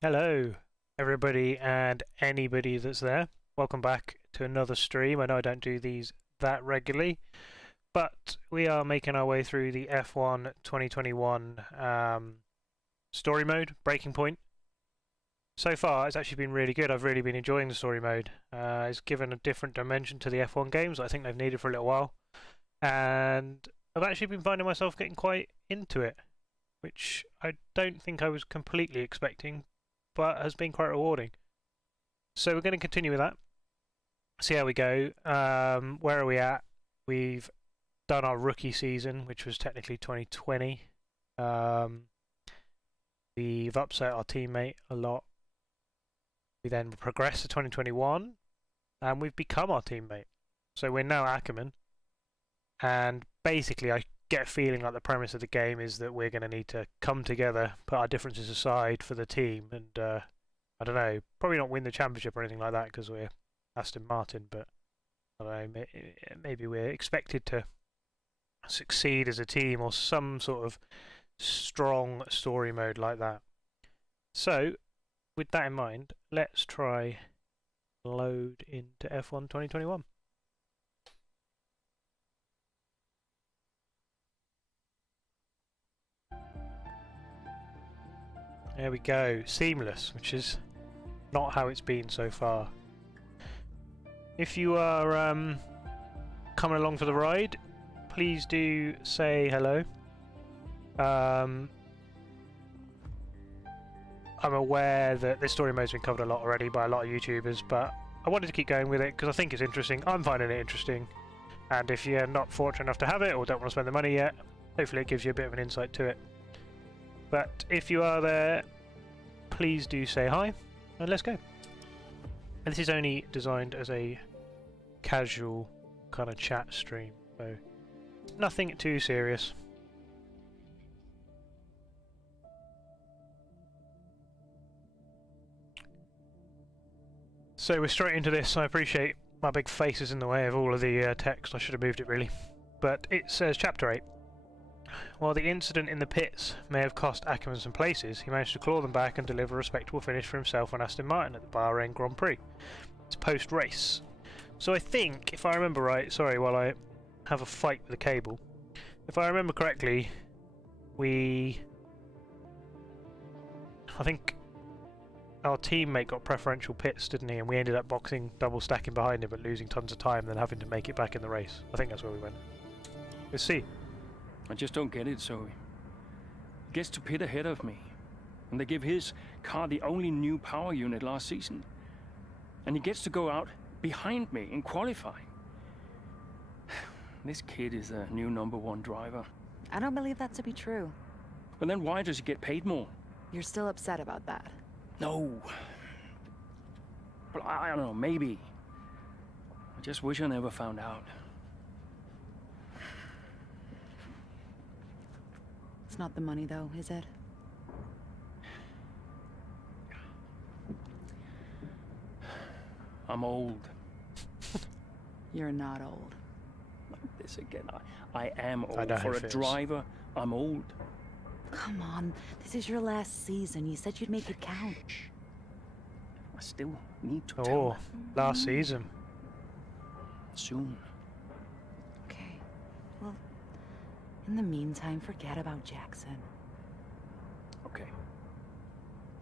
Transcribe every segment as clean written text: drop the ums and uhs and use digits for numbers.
Hello, everybody and anybody that's there. Welcome back to another stream. I know I don't do these that regularly, but we are making our way through the F1 2021 story mode, Breaking Point. So far, it's actually been really good. I've really been enjoying the story mode. It's given a different dimension to the F1 games that I think they've needed for a little while. And I've actually been finding myself getting quite into it, which I don't think I was completely expecting, but has been quite rewarding. So we're going to continue with that. See how we go. Where are we at? We've done our rookie season, which was technically 2020. We've upset our teammate a lot. We then progressed to 2021, and we've become our teammate. So we're now Ackerman. And basically, I get a feeling like the premise of the game is that we're going to need to come together, put our differences aside for the team, and I don't know, probably not win the championship or anything like that because we're Aston Martin, but I don't know, maybe we're expected to succeed as a team or some sort of strong story mode like that. So, with that in mind, let's try load into F1 2021. There we go, seamless, which is not how it's been so far. If you are coming along for the ride, please do say hello. I'm aware that this story mode's been covered a lot already by a lot of YouTubers, but I wanted to keep going with it because I think it's interesting. I'm finding it interesting, and if you're not fortunate enough to have it or don't want to spend the money yet, hopefully it gives you a bit of an insight to it. But if you are there, please do say hi, and let's go. And this is only designed as a casual kind of chat stream, so nothing too serious. So we're straight into this. I appreciate my big face is in the way of all of the text. I should have moved it really. But it says Chapter 8. While the incident in the pits may have cost Ackerman some places, he managed to claw them back and deliver a respectable finish for himself and Aston Martin at the Bahrain Grand Prix. It's post-race. So I think, if I remember right, sorry while I have a fight with the cable, if I remember correctly, I think our teammate got preferential pits, didn't he? And we ended up boxing, double stacking behind him but losing tons of time and then having to make it back in the race. I think that's where we went. Let's see. I just don't get it, Zoe. He gets to pit ahead of me, and they give his car the only new power unit last season. And he gets to go out behind me in qualifying. This kid is the new #1 driver. I don't believe that to be true. But then why does he get paid more? You're still upset about that. No. But I don't know, maybe. I just wish I never found out. It's not the money, though, is it? I'm old. You're not old. Like this again. I am old. I know how For it a feels. driver, I'm old. Come on, this is your last season. You said you'd make it count. I still need to tell Oh, them. last season. Soon. Okay. Well, in the meantime, forget about Jackson. Okay.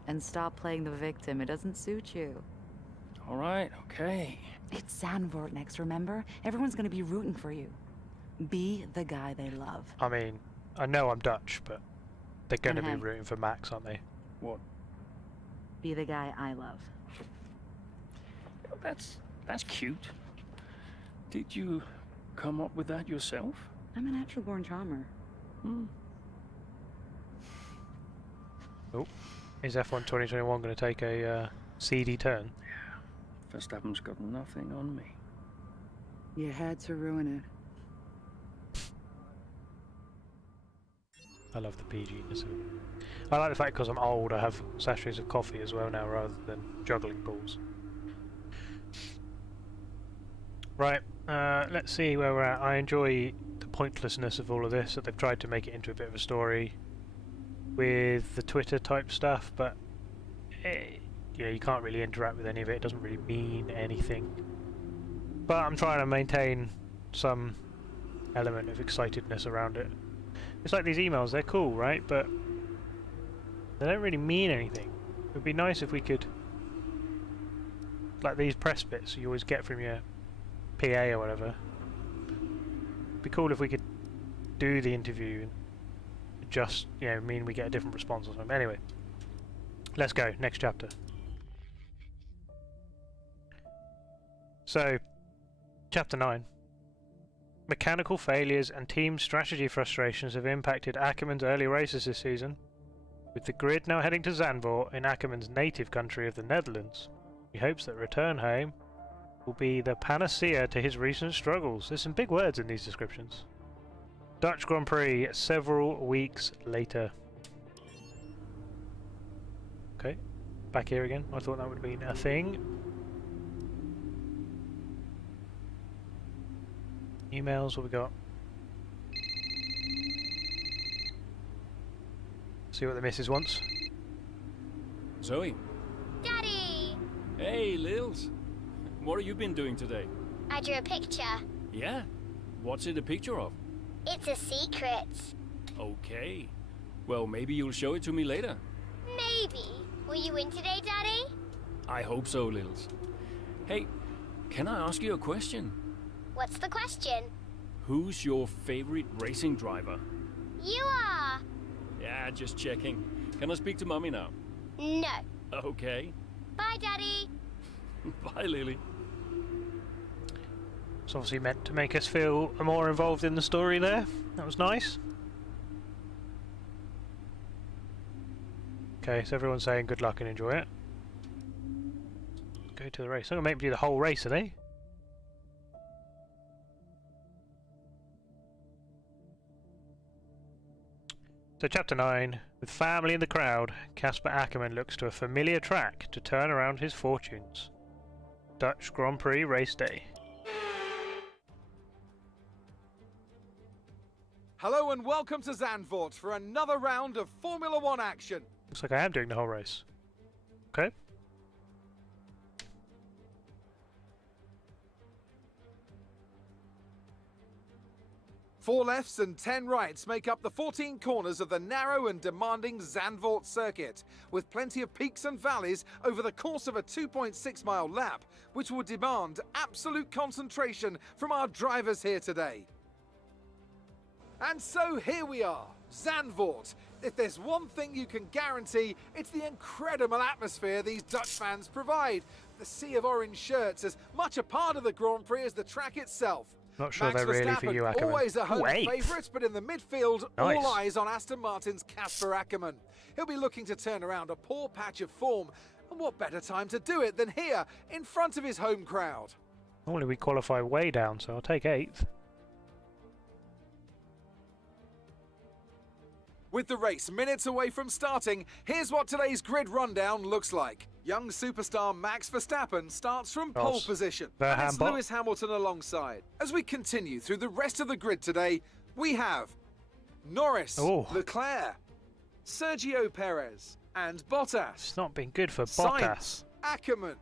And stop playing the victim. It doesn't suit you. All right, okay. It's Zandvoort next, remember? Everyone's gonna be rooting for you. Be the guy they love. I mean, I know I'm Dutch, but they're going to be And hey. rooting for Max, aren't they? What? Be the guy I love. That's cute. Did you come up with that yourself? I'm a natural-born charmer. Oh, is F1 2021 going to take a seedy turn? Verstappen's got nothing on me. You had to ruin it. I love the PG-ness of it. I like the fact because I'm old, I have sachets of coffee as well now rather than juggling balls. Right, let's see where we're at. I enjoy the pointlessness of all of this, that they've tried to make it into a bit of a story with the Twitter type stuff, but you can't really interact with any of it. It doesn't really mean anything. But I'm trying to maintain some element of excitedness around it. It's like these emails, they're cool, right? But they don't really mean anything. It would be nice if we could, like these press bits you always get from your PA or whatever. It'd be cool if we could do the interview and just, mean we get a different response or something. Anyway, let's go. Next chapter. So, Chapter 9. Mechanical failures and team strategy frustrations have impacted Ackerman's early races this season, with the grid now heading to Zandvoort in Ackerman's native country of the Netherlands. He hopes that return home will be the panacea to his recent struggles. There's some big words in these descriptions. Dutch Grand Prix several weeks later. Okay, back here again. I thought that would have been a thing. Emails, what we got? See what the missus wants. Zoe. Daddy! Hey, Lils. What have you been doing today? I drew a picture. Yeah? What's it a picture of? It's a secret. Okay. Well, maybe you'll show it to me later. Maybe. Will you in today, Daddy? I hope so, Lils. Hey, can I ask you a question? What's the question? Who's your favorite racing driver? You are. Yeah, just checking. Can I speak to Mummy now? No. Okay. Bye, Daddy. Bye, Lily. It's obviously meant to make us feel more involved in the story there. That was nice. Okay, so everyone's saying good luck and enjoy it. Go to the race. They're going to make me do the whole race, are they? So Chapter 9. With family in the crowd, Casper Ackerman looks to a familiar track to turn around his fortunes. Dutch Grand Prix race day. Hello and welcome to Zandvoort for another round of Formula One action. Looks like I am doing the whole race. Okay. Four lefts and 10 rights make up the 14 corners of the narrow and demanding Zandvoort circuit, with plenty of peaks and valleys over the course of a 2.6-mile lap, which will demand absolute concentration from our drivers here today. And so here we are, Zandvoort. If there's one thing you can guarantee, it's the incredible atmosphere these Dutch fans provide. The sea of orange shirts as much a part of the Grand Prix as the track itself. Not sure Max they're really for you, Verstappen, Ackerman. always a home Wait. favourite, but in the midfield, Nice. all eyes on Aston Martin's Casper Ackerman. He'll be looking to turn around a poor patch of form, and what better time to do it than here, in front of his home crowd. Normally we qualify way down, so I'll take 8th. With the race minutes away from starting, here's what today's grid rundown looks like. Young superstar Max Verstappen starts from pole Ross. position, Verhambo. and it's Lewis Hamilton alongside. As we continue through the rest of the grid today, we have Norris, Oh. Leclerc, Sergio Perez, and Bottas. It's not been good for Sainz, Bottas. Ackerman,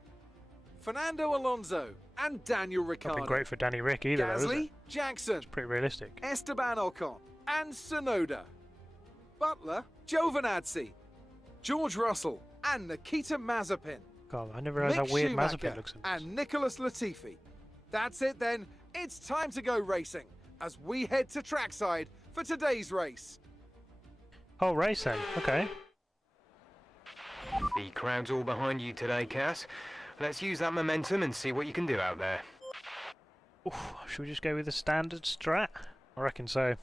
Fernando Alonso, and Daniel Not Ricciardo. been great for Danny Rick either, though, is it? Gasly, Jackson, Pretty realistic. Esteban Ocon, and Tsunoda. Butler, Giovinazzi, George Russell, and Nikita Mazepin. God, I never realised how Mick weird Schumacher Mazepin looks in this. and Nicholas Latifi. That's it then. It's time to go racing as we head to trackside for today's race. Whole race then, okay. The crowd's all behind you today, Cass. Let's use that momentum and see what you can do out there. Oof, should we just go with the standard strat? I reckon so.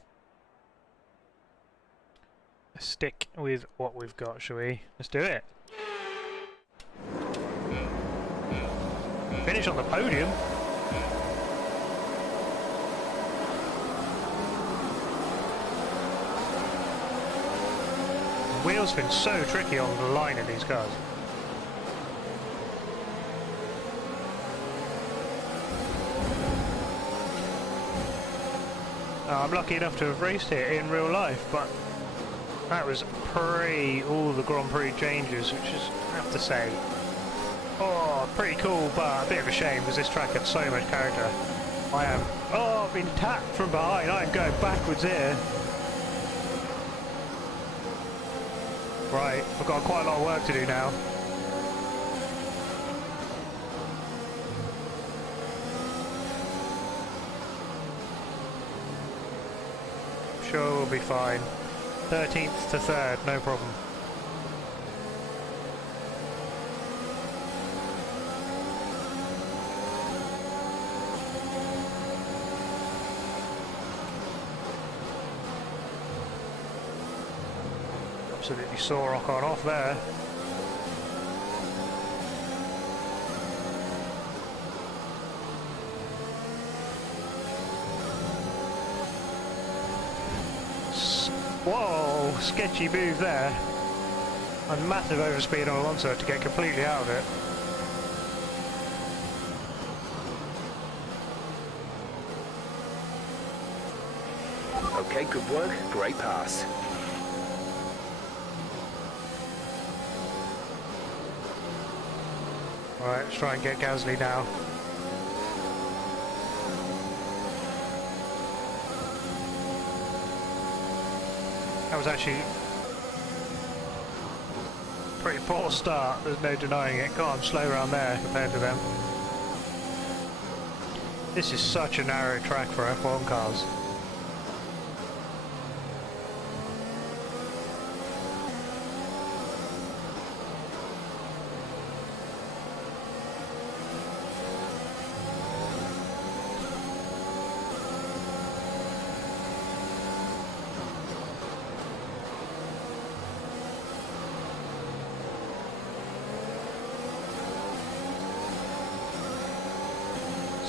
Let's stick with what we've got, shall we? Let's do it. Finish on the podium. The wheels been so tricky on the line in these cars. I'm lucky enough to have raced here in real life, but That was pre all the Grand Prix changes, which is, I have to say, oh, pretty cool, but a bit of a shame because this track had so much character. I am, oh, I've been tapped from behind. I am going backwards here. Right, I've got quite a lot of work to do now. Sure, we'll be fine. 13th to 3rd, no problem. Absolutely saw rock on off there. Whoa, sketchy move there. A massive overspeed on Alonso to get completely out of it. Okay, good work. Great pass. Alright, let's try and get Gasly now. That was actually a pretty poor start, there's no denying it. God, I'm slow around there compared to them. This is such a narrow track for F1 cars.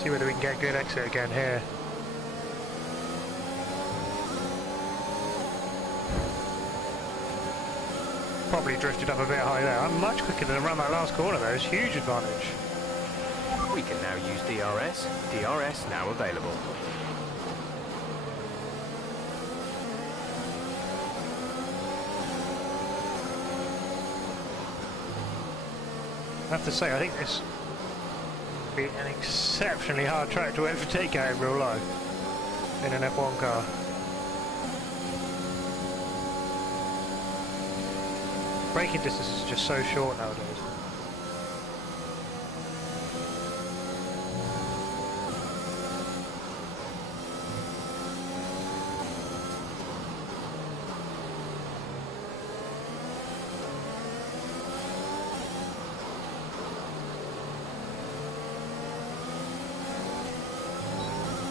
See whether we can get a good exit again here. Probably drifted up a bit high there. I'm much quicker than around that last corner though, it's a huge advantage. We can now use DRS. DRS now available. I have to say, I think this be an exceptionally hard track to overtake out in real life in an F1 car. Braking distance is just so short nowadays.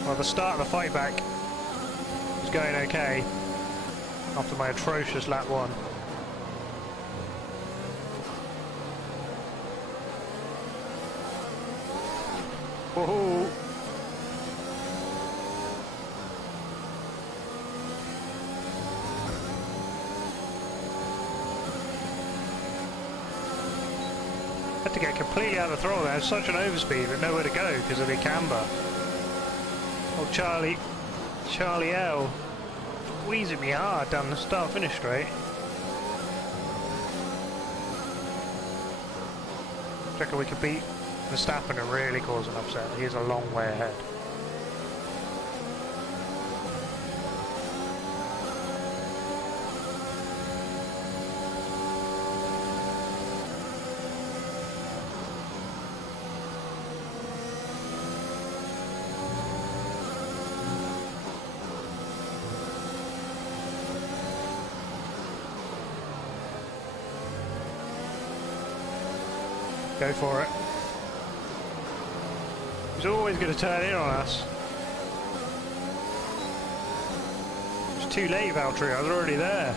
Well, the start of the fight back was going okay after my atrocious lap 1. Woohoo! Had to get completely out of the throttle there. Such an overspeed, but nowhere to go because of the camber. Oh, Charlie L, squeezing me hard down the start-finish straight. I reckon we could beat Verstappen and really cause an upset. He's a long way ahead. Go for it. He's always going to turn in on us. It's too late, Valtteri. I was already there.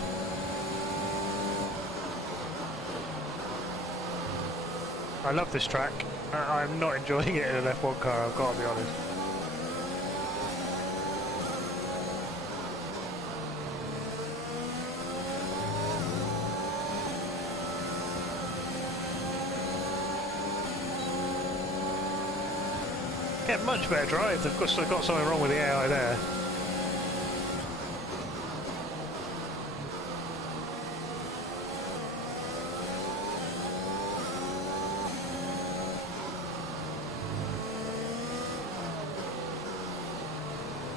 I love this track. I'm not enjoying it in an F1 car, I've got to be honest. Get much better drive. They've got something wrong with the AI there.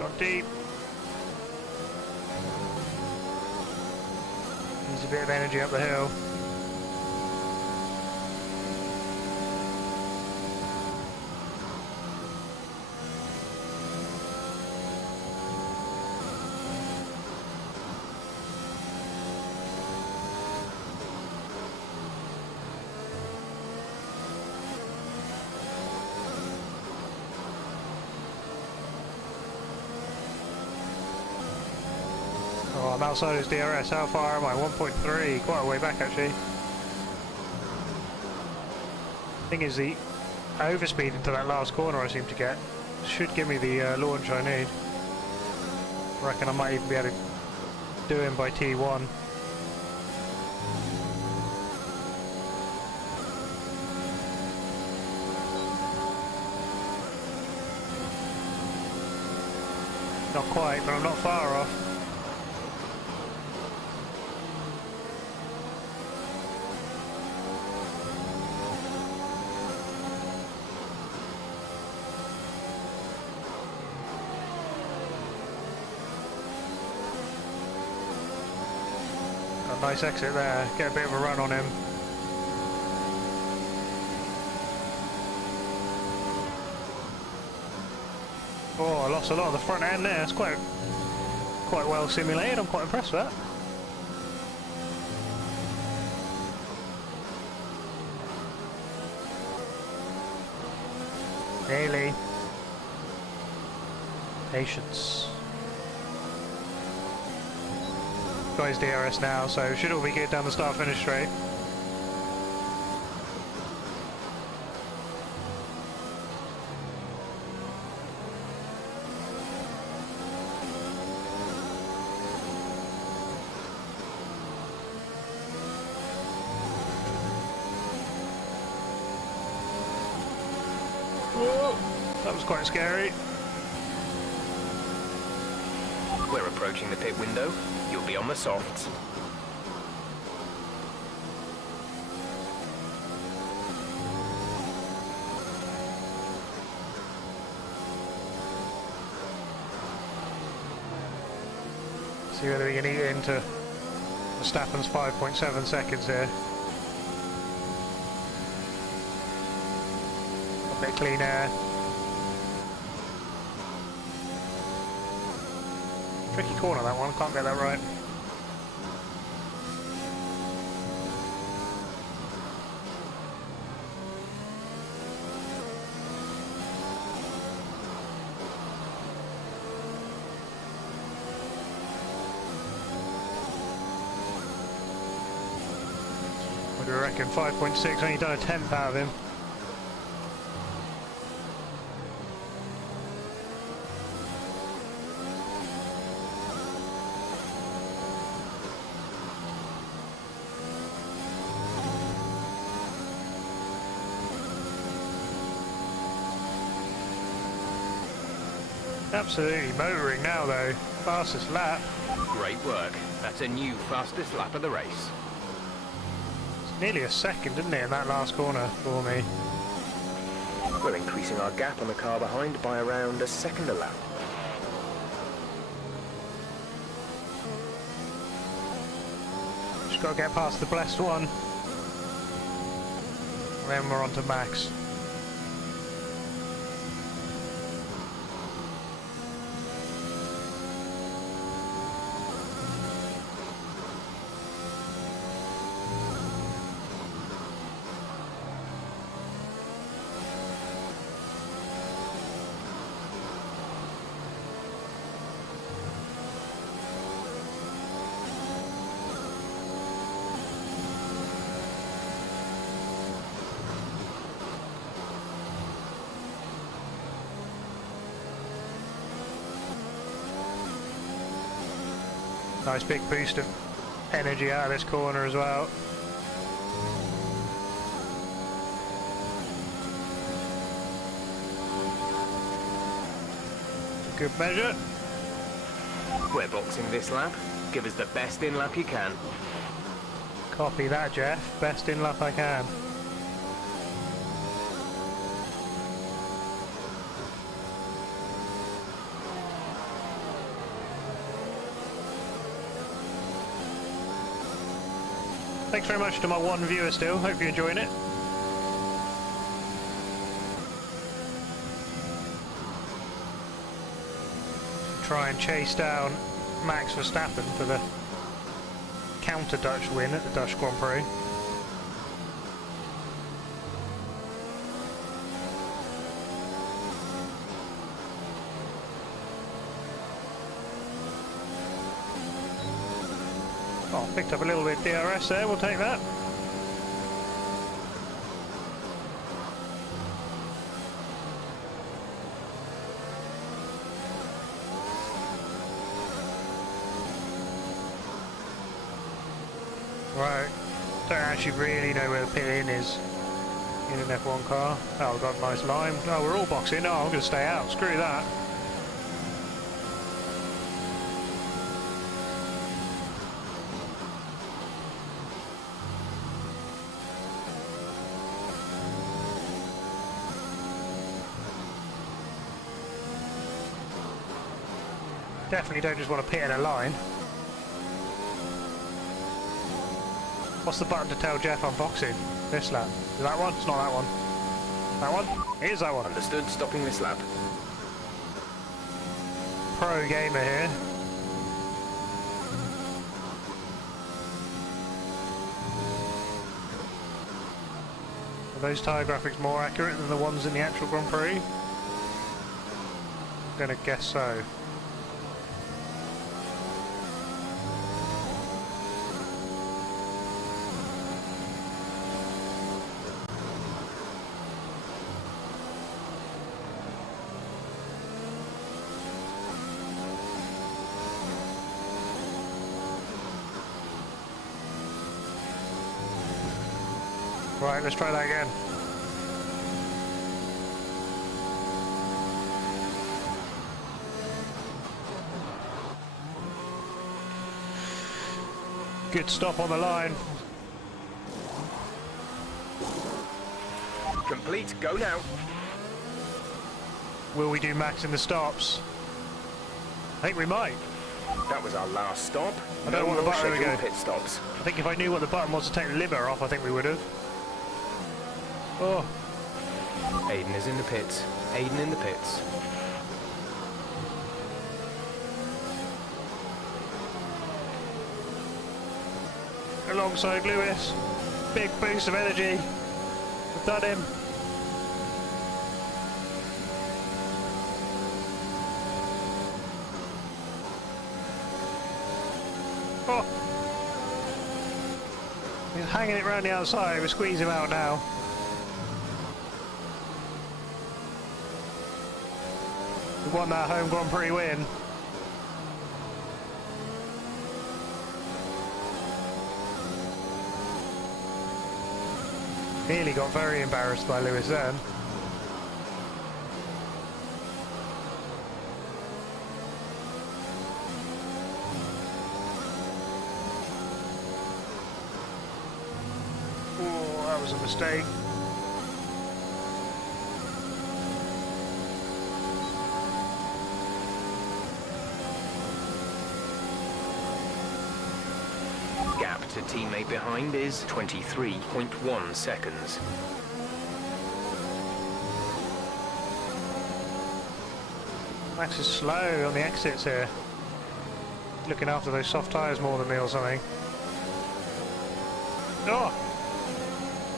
Not deep. Needs a bit of energy up the hill. Oh, I'm outside his DRS. How far am I? 1.3. Quite a way back, actually. Thing is, I overspeed into that last corner I seem to get. Should give me the launch I need. I reckon I might even be able to do him by T1. Not quite, but I'm not far off. Nice exit there, get a bit of a run on him. Oh, I lost a lot of the front end there. It's quite well simulated. I'm quite impressed with that. Nearly. Patience. Got his DRS now, so should all be good down the start-finish straight. Whoa, that was quite scary. We're approaching the pit window. You'll be on the softs. See whether we can eat into Verstappen's 5.7 seconds here. A bit clean air. Tricky corner that one, can't get that right. What do you reckon? 5.6, only done a 10th out of him. Absolutely motoring now though. Fastest lap. Great work. That's a new fastest lap of the race. It's nearly a second, isn't it, in that last corner for me. We're increasing our gap on the car behind by around a second a lap. Just got to get past the blessed one. And then we're on to Max. Nice big boost of energy out of this corner as well. Good measure. We're boxing this lap. Give us the best in lap you can. Copy that, Jeff. Best in lap I can. Thanks very much to my one viewer still. Hope you're enjoying it. Try and chase down Max Verstappen for the counter Dutch win at the Dutch Grand Prix. Oh, picked up a little bit of DRS there, we'll take that. Right, don't actually really know where the pit in is in an F1 car. Oh, we've got a nice line. Oh, we're all boxing. Oh, I'm going to stay out. Screw that. Definitely don't just want to pit in a line. What's the button to tell Jeff I'm boxing? This lap. Is that one? It's not that one. That one? It is that one. Understood, stopping this lap. Pro gamer here. Are those tyre graphics more accurate than the ones in the actual Grand Prix? I'm gonna guess so. Right, let's try that again. Good stop on the line. Complete, go now. Will we do Max in the stops? I think we might. That was our last stop. I don't know what the button we scheduled go. pit stops. I think if I knew what the button was to take the liver off, I think we would have. Oh, Aiden is in the pits. Aiden in the pits. alongside Lewis. Big boost of energy. We've done him. Oh. He's hanging it round the outside. We'll squeeze him out now. We won that home Grand Prix win. Nearly got very embarrassed by Lewis then. Oh, that was a mistake. Gap to teammate behind is 23.1 seconds. Max is slow on the exits here. Looking after those soft tyres more than me or something. Oh!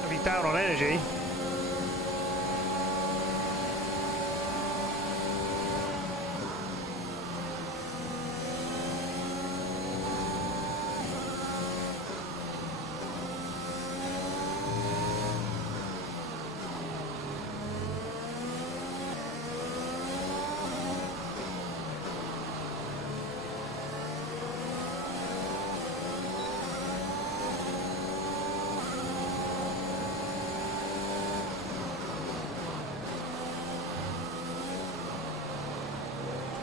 If he's down on energy.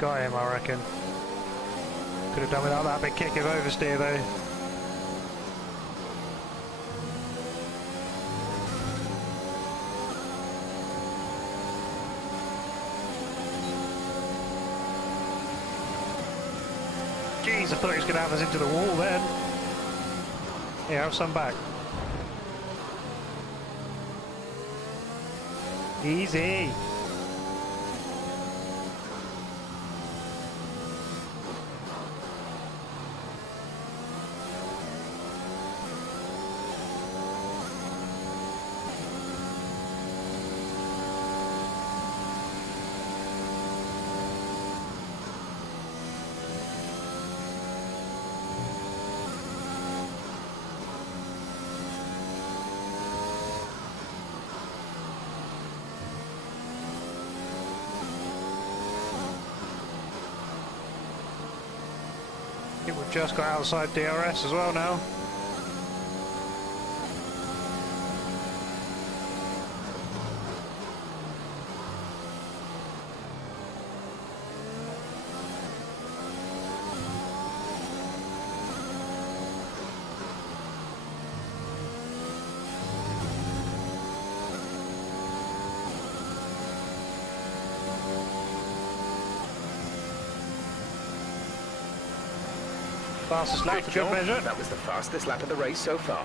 Got him, I reckon. Could have done without that big kick of oversteer though. Jeez, I thought he was going to have us into the wall then. Here, have some back. Easy. I think we've just got outside DRS as well now. Fastest lap for good measure. That was the fastest lap of the race so far.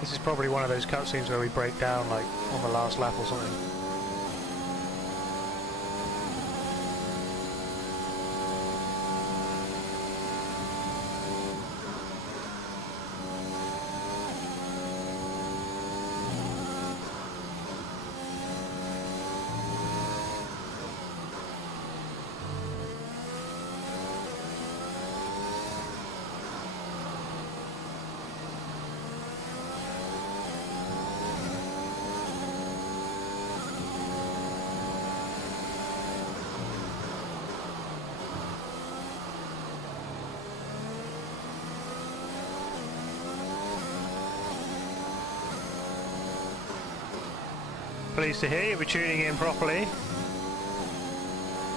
This is probably one of those cutscenes where we break down like on the last lap or something. Pleased to hear you'll be tuning in properly.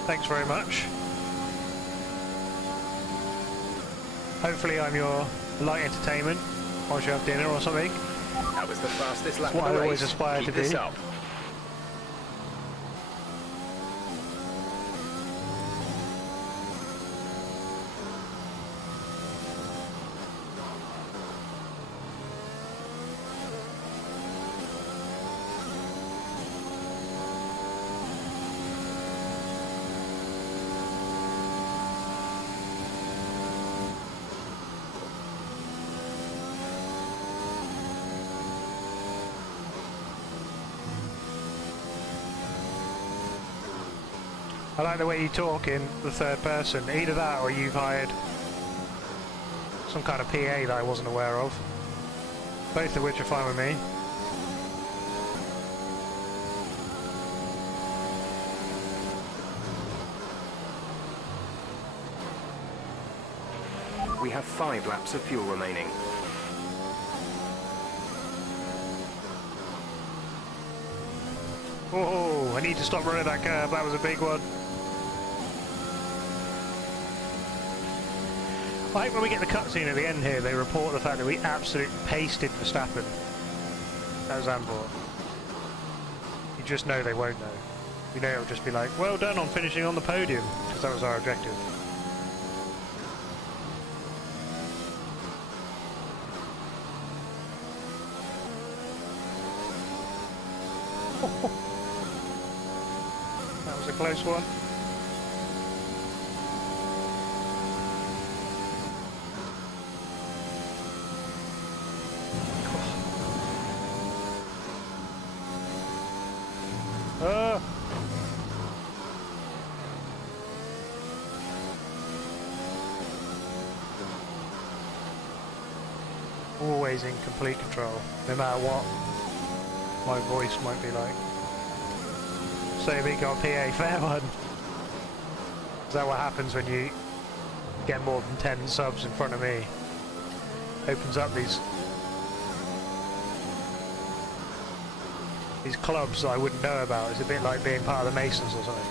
Thanks very much. Hopefully I'm your light entertainment whilst you have dinner or something. That was the fastest lap What of the I always race. aspire Keep to this be. up. I like the way you talk in the third person. Either that or you've hired some kind of PA that I wasn't aware of. Both of which are fine with me. We have 5 laps of fuel remaining. Oh, I need to stop running that curve. That was a big one. I hope when we get the cutscene at the end here, they report the fact that we absolutely pasted Verstappen at Zandvoort. You just know they won't know. You know it'll just be like, well done on finishing on the podium, because that was our objective. That was a close one. Ah. Always in complete control, no matter what my voice might be like. So we got PA, fair one. Is that what happens when you get more than 10 subs in front of me? Opens up these clubs that I wouldn't know about. It's a bit like being part of the Masons or something.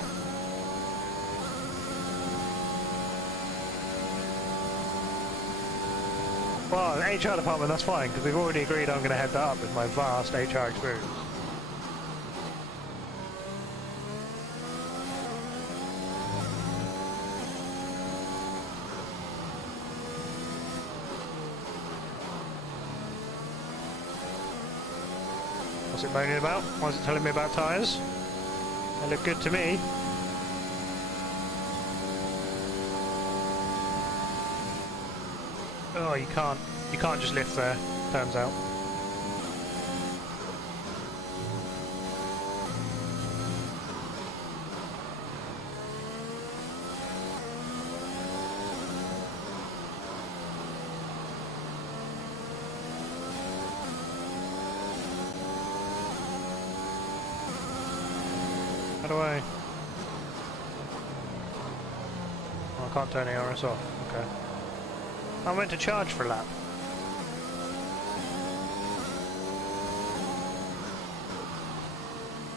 Well, the HR department, that's fine, because we've already agreed I'm going to head that up with my vast HR experience. What's it moaning about? Why is it telling me about tyres? They look good to me. Oh, you can't just lift there, turns out. How do I? Oh, I can't turn the RS off. Okay. I went to charge for a lap.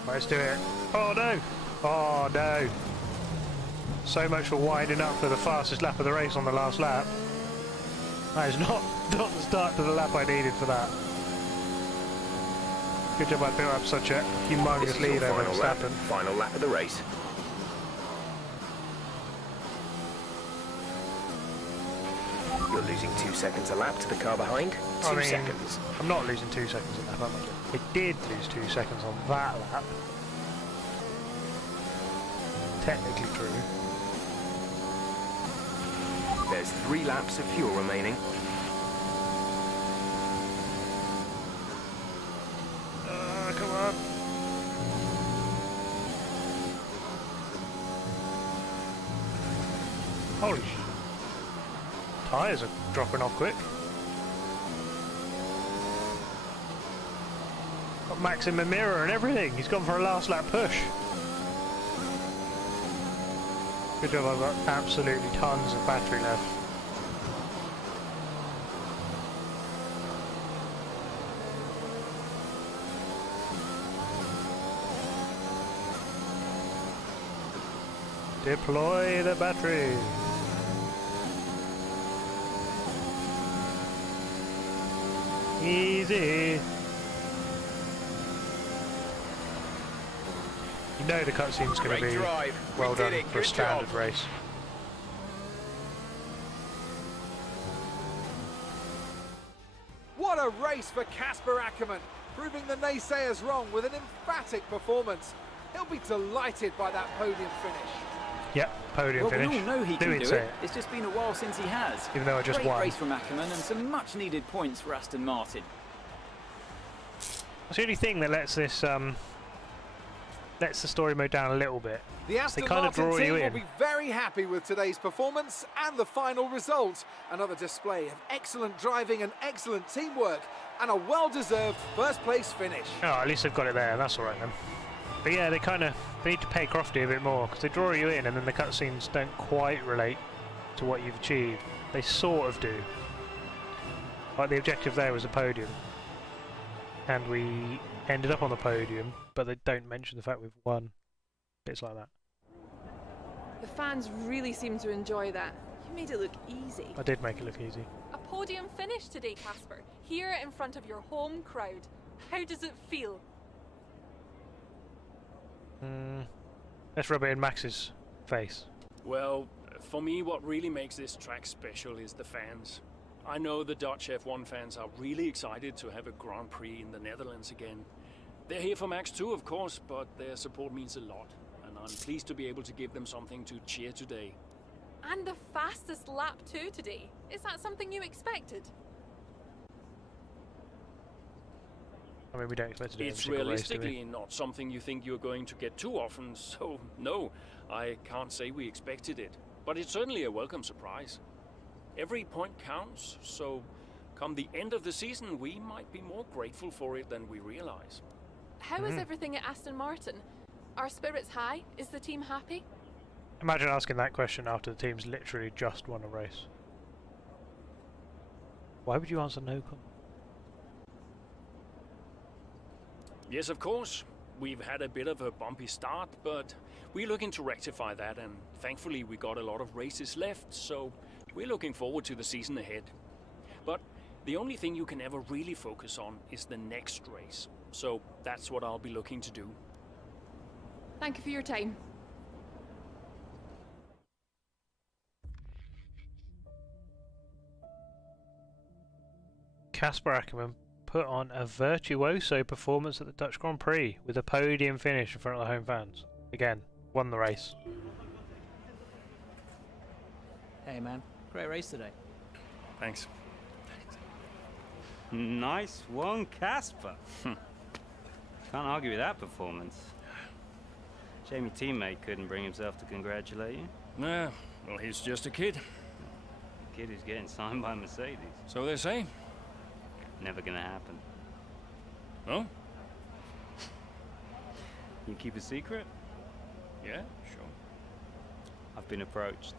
Let's do it. Oh no! Oh no! So much for winding up for the fastest lap of the race on the last lap. That is not the start to the lap I needed for that. Good job I built up such a humongous lead over Verstappen. Final lap of the race. You're losing 2 seconds a lap to the car behind. 2 seconds. I'm not losing 2 seconds a lap, am I? I did lose 2 seconds on that lap. Technically true. There's 3 laps of fuel remaining. Come on. Holy sh... Tyres are dropping off quick. Got Max in the mirror and everything. He's gone for a last lap push. Good job, I've got absolutely tons of battery left. Deploy the battery. Easy. You know the cutscene's going to be well done for a standard race. What a race for Casper Ackermann, proving the naysayers wrong with an emphatic performance. He'll be delighted by that podium finish. Yep, podium finish. We all know he can do say it. It's just been a while since he has. Even though I just Great won. race from Ackermann and some much needed points for Aston Martin. That's the only thing that lets this lets the story mode down a little bit. The Aston Martin team will be very happy with today's performance and the final result. Another display of excellent driving and excellent teamwork, and a well-deserved first-place finish. Oh, at least they've got it there. That's all right then. But yeah, they need to pay Crofty a bit more, because they draw you in and then the cutscenes don't quite relate to what you've achieved. They sort of do. Like the objective there was a podium, and we ended up on the podium, but they don't mention the fact we've won. Bits like that. The fans really seem to enjoy that. You made it look easy. I did make it look easy. A podium finish today, Casper, here in front of your home crowd. How does it feel? Let's rub it in Max's face. Well, for me, what really makes this track special is the fans. I know the Dutch F1 fans are really excited to have a Grand Prix in the Netherlands again. They're here for Max too, of course, but their support means a lot, and I'm pleased to be able to give them something to cheer today. And the fastest lap too today. Is that something you expected? I mean, we don't expect to do it. It's realistically not something you think you're going to get too often, so no, I can't say we expected it. But it's certainly a welcome surprise. Every point counts, so come the end of the season, we might be more grateful for it than we realize. How is everything at Aston Martin? Are spirits high? Is the team happy? Imagine asking that question after the team's literally just won a race. Why would you answer no comment? Yes, of course. We've had a bit of a bumpy start, but we're looking to rectify that, and thankfully we got a lot of races left, so we're looking forward to the season ahead. But the only thing you can ever really focus on is the next race, so that's what I'll be looking to do. Thank you for your time. Casper Ackermann put on a virtuoso performance at the Dutch Grand Prix with a podium finish in front of the home fans. Again, won the race. Hey man, great race today. Thanks. Nice one, Casper. Can't argue with that performance. Shame your teammate couldn't bring himself to congratulate you. Nah, well, he's just a kid. A kid who's getting signed by Mercedes. So they say. Never gonna happen. Oh? You keep a secret? Yeah, sure. I've been approached.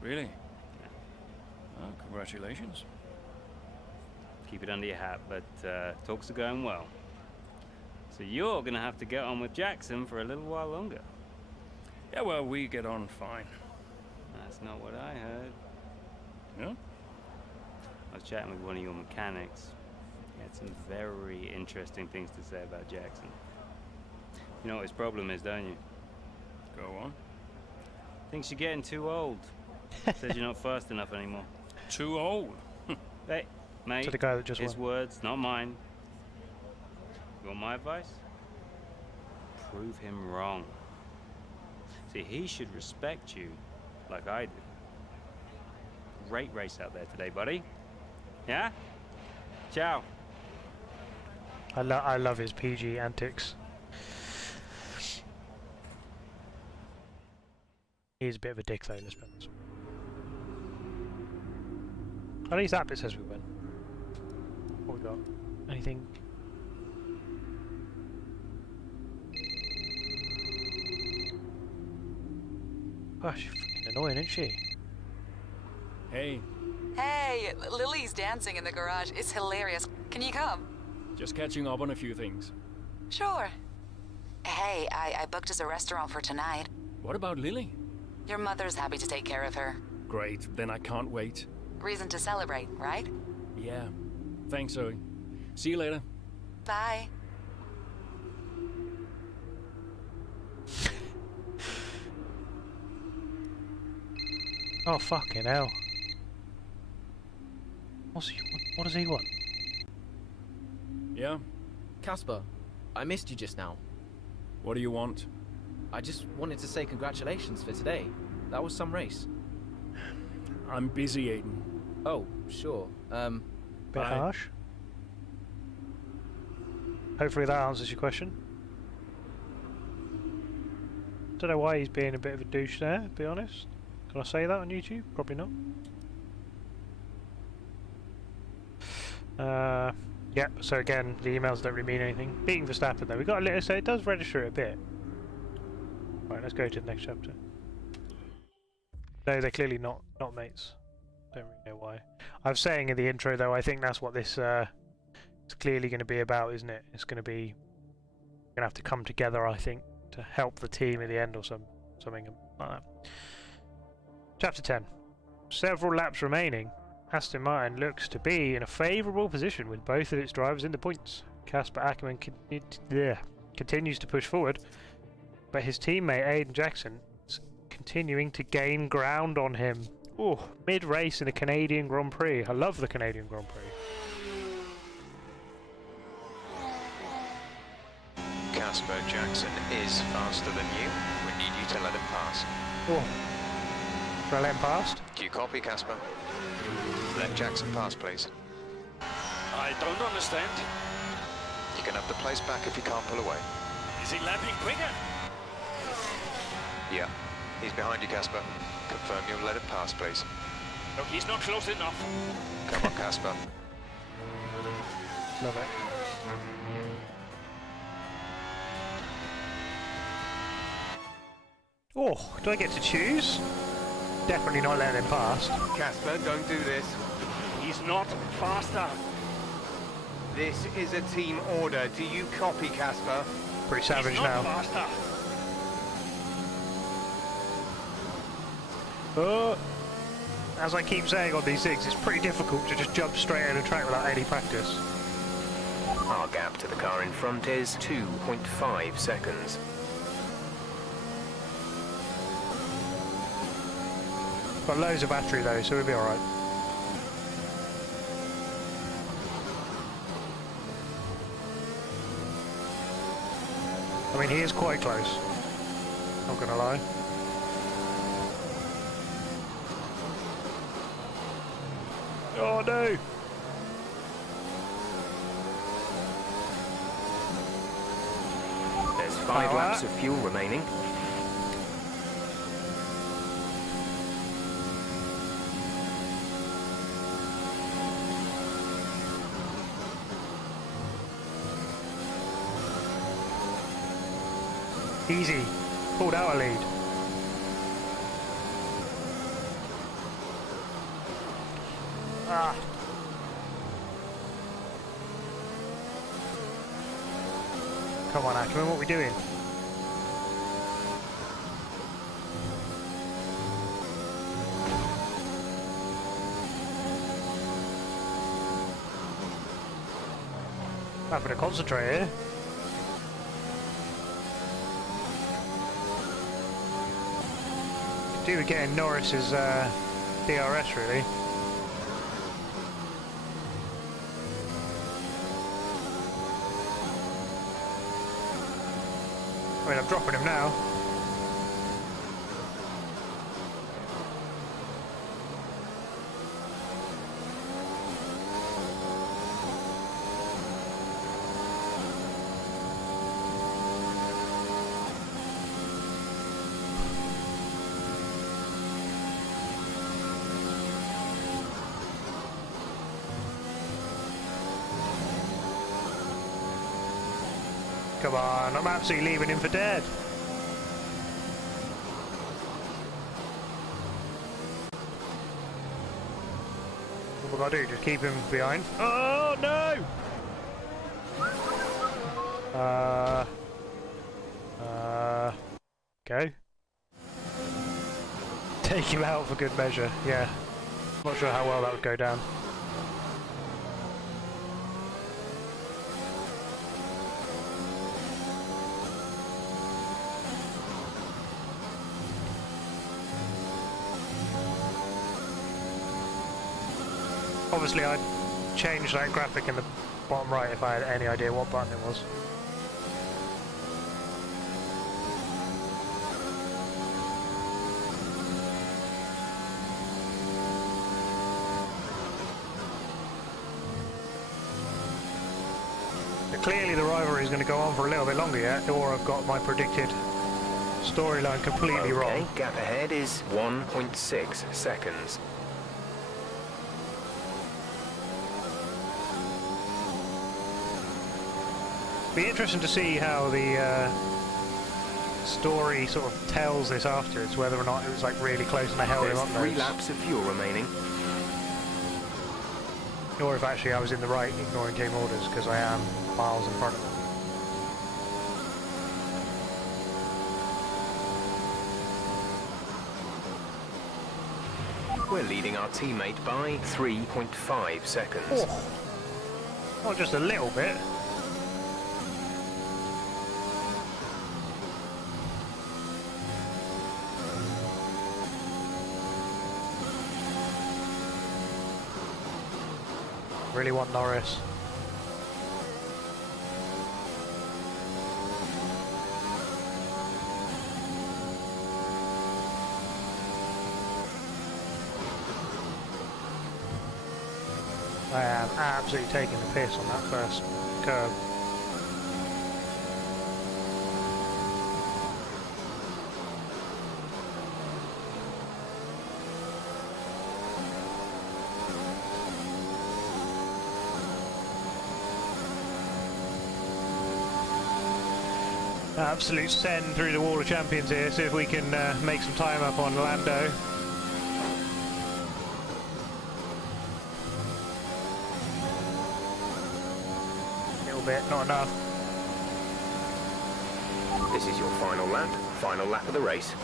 Really? Yeah. Oh, congratulations. Keep it under your hat, but talks are going well. So you're gonna have to get on with Jackson for a little while longer. Yeah, well, we get on fine. That's not what I heard. Yeah? I was chatting with one of your mechanics. He had some very interesting things to say about Jackson. You know what his problem is, don't you? Go on. Thinks you're getting too old. Says you're not fast enough anymore. Too old? Hey, mate, To the guy that just his won. words, not mine. You want my advice? Prove him wrong. See, he should respect you like I do. Great race out there today, buddy. Yeah? Ciao. I love his PG antics. He's a bit of a dick though, let's be honest. At least that bit says we win. What we got? Anything? Oh, she's fucking annoying, isn't she? Hey, Hey, Lily's dancing in the garage. It's hilarious. Can you come? just catching up on a few things. Sure. Hey, I booked us a restaurant for tonight. What about Lily? Your mother's happy to take care of her. Great, then I can't wait. Reason to celebrate, right? Yeah. Thanks, Zoe. See you later. Bye. Oh fucking hell! What does he want? Yeah? Casper, I missed you just now. What do you want? I just wanted to say congratulations for today. That was some race. I'm busy, Aiden. Oh, sure. Bit Bye. harsh. Hopefully that answers your question. Don't know why he's being a bit of a douche there, to be honest. Can I say that on YouTube? Probably not. Yep, so again, the emails don't really mean anything. Beating Verstappen though, we got a little, so it does register it a bit. Right, let's go to the next chapter. No, they're clearly not mates. Don't really know why. I was saying in the intro though, I think that's what this is clearly going to be about, isn't it? It's going to be, we're going to have to come together, I think, to help the team at the end or something like that. Chapter 10. Several laps remaining. Aston Martin looks to be in a favourable position with both of its drivers in the points. Casper Ackerman continues to push forward, but his teammate Aiden Jackson is continuing to gain ground on him. Oh, mid-race in the Canadian Grand Prix. I love the Canadian Grand Prix. Casper Jackson is faster than you. We need you to let him pass. Oh. Should I let him past? Do you copy, Casper? Let Jackson pass, please. I don't understand. You can have the place back if you can't pull away. Is he lapping quicker? Yeah. He's behind you, Casper. Confirm you'll let him pass, please. No, he's not close enough. Come on, Casper. Love it. Oh, do I get to choose? Definitely not letting him pass. Casper, don't do this. He's not faster. This is a team order. Do you copy, Casper? Pretty savage He's not now. faster. Oh, as I keep saying on these things, it's pretty difficult to just jump straight in a track without any practice. Our gap to the car in front is 2.5 seconds. Got loads of battery though, so we'll be alright. I mean, he is quite close. Not gonna lie. Oh no! There's 5 laps of fuel remaining. Easy. Pulled out a lead. Ah. Come on, Ackman, what are we doing? Having to concentrate here. Could do with getting Norris's DRS really. I mean, I'm dropping him now. Come on, I'm absolutely leaving him for dead. What have I got to do? Just keep him behind? Oh no! Go. Take him out for good measure, yeah. Not sure how well that would go down. Obviously I'd change that graphic in the bottom right if I had any idea what button it was. But clearly the rivalry is going to go on for a little bit longer yet, or I've got my predicted storyline completely wrong. Gap ahead is 1.6 seconds. Be interesting to see how the story sort of tells this afterwards, whether or not it was like really close and I held him up. There's 3 laps of fuel remaining. Or if actually I was in the right ignoring team orders, because I am miles in front of them. We're leading our teammate by 3.5 seconds. Oh. Not just a little bit. Really want Norris. I am absolutely taking the piss on that first curve. Absolute send through the wall of champions here, see if we can make some time up on Lando. A little bit, not enough. This is your final lap of the race.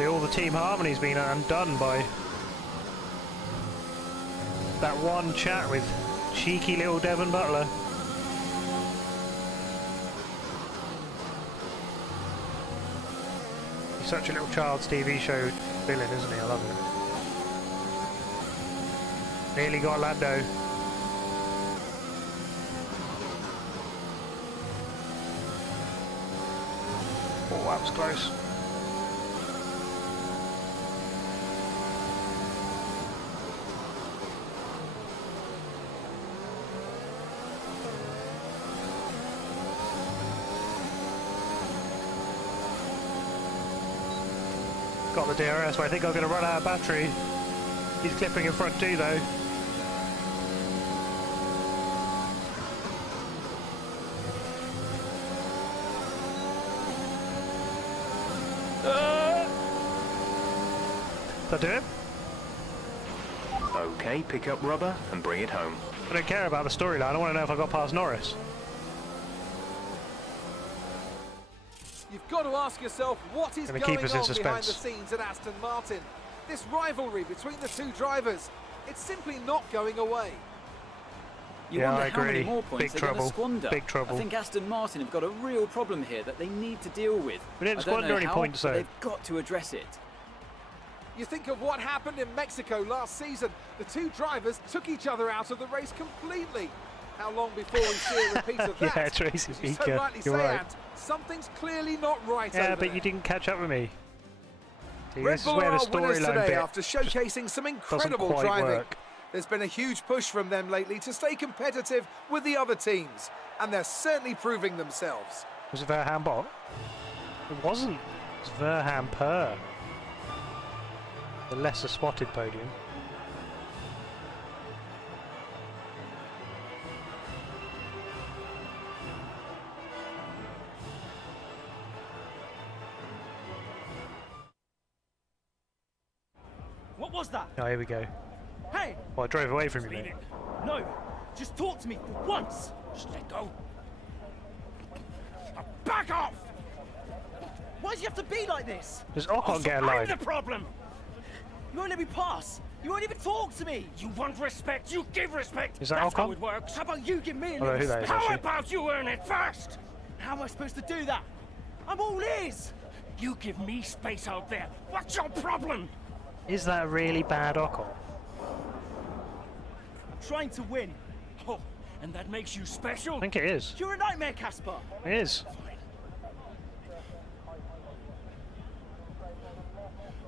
All the team harmony's been undone by that one chat with cheeky little Devon Butler. He's such a little child's TV show villain, isn't he? I love Nearly got Lando. Oh, that was close. Got the DRS, but I think I'm going to run out of battery. He's clipping in front too, though. Did I do it? Okay, pick up rubber and bring it home. I don't care about the storyline. I want to know if I got past Norris. You've got to ask yourself what is Gonna going keep us on in behind the suspense. scenes at Aston Martin. This rivalry between the two drivers, it's simply not going away. You Yeah, wonder I how many agree. more points Big they're going to trouble. squander. Big trouble. I think Aston Martin have got a real problem here that they need to deal with. We didn't I don't squander know any how, points, but though. they've got to address it. You think of what happened in Mexico last season. The two drivers took each other out of the race completely. How long before we see a repeat of that? Yeah, Tracy As you so Beaker, rightly you're say, right. Ant, something's clearly not right Yeah, over but there. you didn't catch up with me. See, Red this is Bull where the are winners storyline today bit after showcasing some doesn't incredible quite driving. work. There's been a huge push from them lately to stay competitive with the other teams, and they're certainly proving themselves. Was it Verhan Bot? It wasn't. It was Verhan Per. The lesser spotted podium. What was that? Oh, here we go. Hey! Well, I drove away from you, mate. No! Just talk to me for once! Just let go. Now back off! Why do you have to be like this? Does Ocon get a line? I'm the problem! You won't let me pass! You won't even talk to me! You want respect, you give respect! Is that That's Ocon? how it works. How about you give me a I don't know who that is, How actually. about you earn it first? How am I supposed to do that? I'm all ears! You give me space out there. What's your problem? Is that a really bad Ocon? I'm trying to win. Oh, and that makes you special? I think it is. You're a nightmare, Casper. It is.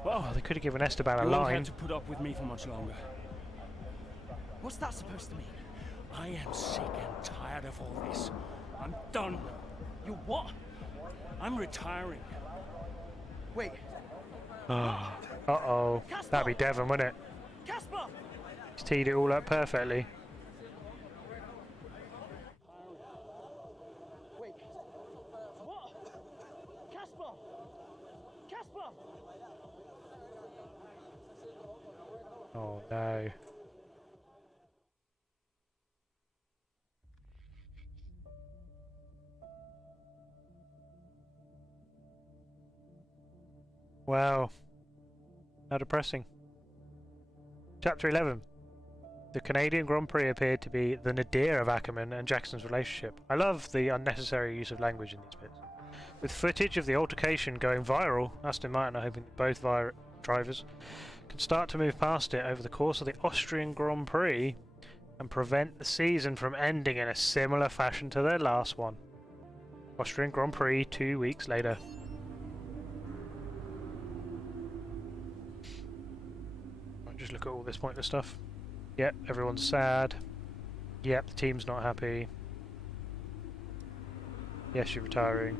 Well, they could have given Esteban a You won't line. have to put up with me for much longer. What's that supposed to mean? I am sick and tired of all this. I'm done. You what? I'm retiring. Wait, Uh-oh. That'd be Devon, wouldn't it? Casper! He's teed it all up perfectly. Wait. What? Casper! Casper! Oh, no. Wow. How depressing. Chapter 11. The Canadian Grand Prix appeared to be the nadir of Ackerman and Jackson's relationship. I love the unnecessary use of language in these bits. With footage of the altercation going viral, Aston Martin are hoping that both drivers can start to move past it over the course of the Austrian Grand Prix and prevent the season from ending in a similar fashion to their last one. Austrian Grand Prix 2 weeks later. I'll just look at all this pointless stuff. Yep, everyone's sad. Yep, the team's not happy. Yes, you're retiring.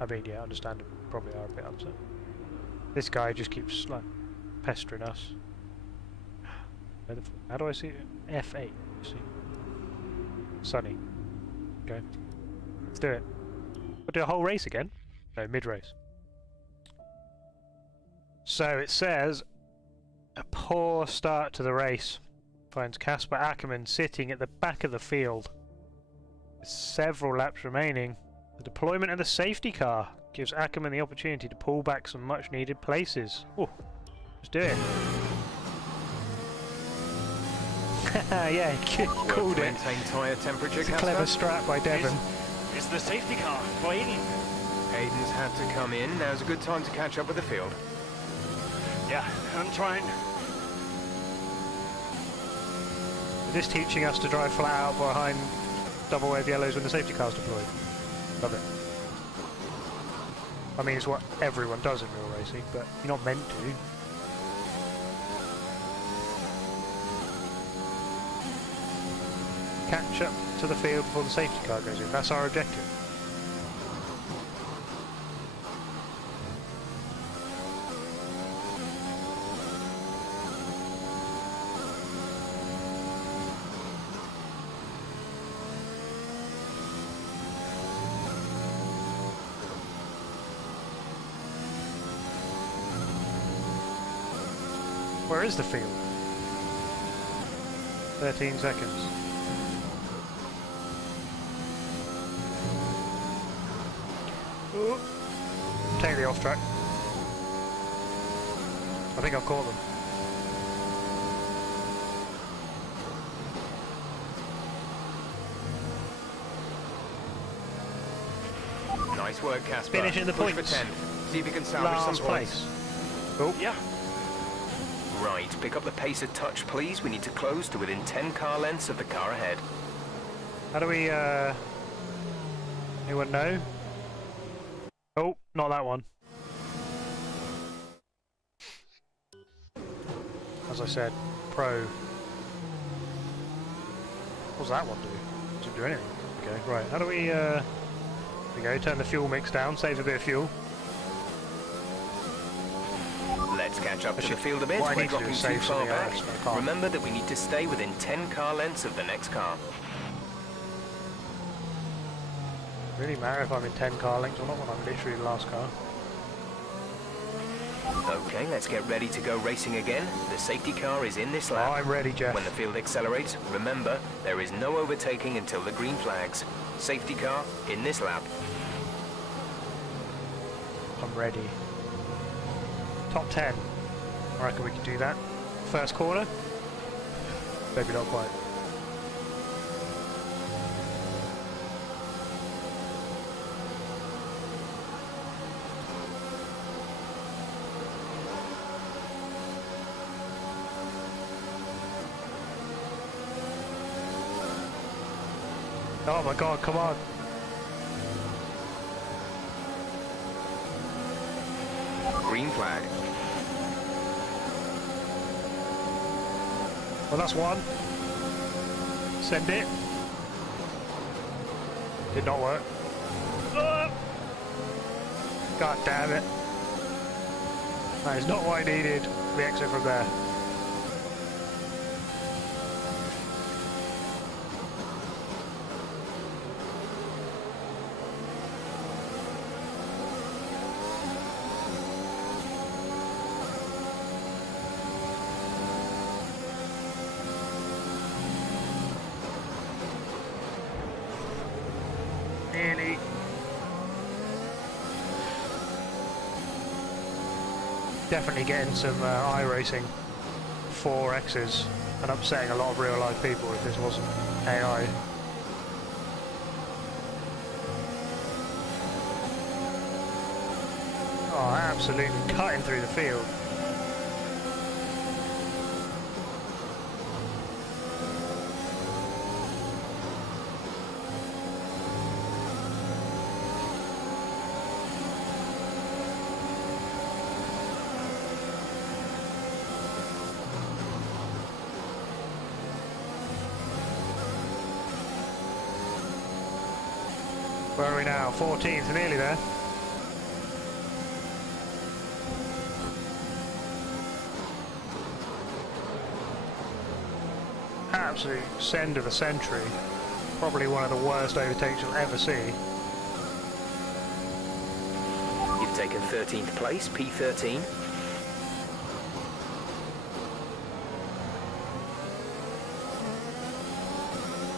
I mean, yeah, I understand. Probably are a bit upset. This guy just keeps like pestering us. How do I see it? F8. See, Sunny. Okay, let's do it. We'll do a whole race again. No, mid-race. So it says a poor start to the race finds Casper Ackerman sitting at the back of the field with several laps remaining. The deployment of the safety car gives Ackerman the opportunity to pull back some much needed places. Oh, let's do it. Yeah, called it. Maintain tyre temperature, It's a Casper. clever strat by Devon. It's the safety car for Aiden. Hayden's had to come in. Now's a good time to catch up with the field. Yeah, I'm trying. Is this teaching us to drive flat out behind double wave yellows when the safety car's deployed? Love it. I mean, it's what everyone does in real racing, but you're not meant to. Catch up to the field before the safety car goes in. That's our objective. Where is the field? 13 seconds. Ooh. Take the off track. I think I've caught them. Nice work, Casper. Finishing the Push points. for 10. See if you can salvage Last some points. place. Oh. Yeah. Right, pick up the pace a touch, please. We need to close to within 10 car lengths of the car ahead. How do we, anyone know? Oh, not that one. As I said, pro. What's that one do? Doesn't do anything. Okay, right. How do we, there we go, turn the fuel mix down, save a bit of fuel. Let's catch up to the field a bit. What I We're need to do dropping is too save far something back. else, but I can't. Remember that we need to stay within 10 car lengths of the next car. Really matter if I'm in 10 car lengths or not when I'm literally the last car. Okay, let's get ready to go racing again. The safety car is in this lap. I'm ready, Jeff. When the field accelerates, remember, there is no overtaking until the green flags. Safety car in this lap. I'm ready. Top 10. I reckon we can do that. First corner? Maybe not quite. Oh my god, come on. Green flag. Well, that's one. Send it. Did not work. God damn it. That is not what I needed. We exit from there. Nearly. Definitely getting some iRacing 4Xs and upsetting a lot of real life people if this wasn't AI. Oh, absolutely cutting through the field. Where are we now? 14th, nearly there. Absolute send of the century. Probably one of the worst overtakes you'll ever see. You've taken 13th place, P13.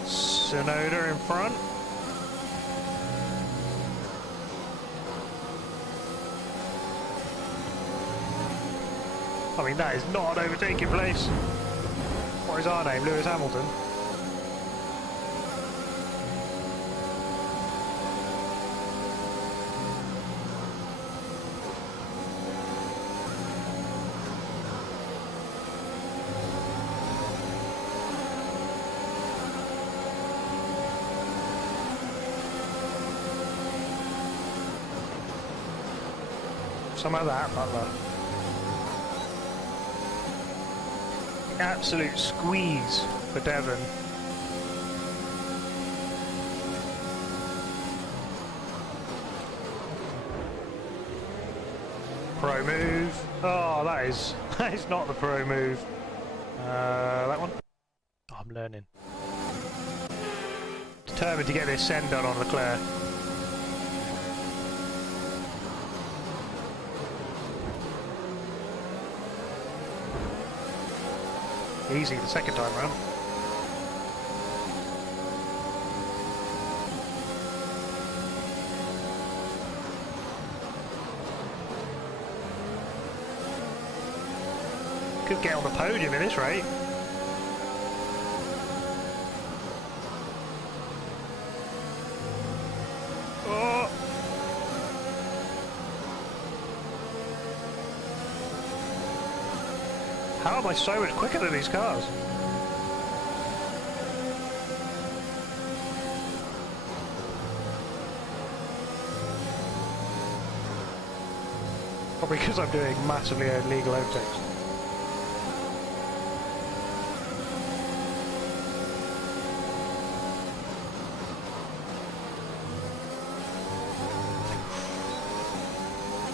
Sonoda in front. I mean, that is not an overtaking place. What is our name? Lewis Hamilton? Some of that, Butler. Absolute squeeze for Devon. Pro move. Oh, that is not the pro move. That one. Oh, I'm learning. Determined to get this send done on Leclerc. Easy the second time round. Could get on the podium at this rate. Oh. How am I so much quicker than these cars? Probably because I'm doing massively illegal overtakes.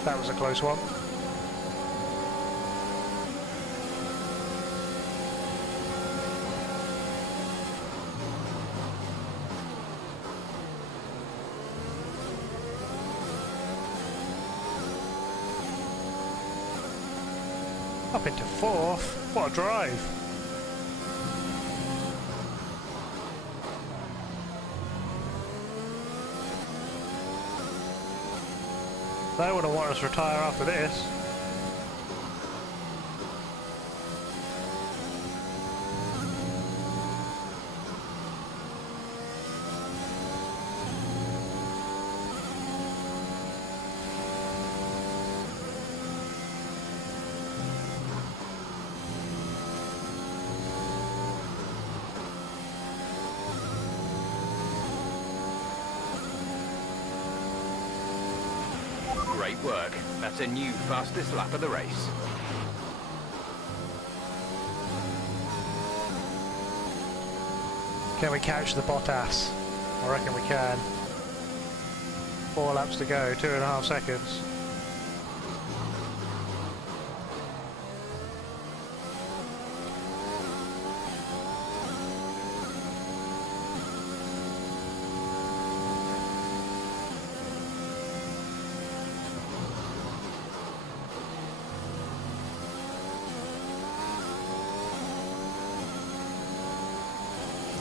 That was a close one. Up into fourth. What a drive. They wouldn't want us to retire after this. Great work. That's a new fastest lap of the race. Can we catch the Bottas? I reckon we can. 4 laps to go, 2.5 seconds.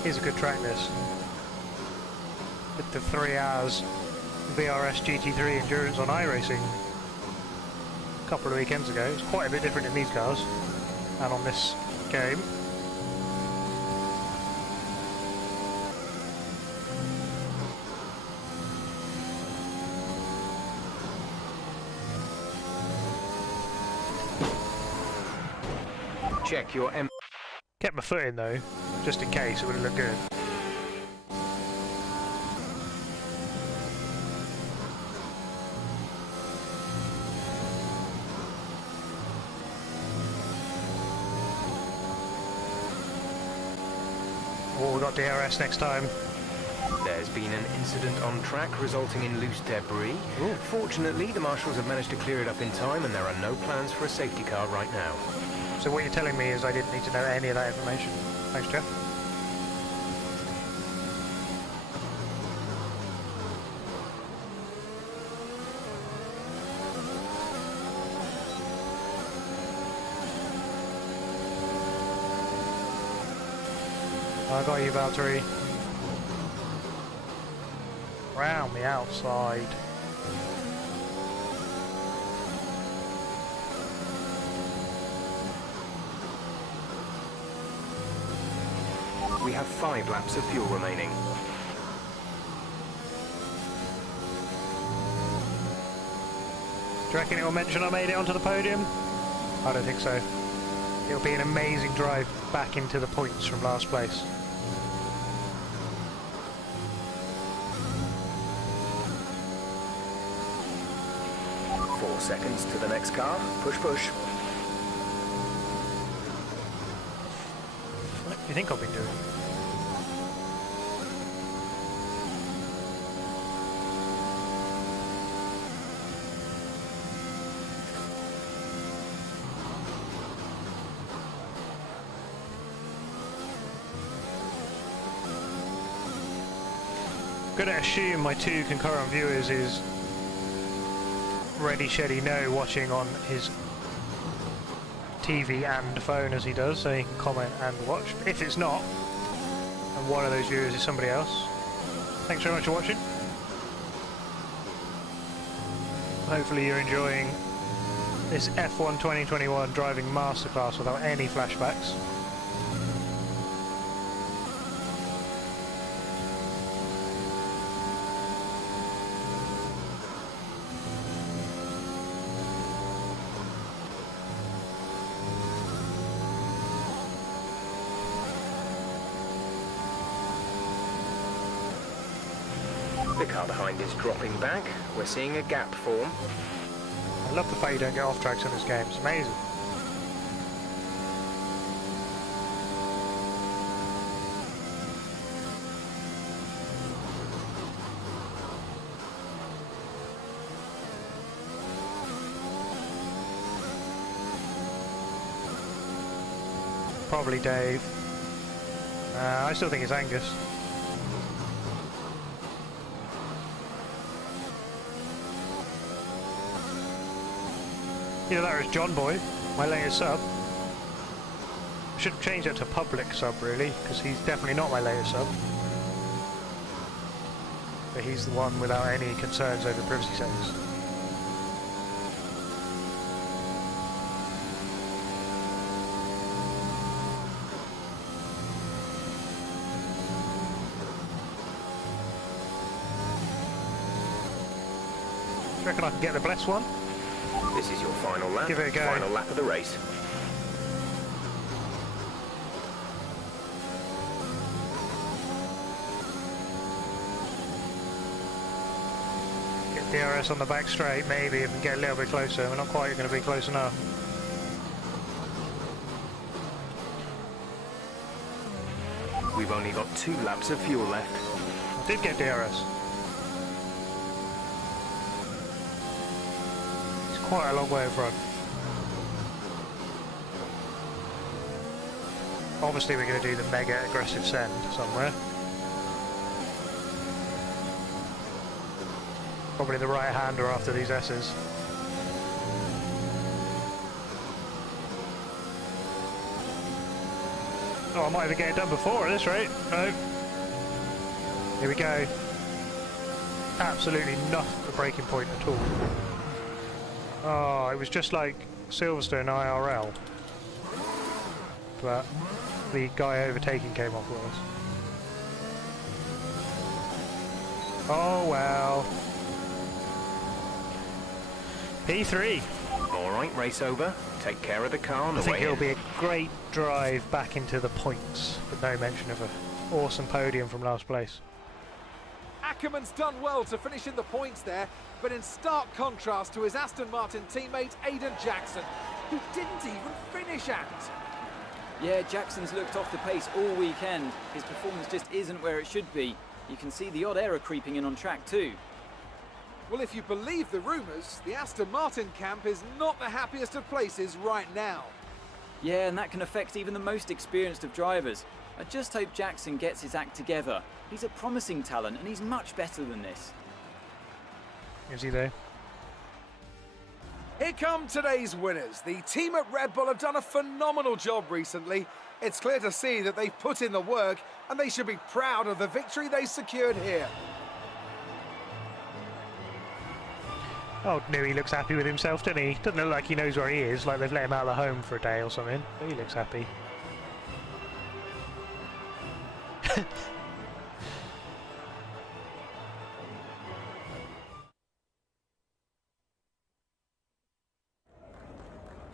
Here's a good track, this. With the 3 hours VRS GT3 endurance on iRacing a couple of weekends ago. It's quite a bit different in these cars and on this game. Check your Kept my foot in though, just in case it would look good. Oh, we got DRS next time. There's been an incident on track resulting in loose debris. Ooh. Fortunately, the marshals have managed to clear it up in time and there are no plans for a safety car right now. So what you're telling me is I didn't need to know any of that information. Thanks, Jeff. I got you, Valtteri. Round the outside. We have 5 laps of fuel remaining. Do you reckon it will mention I made it onto the podium? I don't think so. It'll be an amazing drive back into the points from last place. seconds to the next car. Push, push. What do you think I'll be doing? I'm gonna assume my 2 concurrent viewers is Ready Sheddy No watching on his TV and phone as he does, so he can comment and watch. If it's not, and one of those viewers is somebody else, thanks very much for watching. Hopefully you're enjoying this F1 2021 driving masterclass without any flashbacks. The car behind is dropping back. We're seeing a gap form. I love the fact you don't get off tracks in this game, it's amazing. Probably Dave. I still think it's Angus. Either that or it's John Boy, my latest sub. I should have changed it to public sub really, because he's definitely not my latest sub. But he's the one without any concerns over privacy settings. Do you reckon I can get the blessed one? This is your final lap. Give it a go. Final lap of the race. Get DRS on the back straight, maybe, if we get a little bit closer. We're not quite going to be close enough. We've only got 2 laps of fuel left. I did get DRS. Quite a long way in front. Obviously we're going to do the mega aggressive send somewhere. Probably the right hander after these S's. Oh, I might even get it done before at this rate. No. Here we go. Absolutely not a braking point at all. Oh, it was just like Silverstone IRL, but the guy overtaking came off worse. Oh well. P3. Alright, race over. Take care of the car on the I think way it'll in. be a great drive back into the points, with no mention of an awesome podium from last place. Ackerman's done well to finish in the points there, but in stark contrast to his Aston Martin teammate Aiden Jackson, who didn't even finish at. Yeah, Jackson's looked off the pace all weekend. His performance just isn't where it should be. You can see the odd error creeping in on track too. Well, if you believe the rumours, the Aston Martin camp is not the happiest of places right now. Yeah, and that can affect even the most experienced of drivers. I just hope Jackson gets his act together. He's a promising talent, and he's much better than this. Is he there? Here come today's winners. The team at Red Bull have done a phenomenal job recently. It's clear to see that they've put in the work, and they should be proud of the victory they secured here. Oh, no, he looks happy with himself, doesn't he? Doesn't look like he knows where he is, like they've let him out of the home for a day or something. But he looks happy.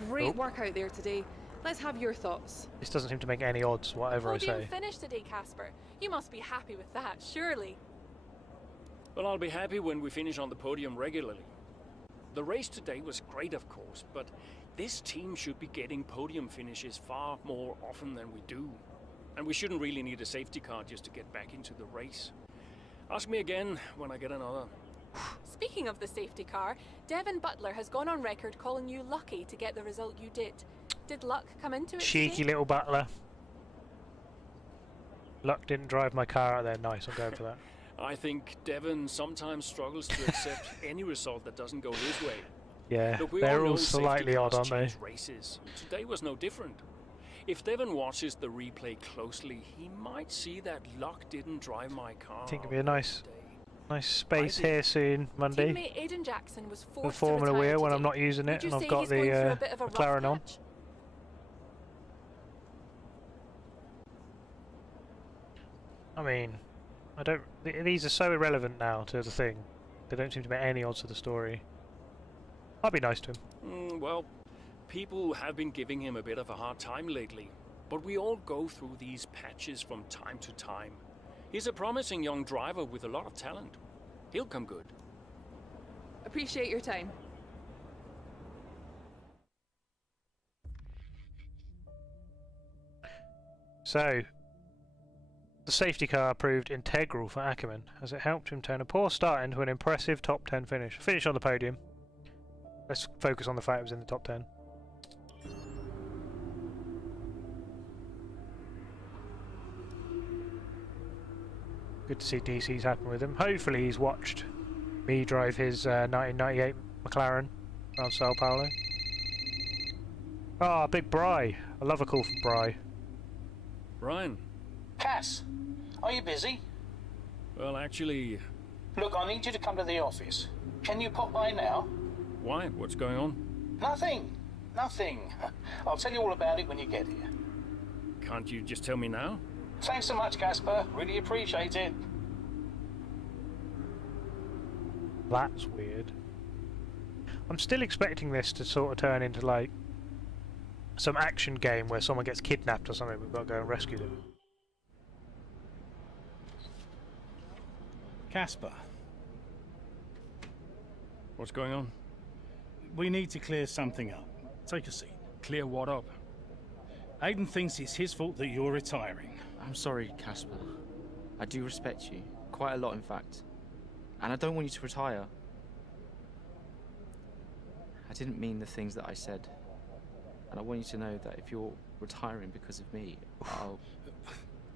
Great work out there today. Let's have your thoughts. This doesn't seem to make any odds, whatever I Podium say. finish today, Casper. You must be happy with that, surely. Well, I'll be happy when we finish on the podium regularly. The race today was great, of course, but this team should be getting podium finishes far more often than we do. And we shouldn't really need a safety car just to get back into the race. Ask me again when I get another. Speaking of the safety car, Devin Butler has gone on record calling you lucky to get the result you did. Did luck come into it Cheeky today? little Butler. Luck didn't drive my car out there. Nice, I'm going for that. I think Devin sometimes struggles to accept any result that doesn't go his way. Yeah, Look, we they're know all safety slightly odd, cars aren't they? change Races. Today was no different. If Devin watches the replay closely, he might see that luck didn't drive my car. I think it'd be a nice space here soon, Monday. Teammate Aiden Jackson was The forced Formula to retire Wheel when today. I'm not using it Would you and I've say got he's going through the a bit of a rough McLaren on. patch? I mean, I don't. These are so irrelevant now to the thing. They don't seem to make any odds to the story. I'd be nice to him. Well, people have been giving him a bit of a hard time lately, but we all go through these patches from time to time. He's a promising young driver with a lot of talent. He'll come good. Appreciate your time. So, the safety car proved integral for Ackerman as it helped him turn a poor start into an impressive top 10 finish. Finish on the podium. Let's focus on the fact it was in the top 10. Good to see DC's happy with him. Hopefully he's watched me drive his 1998 McLaren around Sao Paulo. Ah, big Bry. I love a call from Bry. Brian. Cass, are you busy? Well, actually... Look, I need you to come to the office. Can you pop by now? Why? What's going on? Nothing. Nothing. I'll tell you all about it when you get here. Can't you just tell me now? Thanks so much, Casper. Really appreciate it. That's weird. I'm still expecting this to sort of turn into like some action game where someone gets kidnapped or something. We've got to go and rescue them. Casper, What's going on? we need to clear something up. Take a seat. Clear what up? Aiden thinks it's his fault that you're retiring. I'm sorry, Casper. I do respect you. Quite a lot, in fact. And I don't want you to retire. I didn't mean the things that I said. And I want you to know that if you're retiring because of me, I'll...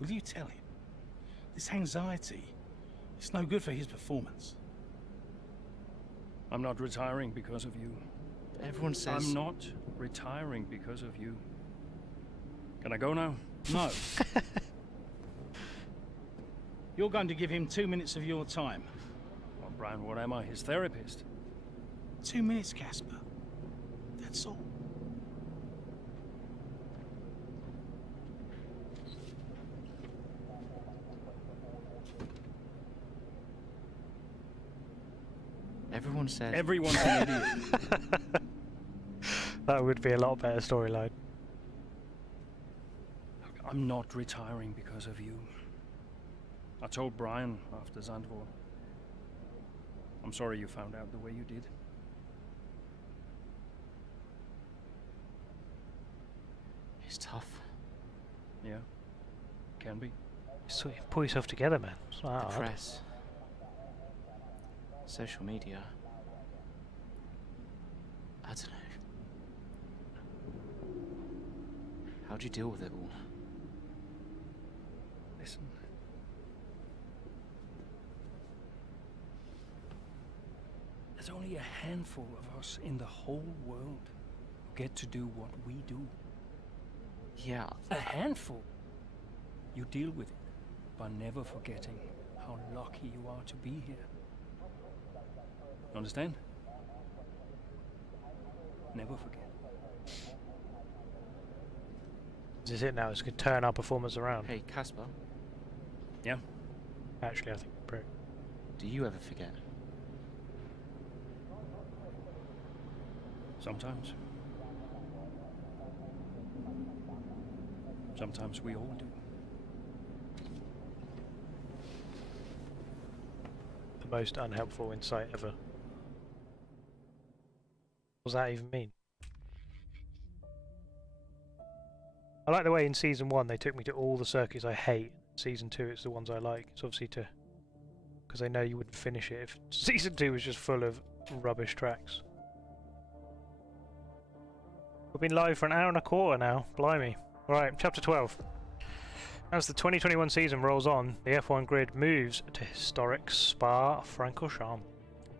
Will you tell him? This anxiety, it's no good for his performance. I'm not retiring because of you. Everyone says... I'm not retiring because of you. Can I go now? No. You're going to give him 2 minutes of your time. Well, Brian, what am I? His therapist? 2 minutes, Casper. That's all. Everyone says... Everyone's an idiot. That would be a lot better storyline. I'm not retiring because of you. I told Brian after Zandvoort. I'm sorry you found out the way you did. It's tough. Yeah, can be. So pull yourself together, man. It's not The hard. press. Social media. I don't know. How'd you deal with it all? Listen. There's only a handful of us in the whole world who get to do what we do. Yeah. A handful. You deal with it by never forgetting how lucky you are to be here. Understand? Never forget. This is it now. It's going to turn our performance around. Hey, Casper. Yeah? Actually, I think we're pretty. Do you ever forget? Sometimes. Sometimes we all do. The most unhelpful insight ever. What does that even mean? I like the way in Season 1 they took me to all the circuits I hate. Season 2 it's the ones I like. It's obviously because they know you wouldn't finish it if Season 2 was just full of rubbish tracks. We've been live for an hour and a quarter now. Blimey. Alright, Chapter 12. As the 2021 season rolls on, the F1 grid moves to historic Spa-Francorchamps.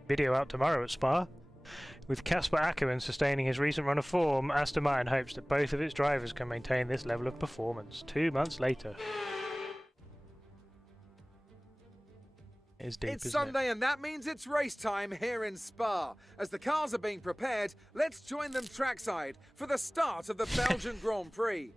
Video out tomorrow at Spa. With Casper Ackermann sustaining his recent run of form, Aston Martin hopes that both of its drivers can maintain this level of performance 2 months later. It's deep, it's Sunday, and that means it's race time here in Spa. As the cars are being prepared, let's join them trackside for the start of the Belgian Grand Prix.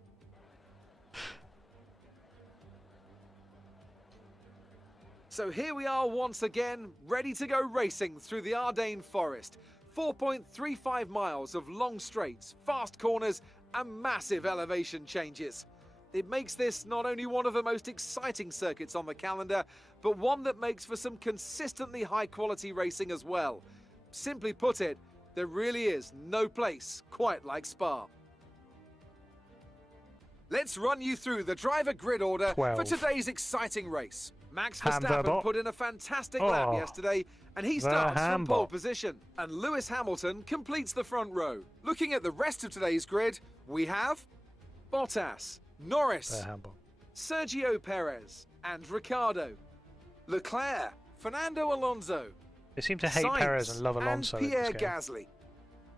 So here we are once again, ready to go racing through the Ardennes Forest. 4.35 miles of long straights, fast corners, and massive elevation changes. It makes this not only one of the most exciting circuits on the calendar, but one that makes for some consistently high-quality racing as well. Simply put it, there really is no place quite like Spa. Let's run you through the driver grid order 12. for today's exciting race. Max Ham Verstappen Verbot. put in a fantastic lap yesterday, and he starts from Verbot. pole position. And Lewis Hamilton completes the front row. Looking at the rest of today's grid, we have Bottas, Norris, Sergio Perez, and Ricciardo, Leclerc, Fernando Alonso. They seem to hate Sainz Perez and love Alonso. and in Pierre this game. Gasly,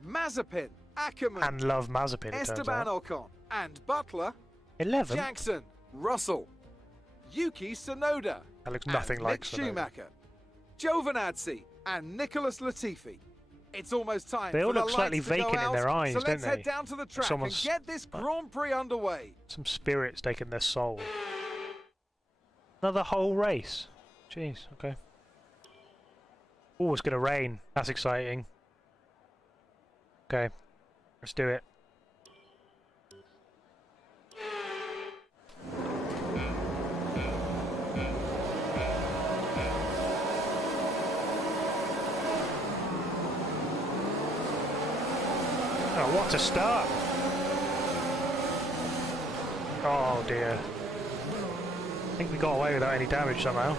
Mazepin, Ackermann, And love Mazepin, it turns Esteban out. Ocon, and Butler, 11? Jackson, Russell, Yuki Tsunoda, That looks nothing and like Mick Tsunoda. Schumacher, Giovinazzi, and Nicholas Latifi. It's almost time They all for the look slightly lights to go vacant in out, their eyes, so don't let's they? head down to the track and Someone's- get this Grand Prix underway. Some spirits taking their soul. Another whole race. Jeez, okay. Oh, it's going to rain. That's exciting. Okay, let's do it. Oh, what a start! Oh dear. I think we got away without any damage somehow.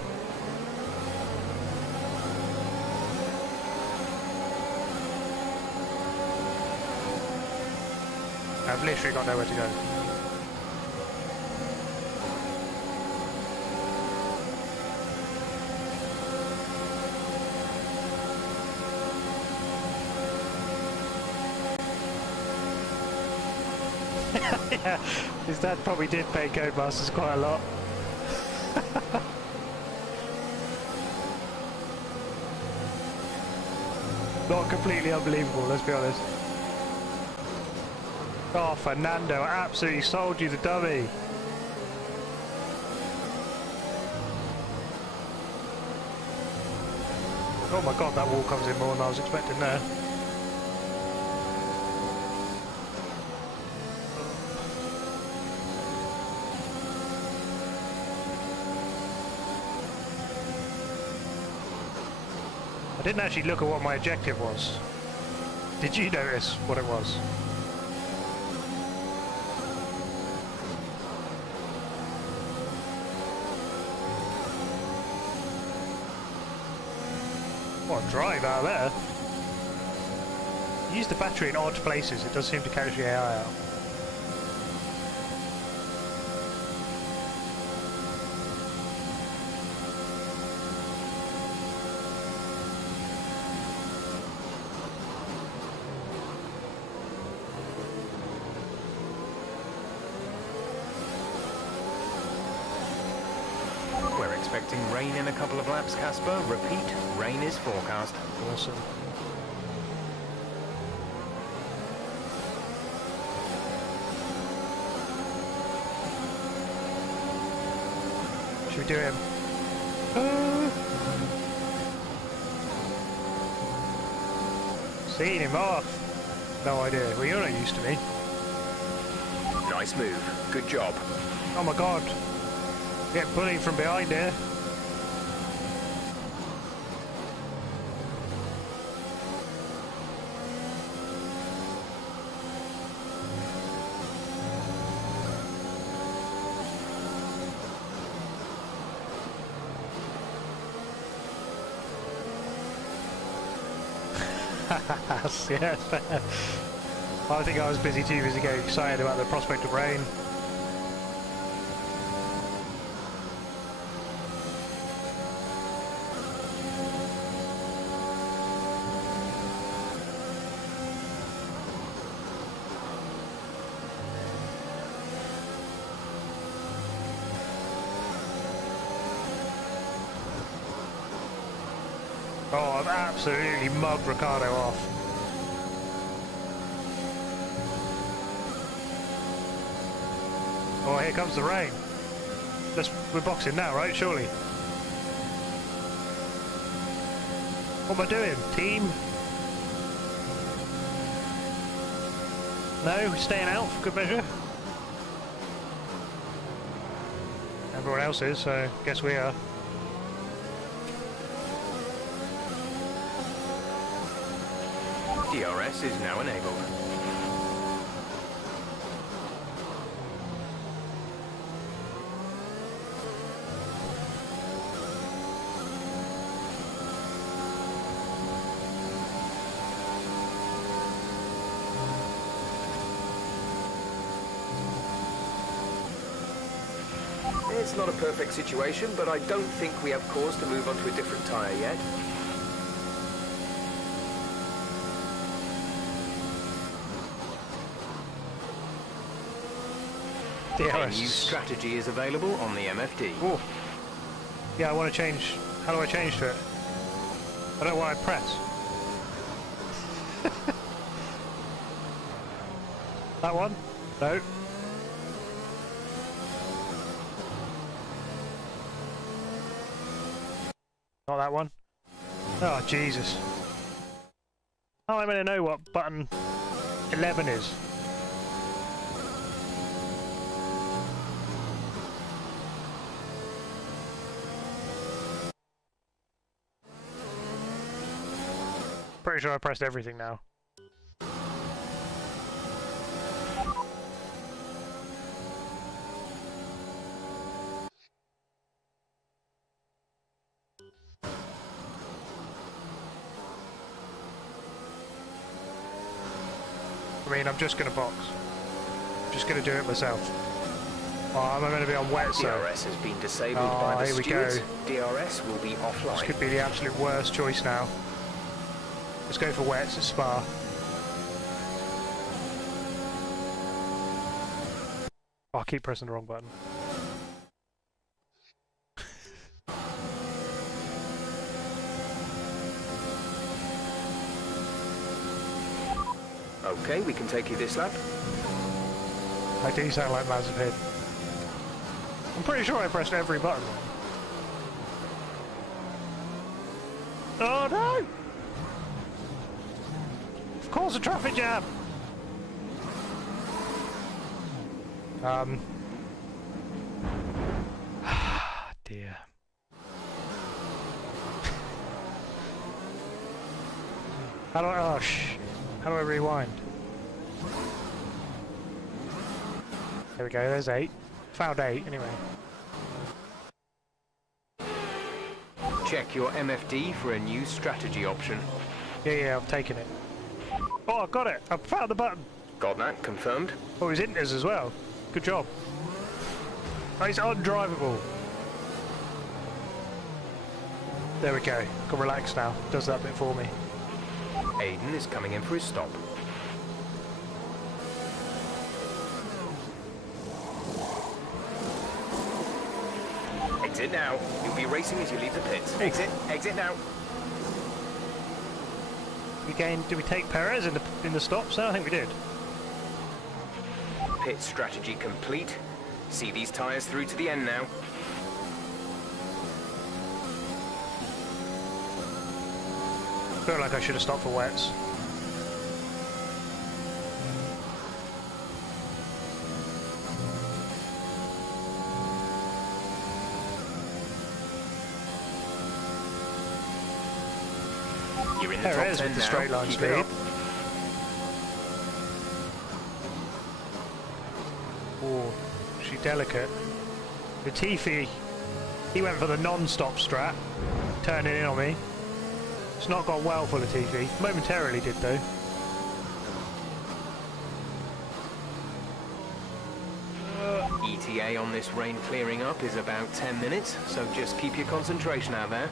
I've literally got nowhere to go. Yeah, his dad probably did pay Codemasters quite a lot. Not completely unbelievable, let's be honest. Oh, Fernando absolutely sold you the dummy. Oh my god, that wall comes in more than I was expecting there. I didn't actually look at what my objective was. Did you notice what it was? What a drive out there. Use the battery in odd places, it does seem to catch the AI out. We're expecting rain in a couple of laps, Casper. Repeat, rain is forecast. Awesome. Should we do him? Seeing him off. No idea. Well, you're not used to me. Nice move. Good job. Oh my god. Get bullied from behind here. Yeah, fair. I think I was too busy getting excited about the prospect of rain. Oh, I've absolutely mugged Ricardo off. Oh, here comes the rain. We're boxing now, right? Surely. What am I doing, team? No, staying out for good measure. Everyone else is, so guess we are. DRS is now enabled. It's not a perfect situation, but I don't think we have cause to move on to a different tyre yet. A new strategy is available on the MFD. Ooh. Yeah, I want to change. How do I change to it? I don't know what I press. That one? No. Not that one. Oh, Jesus. How am I going to know what button 11 is? Pretty sure I pressed everything now. I mean, I'm just gonna box. I'm just gonna do it myself. Oh, I'm gonna be on wet, so... DRS has been disabled by the stewards. DRS will be offline. This could be the absolute worst choice now. Let's go for wets at Spa. Oh, I keep pressing the wrong button. Okay, we can take you this lap. I do sound like Mazepin. I'm pretty sure I pressed every button. Oh no! Of course, a traffic jam! Dear. How do I... Oh, how do I rewind? There we go, there's 8. Found 8, anyway. Check your MFD for a new strategy option. Yeah, I've taken it. Oh, I got it! I found the button! Got that, confirmed. Oh, it's Inters as well. Good job. Oh, it's undrivable. There we go. Can relax now. Does that bit for me. Aiden is coming in for his stop. Exit now. You'll be racing as you leave the pits. Exit now. Did we take Perez in the stops? I think we did. Pit strategy complete. See these tyres through to the end now. Feel like I should have stopped for wets. You're in the top 10 with the now. straight line Keep speed. it up. Oh, she's delicate. Latifi, he went for the non-stop strat, turning in on me. It's not gone well for Latifi. Momentarily did though. ETA on this rain clearing up is about 10 minutes, so just keep your concentration out there.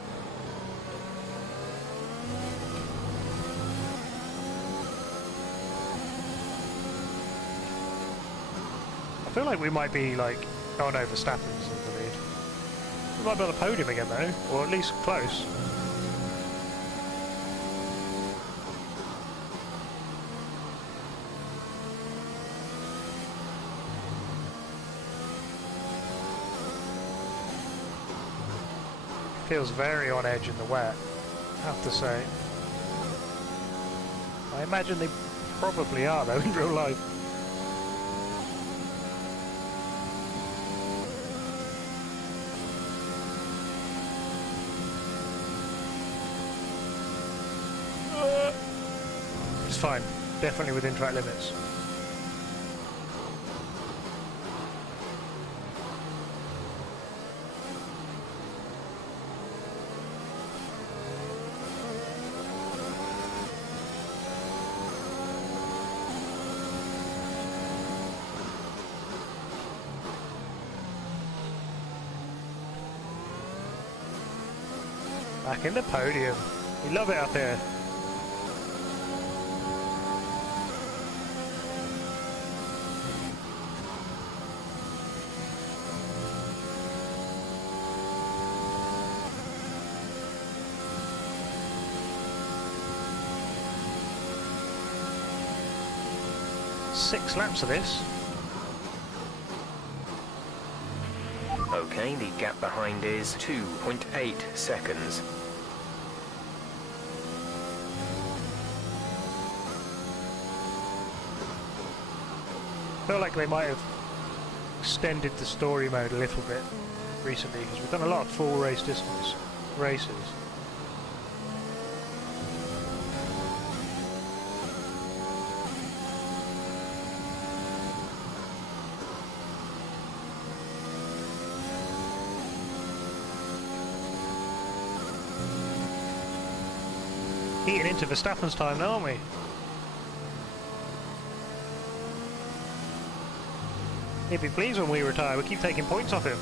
I feel like we might be like... Oh no, Verstappen's in the lead. We might be on the podium again though, or at least close. Feels very on edge in the wet, I have to say. I imagine they probably are though in real life. It's fine, definitely within track limits. Back in the podium. We love it up here. Six laps of this. Okay, the gap behind is 2.8 seconds. I feel like they might have extended the story mode a little bit recently because we've done a lot of full race distance races. Eating into Verstappen's time now, aren't we? He'd be pleased when we retire. We keep taking points off him.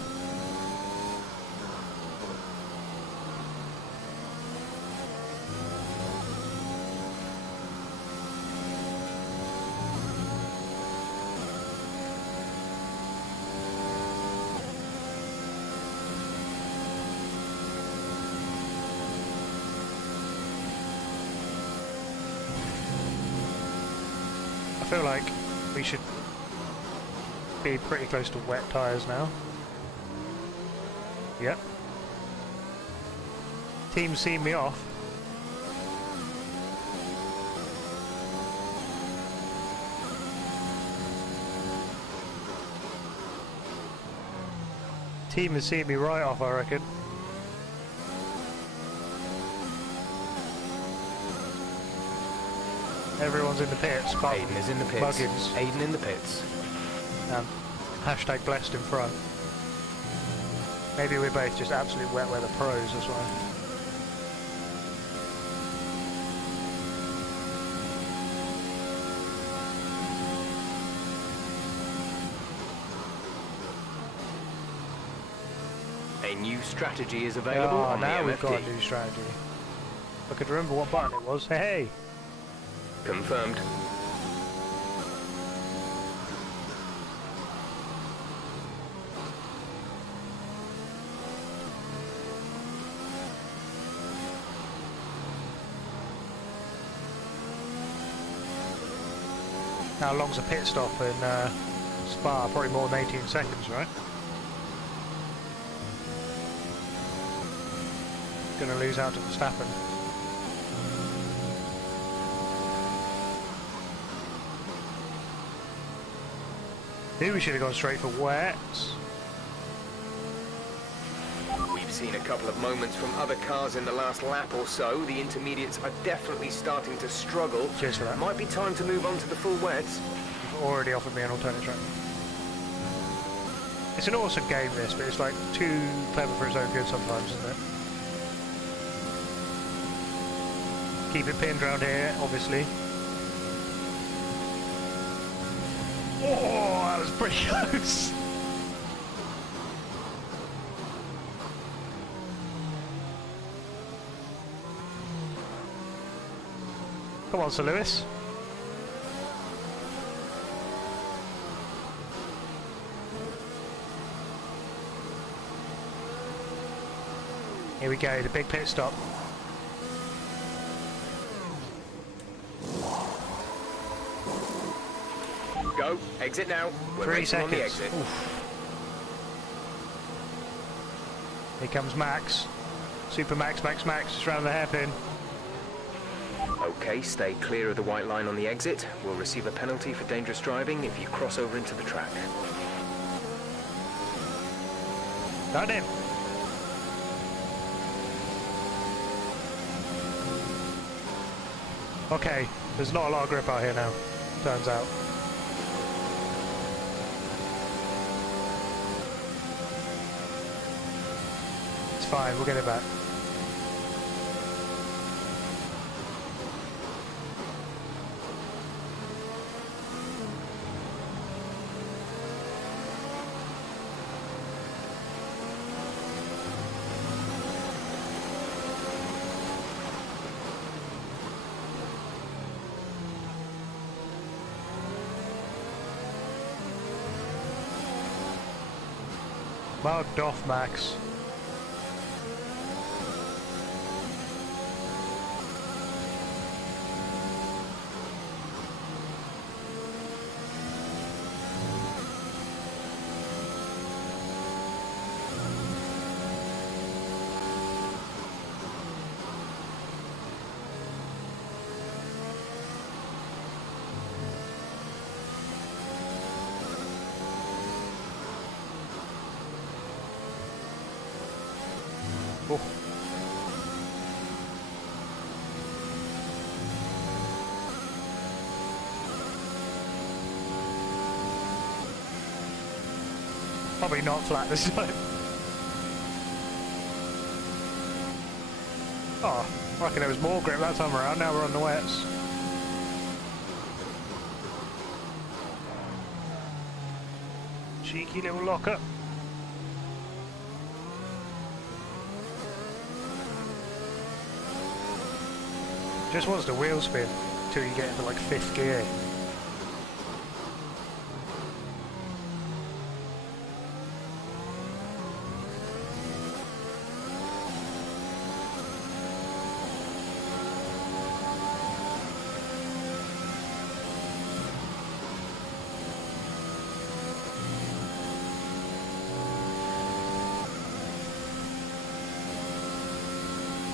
I feel like we should be pretty close to wet tyres now. Yep. Team's seen me off. Team has seen me right off, I reckon. Everyone's in the pits. Aiden is in the pits. Muggins. Aiden in the pits. Hashtag blessed in front. Maybe we're both just absolute wet weather pros as well. A new strategy is available on now the we've got MFD. a new strategy. I could remember what button it was. Hey! Confirmed. How long's a pit stop in Spa? Probably more than 18 seconds, right? Gonna lose out to Verstappen. Maybe we should have gone straight for wets. We've seen a couple of moments from other cars in the last lap or so. The intermediates are definitely starting to struggle. Cheers for that. Might be time to move on to the full wets. You've already offered me an alternate track. It's an awesome game, this, but it's like too clever for its own good sometimes, isn't it? Keep it pinned round here, obviously. Oh, that was pretty close. Come on, Sir Lewis. Here we go, the big pit stop. Go, exit now. We're 3 racing on the seconds. exit. Oof. Here comes Max. Super Max, Max, just round the hairpin. Okay, stay clear of the white line on the exit. We'll receive a penalty for dangerous driving if you cross over into the track. Got him. Okay, there's not a lot of grip out here now, turns out. It's fine, we'll get it back. Mugged off, Max. Oh. Probably not flat this time. Oh, I reckon there was more grip that time around. Now we're on the wets. Cheeky little locker. Just wants the wheel spin until you get into like 5th gear.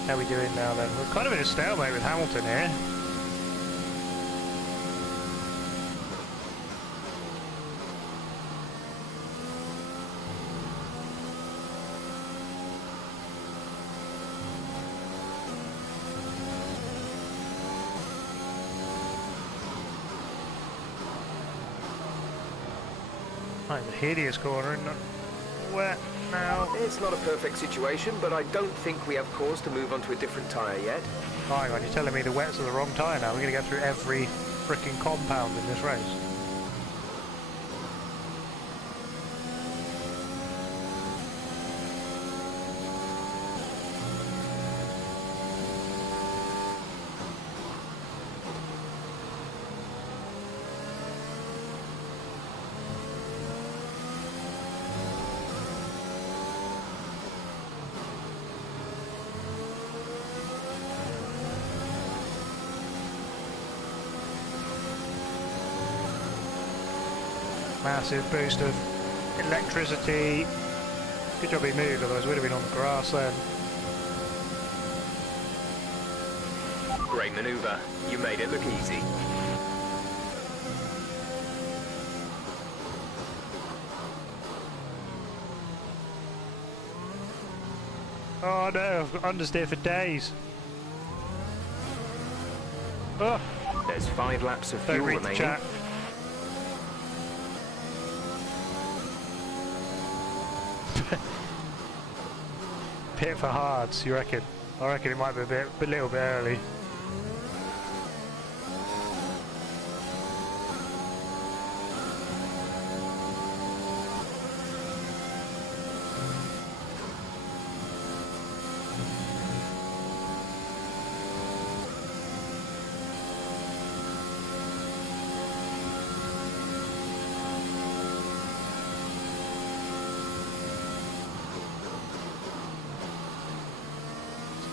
How are we doing now then? We're kind of in a stalemate with Hamilton here. I'm a hideous corner and not wet now. It's not a perfect situation, but I don't think we have cause to move on to a different tyre yet. Hang on, you're telling me the wets are the wrong tyre now? We're going to go through every frickin' compound in this race. Massive boost of electricity. Good job he moved, otherwise we'd have been on the grass then. Great manoeuvre. You made it look easy. Oh no, I've got understeer for days. Oh. There's 5 laps of fuel Don't read remaining. the chat. Pit for hards, you reckon? I reckon it might be a little bit early.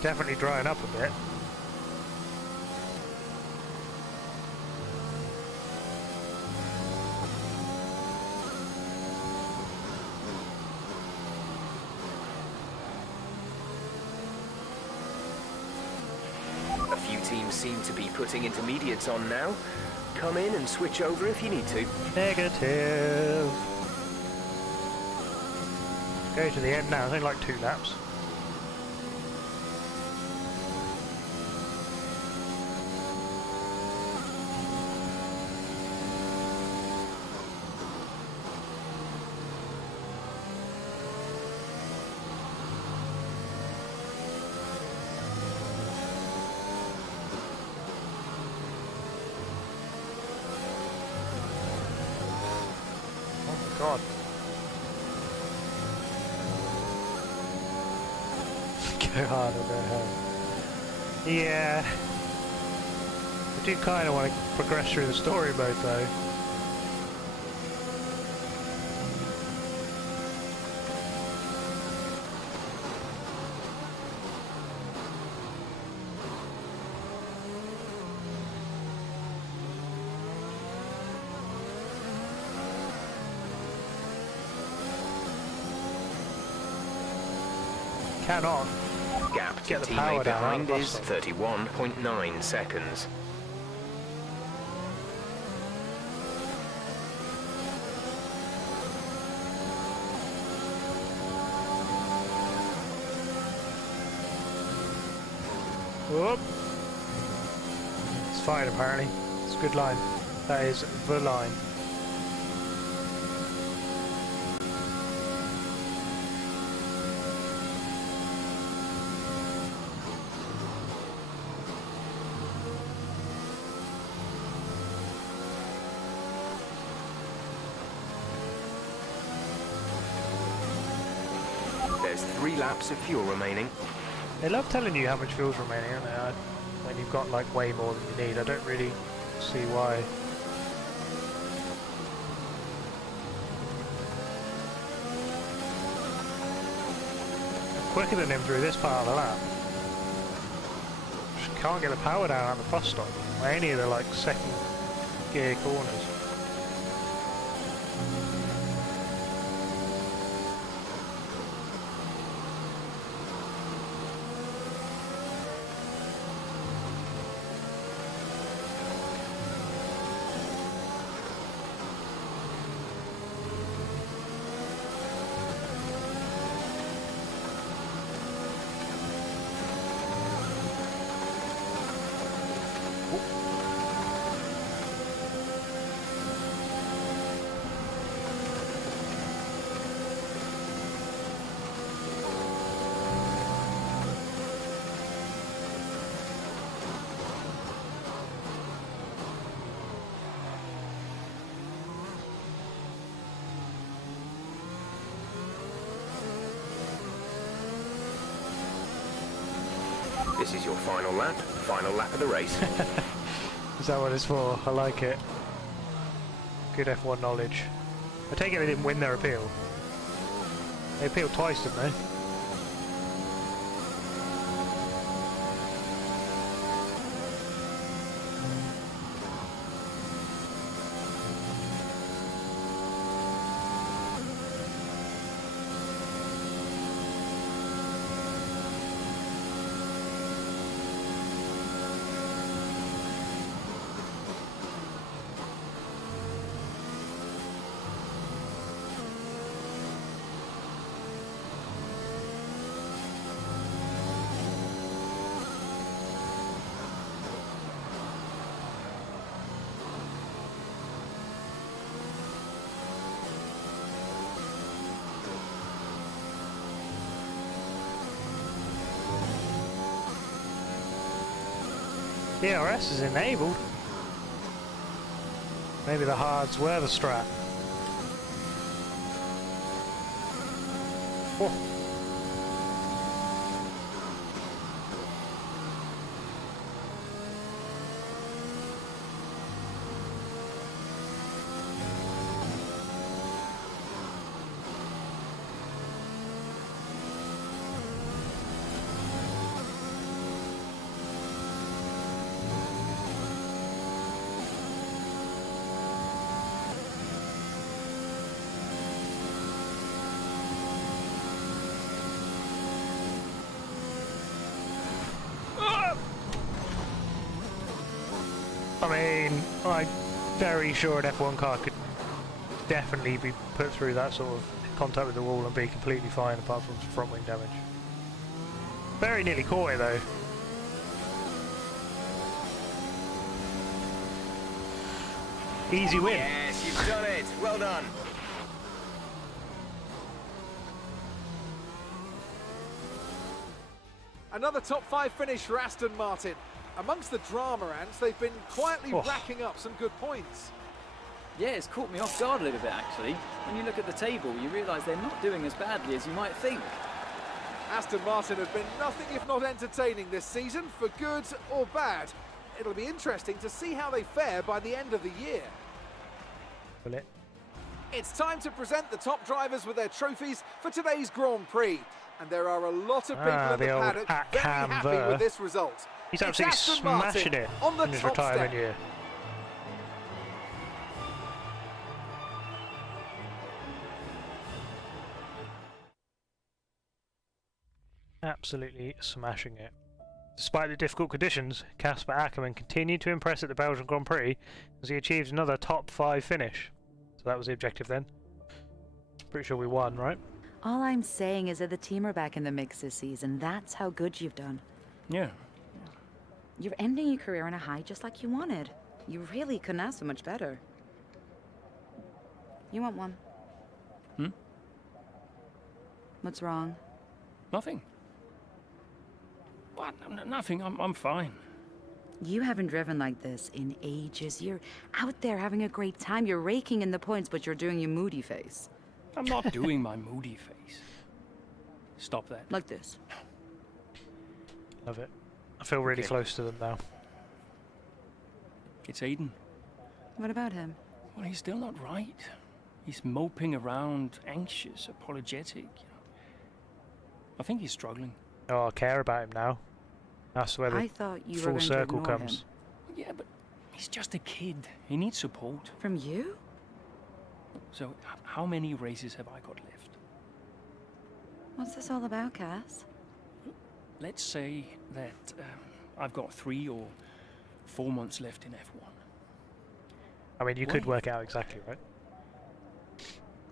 Definitely drying up a bit. A few teams seem to be putting intermediates on now. Come in and switch over if you need to. Negative. Go to the end now. It's only like 2 laps. God. Go hard or go home. Yeah. I do kind of want to progress through the story mode though. Cannot Gap to get the power teammate down. behind is 31.9 seconds. Whoop. It's fine apparently. It's a good line. That is the line. There's 3 laps of fuel remaining. They love telling you how much fuel's remaining, don't they? When you've got like way more than you need. I don't really see why. I'm quicker than him through this part of the lap. Just can't get the power down at the bus stop. Or any of the like second gear corners. This is your final lap of the race. Is that what it's for? I like it. Good F1 knowledge. I take it they didn't win their appeal. They appealed twice, didn't they? DRS is enabled. Maybe the hards were the strat. Oh. mean, I'm very sure an F1 car could definitely be put through that sort of contact with the wall and be completely fine apart from front wing damage. Very nearly caught it though. Easy win. Yes, you've done it. Well done. Another top 5 finish for Aston Martin. Amongst the drama, ants, they've been quietly racking up some good points. Yeah, it's caught me off guard a little bit, actually. When you look at the table, you realise they're not doing as badly as you might think. Aston Martin have been nothing if not entertaining this season, for good or bad. It'll be interesting to see how they fare by the end of the year. Will it? It's time to present the top drivers with their trophies for today's Grand Prix. And there are a lot of people in the paddock very happy with this result. He's It's absolutely Aston Martin smashing it on the in his top retirement step. year. Absolutely smashing it. Despite the difficult conditions, Casper Ackermann continued to impress at the Belgian Grand Prix as he achieved another top 5 finish. So that was the objective then. Pretty sure we won, right? All I'm saying is that the team are back in the mix this season. That's how good you've done. Yeah. You're ending your career on a high just like you wanted. You really couldn't ask for much better. You want one? Hmm? What's wrong? Nothing. What? Nothing. I'm fine. You haven't driven like this in ages. You're out there having a great time. You're raking in the points, but you're doing your moody face. I'm not doing my moody face. Stop that. Like this. Love it. I feel really Okay. close to them now. It's Aiden. What about him? Well, he's still not right. He's moping around, anxious, apologetic. I think he's struggling. Oh, I care about him now. That's where the I thought you were full going to circle ignore comes. him. Yeah, but he's just a kid. He needs support. From you? So, how many races have I got left? What's this all about, Cass? Let's say that I've got 3 or 4 months left in F1. I mean, you could work out exactly, right?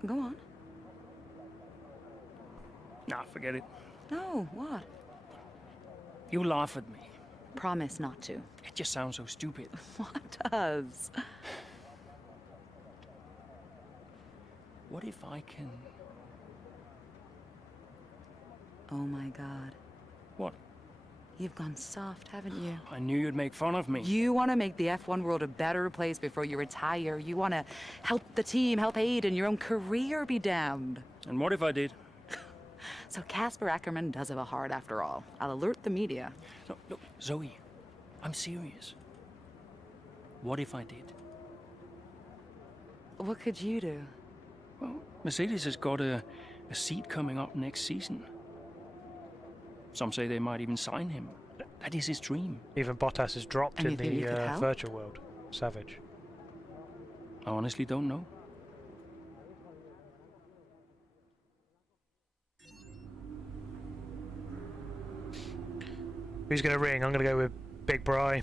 Go on. Nah, forget it. No, what? You laugh at me. Promise not to. It just sounds so stupid. What does? What if I can... Oh my God. What? You've gone soft, haven't you? I knew you'd make fun of me. You want to make the F1 world a better place before you retire. You want to help the team, help Aiden, your own career be damned. And what if I did? So Casper Ackermann does have a heart after all. I'll alert the media. Look, Zoe, I'm serious. What if I did? What could you do? Well, Mercedes has got a seat coming up next season. Some say they might even sign him. That is his dream. Even Bottas is dropped And in you think you could the help? virtual world. Savage. I honestly don't know. Who's going to ring? I'm going to go with Big Bry.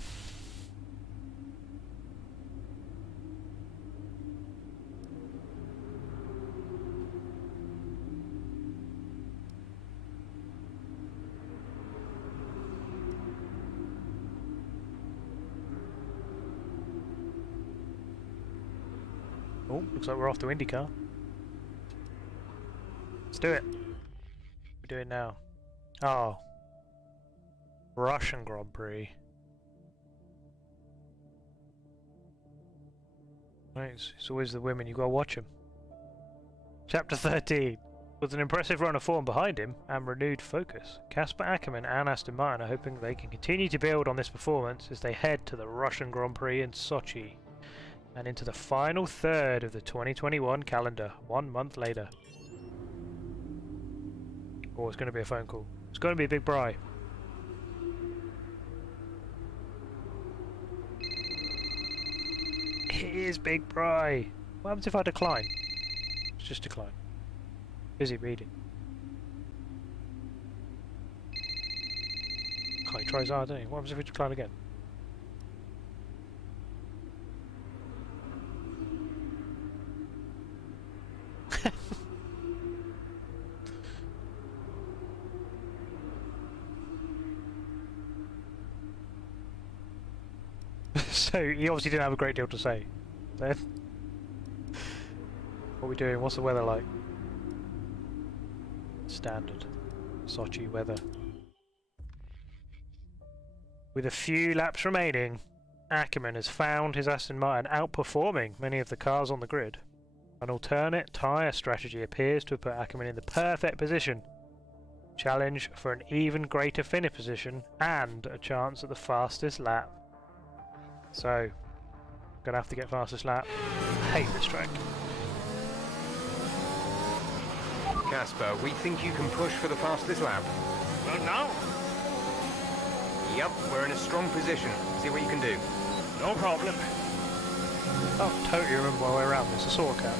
Oh, looks like we're off to IndyCar. Let's do it. We do it now. Oh. Russian Grand Prix. Right, it's always the women, you gotta watch them. Chapter 13. With an impressive run of form behind him and renewed focus, Casper Ackermann and Aston Martin are hoping they can continue to build on this performance as they head to the Russian Grand Prix in Sochi and into the final third of the 2021 calendar, 1 month later. Oh, it's going to be a phone call. It's going to be a Big Bry. It is Big Bry. What happens if I decline? It's just decline. Busy reading. Oh, he tries hard, doesn't he? What happens if we decline again? So he obviously didn't have a great deal to say. Then what are we doing? What's the weather like? Standard Sochi weather. With a few laps remaining, Ackerman has found his Aston Martin outperforming many of the cars on the grid. An alternate tyre strategy appears to have put Ackerman in the perfect position. Challenge for an even greater finish position and a chance at the fastest lap. So, gonna have to get fastest lap. I hate this track. Casper, we think you can push for the fastest lap. Well, now? Yep, we're in a strong position. See what you can do. No problem. Oh, totally remember my way around this. I saw a cat.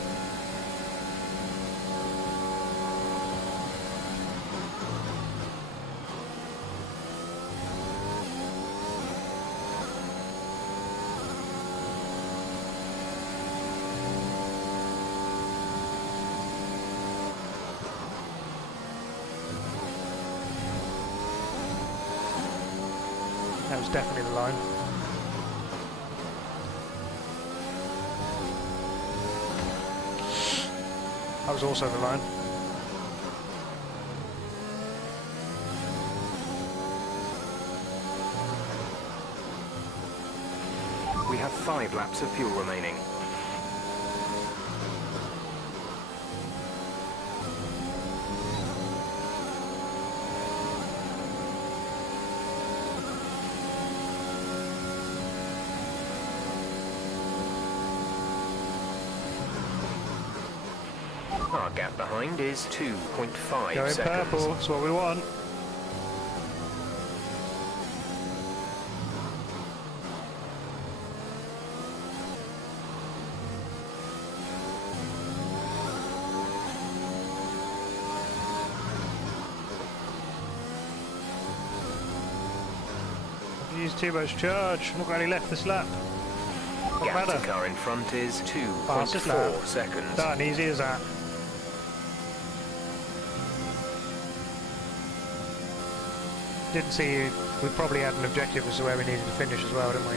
That was definitely the line. That was also the line. We have 5 laps of fuel remaining. Our gap behind is 2.5 Going seconds. purple, that's what we want. I've used too much charge. Not got any left this lap. Gap to car in front is 2.4 seconds. Done, easy as that. Didn't see you. We probably had an objective as to where we needed to finish as well, didn't we?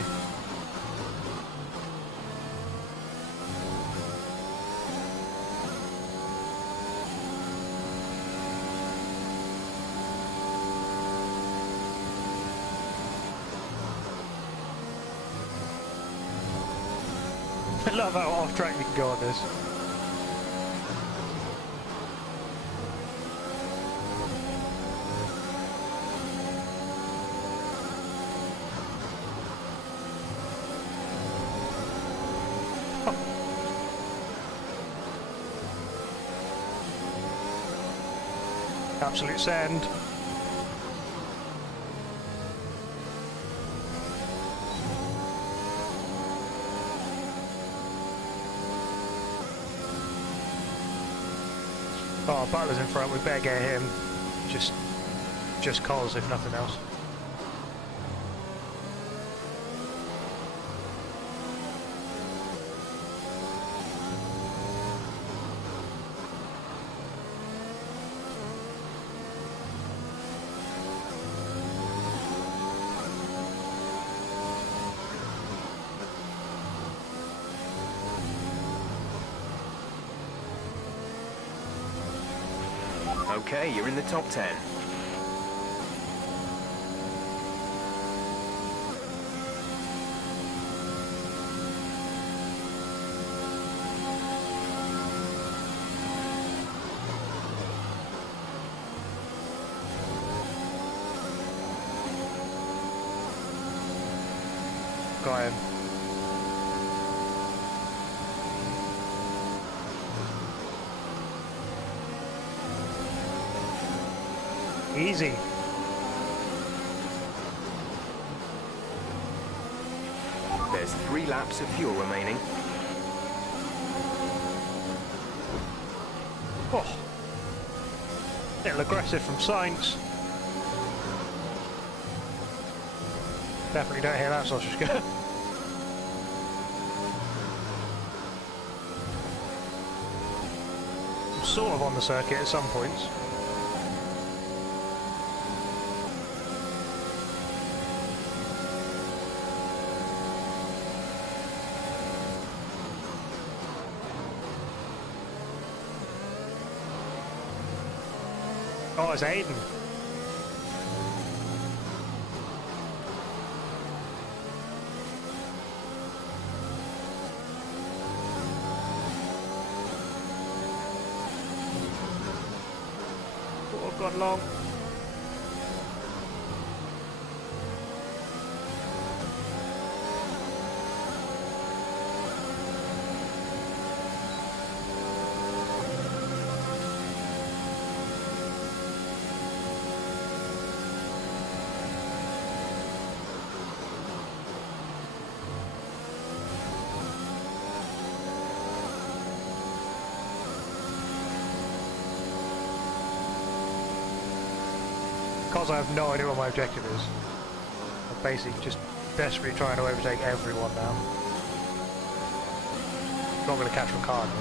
I love how off track we can go on this. Absolute send. Oh, Butler's in front. We better get him. Just cause, if nothing else. Okay, you're in the top 10. Got him. Easy. There's 3 laps of fuel remaining. Oh. Little aggressive from Sainz. Definitely don't hear that sausage go. sort of on the circuit at some points. Oh, it's Aiden. Oh, I've gone long. Because I have no idea what my objective is. I'm basically just desperately trying to overtake everyone now. I'm not going to catch Ricardo.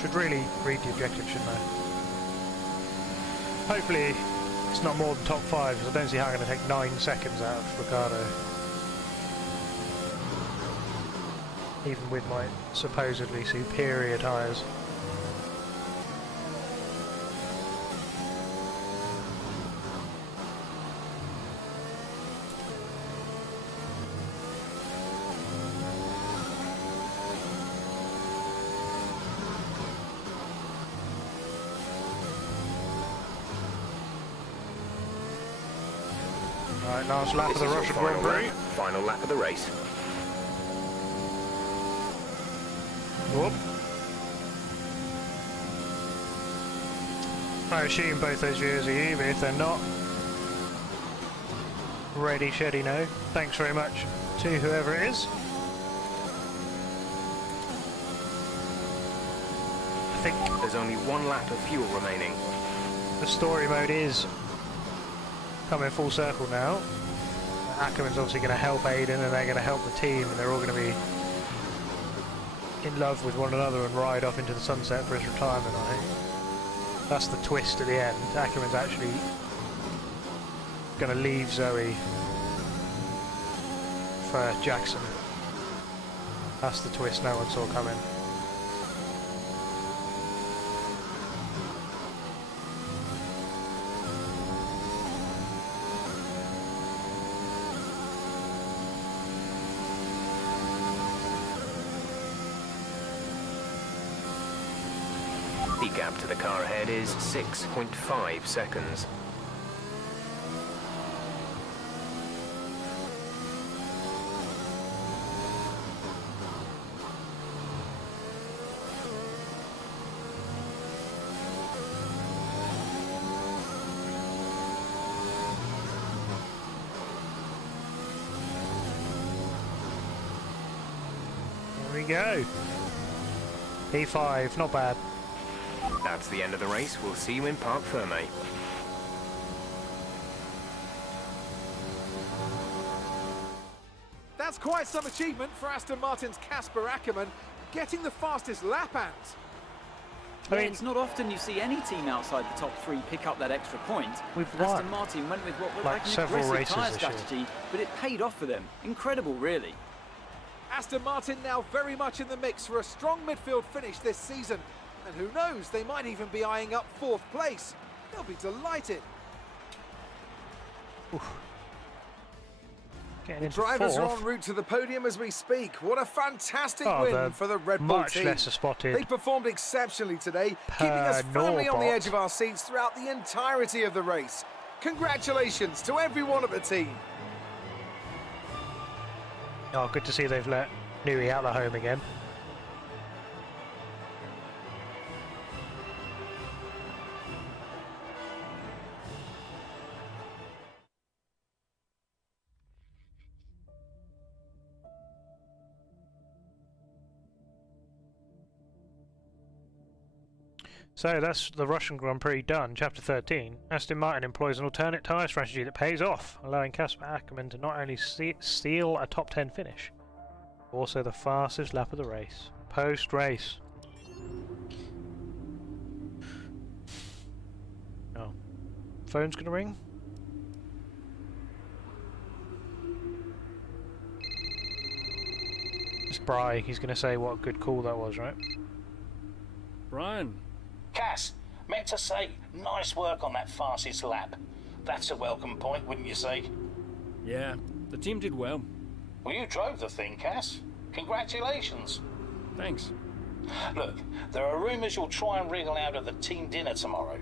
Should really read the objective, shouldn't I? Hopefully it's not more than top 5, because I don't see how I'm going to take 9 seconds out of Ricardo. Even with my supposedly superior tyres. Right, last lap of the Russian Grand Prix. Final lap of the race. Whoop. I assume both those viewers are you, but if they're not, ready, sheddy, no. Thanks very much to whoever it is. I think there's only 1 lap of fuel remaining. The story mode is coming full circle now. Ackerman's obviously going to help Aiden, and they're going to help the team, and they're all going to be in love with one another and ride off into the sunset for his retirement, I think. That's the twist at the end. Ackerman's actually going to leave Zoe for Jackson. That's the twist no one saw coming. The gap to the car ahead is 6.5 seconds. There we go. P5, not bad. That's the end of the race. We'll see you in Parc Ferme. That's quite some achievement for Aston Martin's Casper Ackerman, getting the fastest lap hand. Yeah, it's not often you see any team outside the top 3 pick up that extra point. Aston Martin went with what looked like an aggressive tyre strategy, but it paid off for them. Incredible, really. Aston Martin now very much in the mix for a strong midfield finish this season. And who knows, they might even be eyeing up 4th place. They'll be delighted. Getting into Drivers 4th. are en route to the podium as we speak. What a fantastic win for the Red Bull much team. lesser spotted. They performed exceptionally today, keeping us firmly on the edge of our seats throughout the entirety of the race. Congratulations to everyone at the team. Oh, good to see they've let Newey out of home again. So that's the Russian Grand Prix done. Chapter 13. Aston Martin employs an alternate tyre strategy that pays off, allowing Kasper Ackermann to not only steal a top 10 finish, but also the fastest lap of the race. Post-race. Oh. Phone's gonna ring? It's Bry. He's gonna say what a good call that was, right? Brian. Cass, meant to say, nice work on that fastest lap. That's a welcome point, wouldn't you say? Yeah, the team did well. Well, you drove the thing, Cass. Congratulations. Thanks. Look, there are rumours you'll try and wriggle out of the team dinner tomorrow.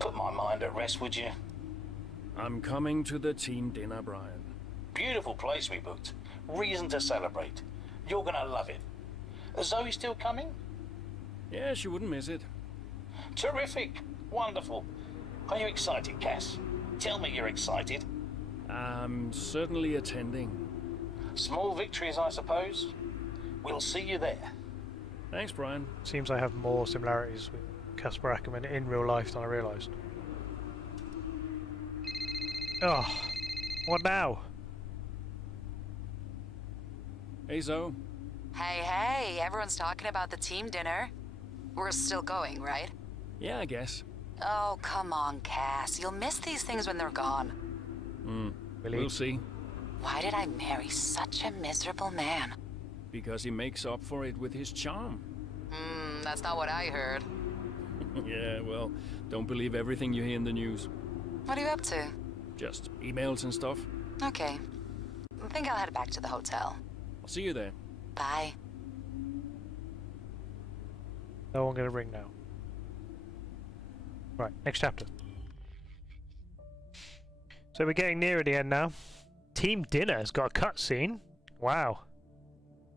Put my mind at rest, would you? I'm coming to the team dinner, Brian. Beautiful place we booked. Reason to celebrate. You're gonna love it. Is Zoe still coming? Yeah, she wouldn't miss it. Terrific. Wonderful. Are you excited, Cass? Tell me you're excited. I'm certainly attending. Small victories, I suppose. We'll see you there. Thanks, Brian. Seems I have more similarities with Kasper Ackermann in real life than I realised. Oh, what now? Hey, Zoe. Hey, everyone's talking about the team dinner. We're still going, right? Yeah, I guess. Oh, come on, Cass. You'll miss these things when they're gone. We'll see. Why did I marry such a miserable man? Because he makes up for it with his charm. That's not what I heard. Yeah, well, don't believe everything you hear in the news. What are you up to? Just emails and stuff. Okay. I think I'll head back to the hotel. I'll see you there. Bye. No one gonna ring now. Right, next chapter. So we're getting nearer the end now. Team Dinner's got a cutscene. Wow.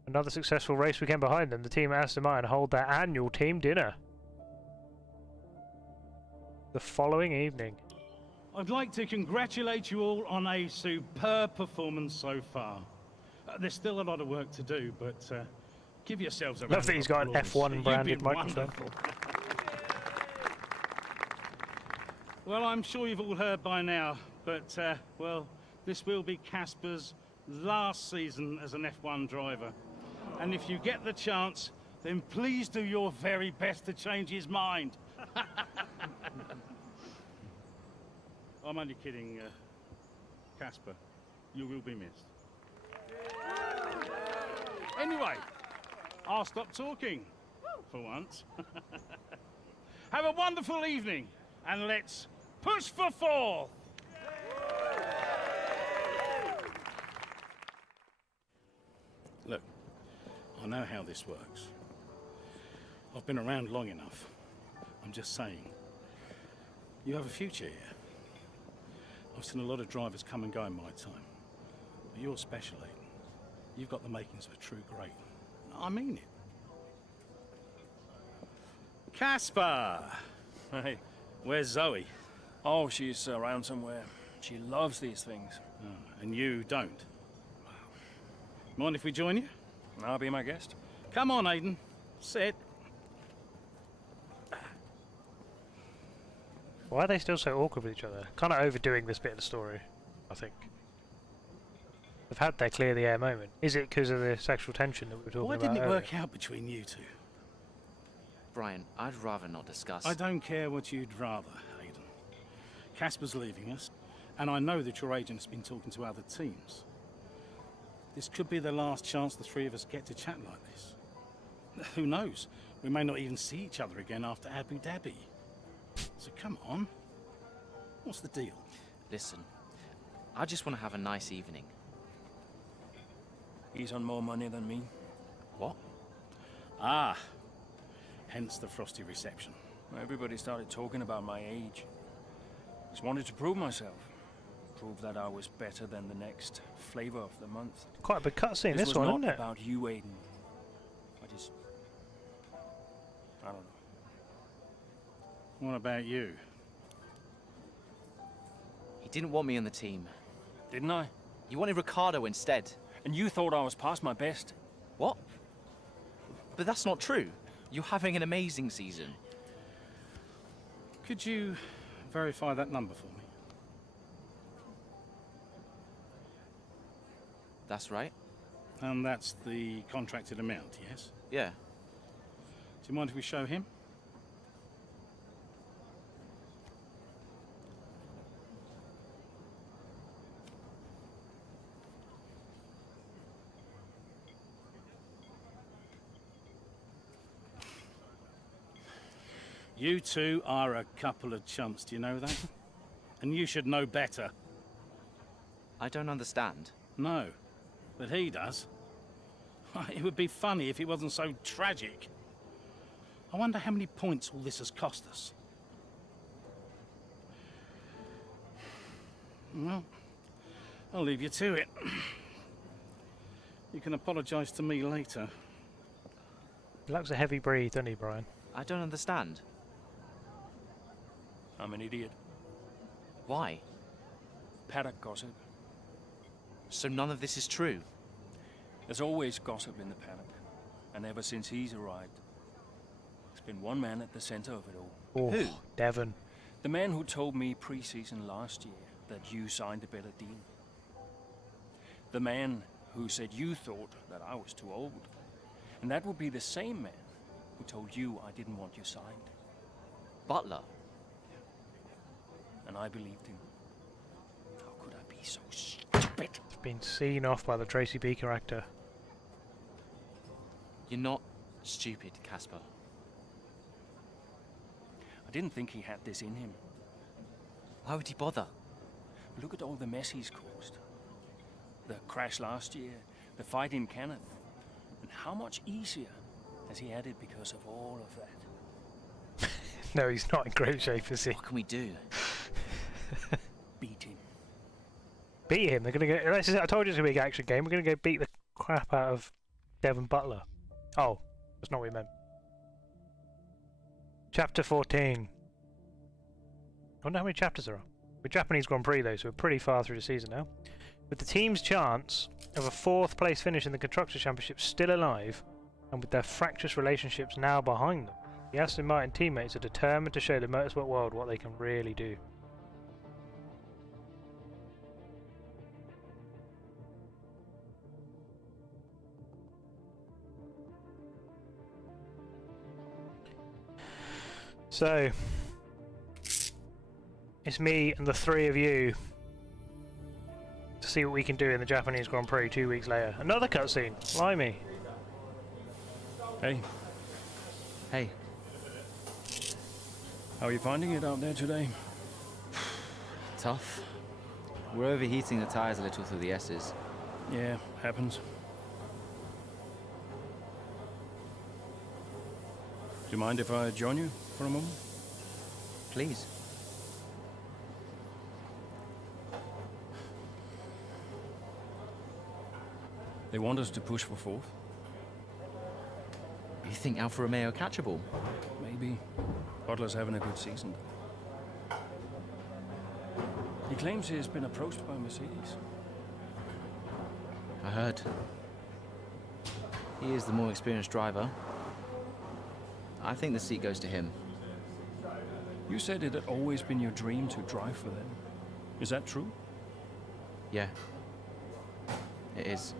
Another successful race weekend behind them. The team at Aston Martin hold their annual team dinner the following evening. I'd like to congratulate you all on a superb performance so far. There's still a lot of work to do, but give yourselves a round of applause. Love that he's got an F1 branded microphone. Well, I'm sure you've all heard by now, but, well, this will be Kasper's last season as an F1 driver. And if you get the chance, then please do your very best to change his mind. I'm only kidding, Kasper. You will be missed. Anyway, I'll stop talking, for once. Have a wonderful evening, and let's push for fourth! Look, I know how this works. I've been around long enough. I'm just saying, you have a future here. I've seen a lot of drivers come and go in my time, but you're special, Aiden. You've got the makings of a true great. I mean it. Kasper! Hey. Where's Zoe? Oh, she's around somewhere. She loves these things. Oh, and you don't? Mind if we join you? I'll be my guest. Come on, Aiden. Sit. Why are they still so awkward with each other? Kind of overdoing this bit of the story, I think. They've had their clear the air moment. Is it because of the sexual tension that we were talking about? Why didn't it earlier? work out between you two? Brian, I'd rather not discuss. I don't care what you'd rather, Aiden. Kasper's leaving us, and I know that your agent's been talking to other teams. This could be the last chance the three of us get to chat like this. Who knows? We may not even see each other again after Abu Dhabi. So come on. What's the deal? Listen, I just want to have a nice evening. He's on more money than me. What? Ah. Hence the frosty reception. Everybody started talking about my age. Just wanted to prove myself. Prove that I was better than the next flavor of the month. Quite a big cutscene, this one, isn't it? This was not about you, Aiden. I don't know. What about you? He didn't want me on the team. Didn't I? You wanted Ricardo instead. And you thought I was past my best. What? But that's not true. You're having an amazing season. Could you verify that number for me? That's right. And that's the contracted amount, yes? Yeah. Do you mind if we show him? You two are a couple of chumps, do you know that? And you should know better. I don't understand. No, but he does. It would be funny if it wasn't so tragic. I wonder how many points all this has cost us. Well, I'll leave you to it. You can apologise to me later. He likes a heavy breathe, doesn't he, Brian? I don't understand. I'm an idiot. Why? Paddock gossip. So none of this is true? There's always gossip in the paddock. And ever since he's arrived, there's been one man at the center of it all. Oh, who? Devon. The man who told me pre-season last year that you signed a better deal. The man who said you thought that I was too old. And that would be the same man who told you I didn't want you signed. Butler? And I believed him. How could I be so stupid? It's been seen off by the Tracy Beaker actor. You're not stupid, Casper. I didn't think he had this in him. Why would he bother? Look at all the mess he's caused. The crash last year, the fight in Canada. And how much easier has he had it because of all of that? No, he's not in great shape, is he? What can we do? Beat him. Beat him? They're gonna go. I told you it's gonna be an action game. We're gonna go beat the crap out of Devon Butler. Oh, that's not what we meant. Chapter 14. I wonder how many chapters there are. We're Japanese Grand Prix though, so we're pretty far through the season now. With the team's chance of a 4th place finish in the Constructors' Championship still alive, and with their fractious relationships now behind them, the Aston Martin teammates are determined to show the motorsport world what they can really do. So, it's me and the 3 of you to see what we can do in the Japanese Grand Prix 2 weeks later. Another cutscene! Blimey! Hey. Hey. How are you finding it out there today? Tough. We're overheating the tyres a little through the S's. Yeah, happens. Do you mind if I join you for a moment? Please. They want us to push for 4th. You think Alfa Romeo are catchable? Maybe. Butler's having a good season. He claims he's been approached by Mercedes. I heard. He is the more experienced driver. I think the seat goes to him. You said it had always been your dream to drive for them. Is that true? Yeah. It is.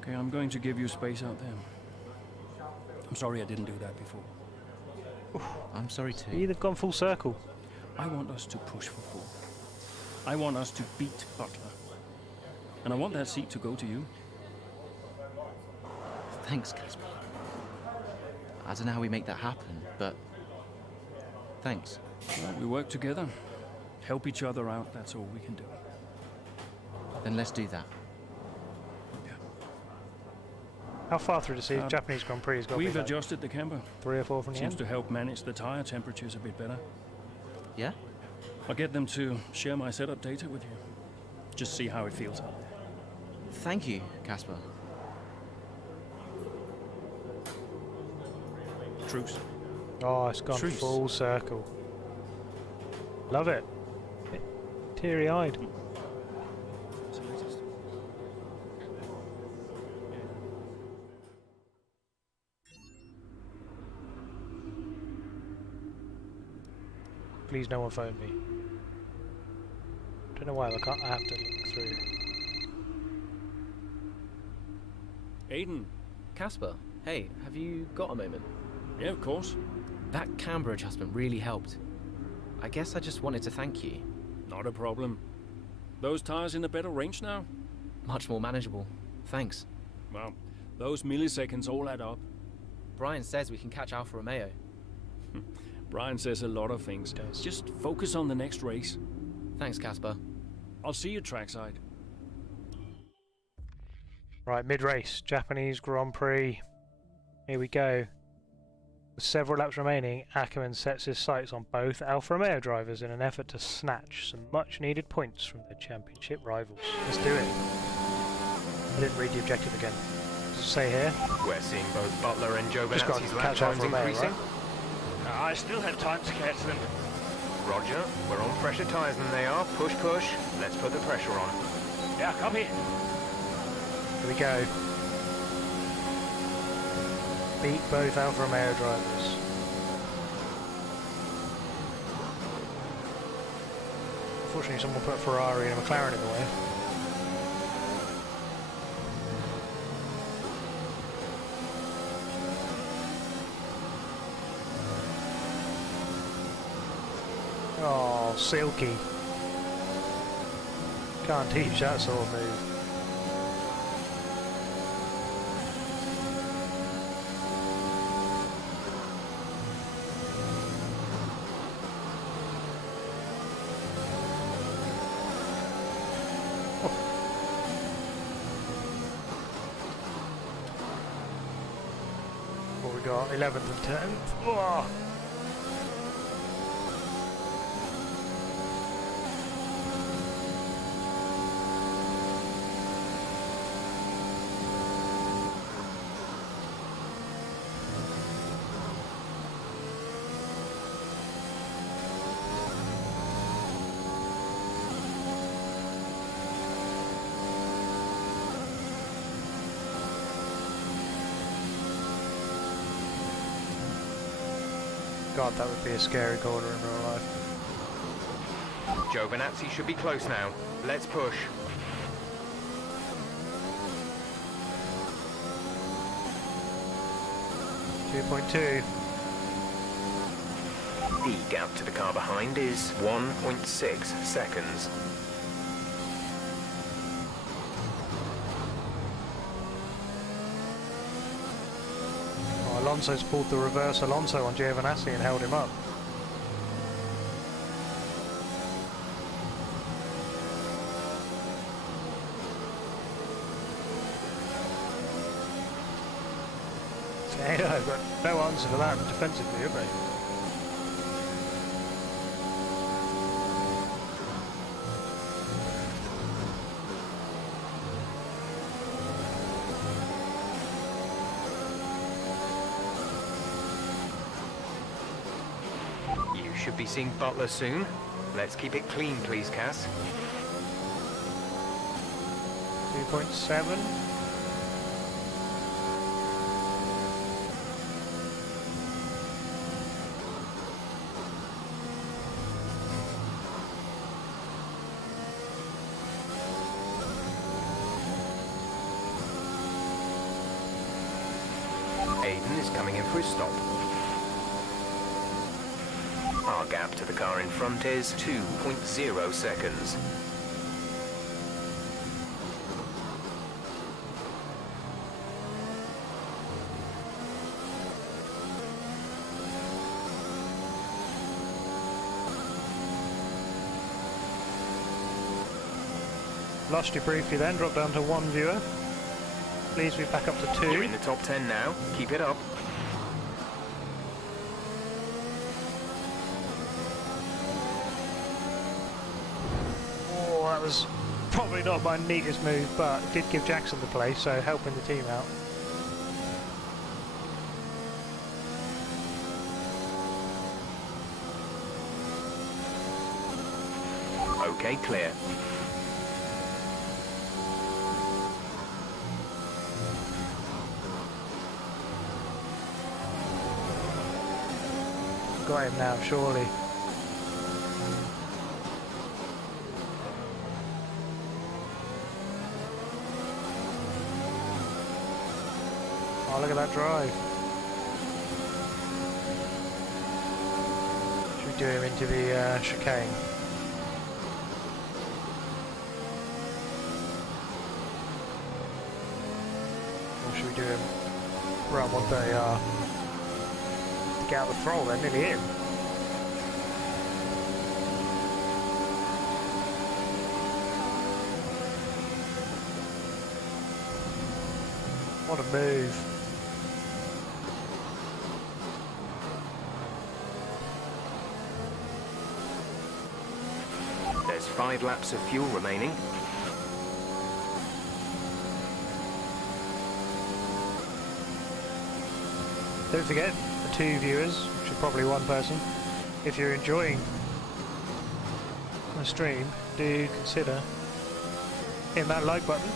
Okay, I'm going to give you space out there. I'm sorry I didn't do that before. I'm sorry too. Yeah, they've gone full circle. I want us to push for 4th. I want us to beat Butler. And I want that seat to go to you. Thanks, Casper. I don't know how we make that happen, but thanks. Well, we work together. Help each other out, that's all we can do. Then let's do that. How far through the season? Japanese Grand Prix has got. We've adjusted the camber. 3 or 4 from the end. Seems to help manage the tire temperatures a bit better. Yeah? I'll get them to share my setup data with you. Just see how it feels out there. Thank you, Casper. Truce. Oh, it's gone Truce. full circle. Love it. Teary-eyed. Please no one phone me. Don't know why I have to look through. Aiden. Casper, hey, have you got a moment? Yeah, of course. That camber adjustment really helped. I guess I just wanted to thank you. Not a problem. Those tires in a better range now? Much more manageable. Thanks. Well, those milliseconds all add up. Brian says we can catch Alfa Romeo. Brian says a lot of things. Just focus on the next race. Thanks, Casper. I'll see you trackside. Right, mid-race, Japanese Grand Prix. Here we go. With several laps remaining, Ackerman sets his sights on both Alfa Romeo drivers in an effort to snatch some much-needed points from their championship rivals. Let's do it. I didn't read the objective again. Does it say here? We're seeing both Butler and Giovinazzi's lap catch times Alfa Romeo, increasing. right? I still have time to catch them. Roger, we're on fresher tyres than they are. Push, push. Let's put the pressure on. Yeah, come here. Here we go. Beat both Alfa Romeo drivers. Unfortunately, someone put a Ferrari and a McLaren in the way. Oh, silky. Can't teach that sort of move. What we got? 11th and 10th. Oh. God, that would be a scary corner in real life. Giovinazzi should be close now. Let's push. .2. The gap to the car behind is 1.6 seconds. Alonso's pulled the reverse Alonso on Giovinazzi and held him up. Yeah, I've got no answer for that defensively, have they? Should be seeing Butler soon. Let's keep it clean, please, Cass. 2.7. Aiden is coming in for his stop. Our gap to the car in front is 2.0 seconds. Lost you briefly then, dropped down to 1 viewer. Please be back up to 2. You're in the top 10 now. Keep it up. That was probably not my neatest move, but did give Jackson the place, so helping the team out. Okay, clear. Got him now, surely. look at that drive. Should we do him into the chicane? Or should we do him around 130R? To get out the throttle then, nearly in. What a move. There's 5 laps of fuel remaining. Don't forget, the 2 viewers, which are probably 1 person, if you're enjoying the stream, do consider hitting that like button.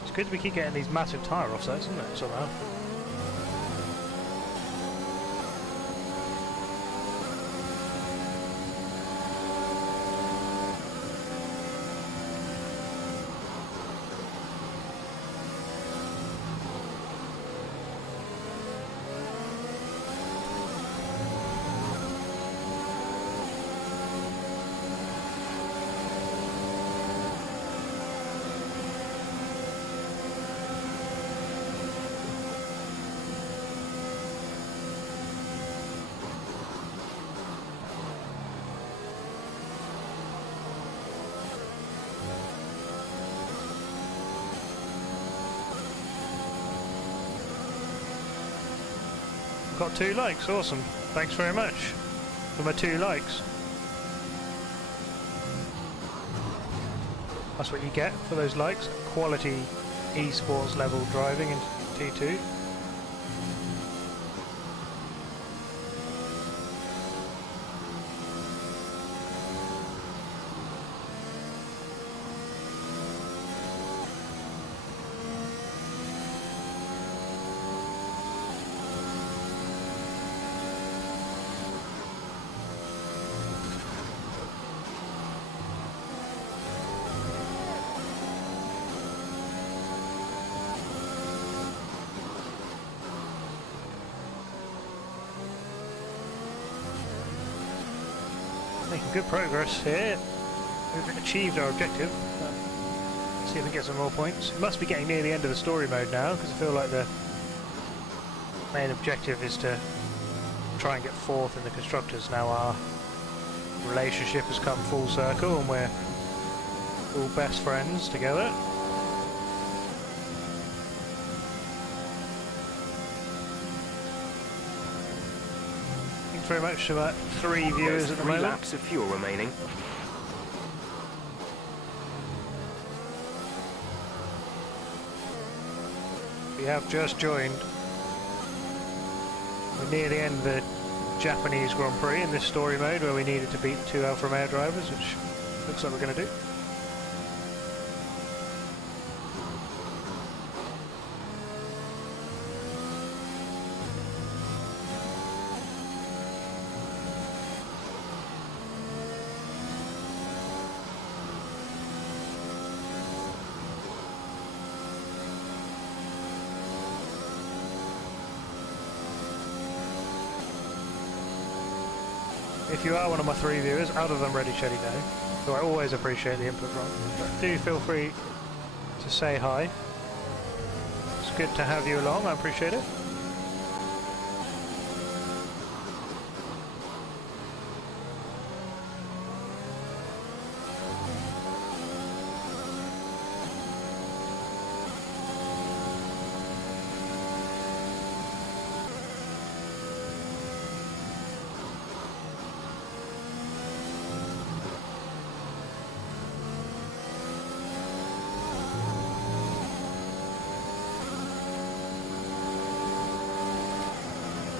It's good we keep getting these massive tyre offsets, isn't it, somehow? Got 2 likes, awesome. Thanks very much for my 2 likes. That's what you get for those likes. Quality esports level driving in T2. Making good progress here. We've achieved our objective. Let's see if we get some more points. We must be getting near the end of the story mode now, because I feel like the main objective is to try and get 4th in the constructors. Now our relationship has come full circle and we're all best friends together. Very much about 3 viewers at the moment. 3 laps of fuel remaining. We have just joined. We're near the end of the Japanese Grand Prix in this story mode where we needed to beat 2 Alfa Romeo drivers, which looks like we're going to do. If you are one of my 3 viewers, other than Ready Sheddy No, so I always appreciate the input from, but do feel free to say hi. It's good to have you along, I appreciate it.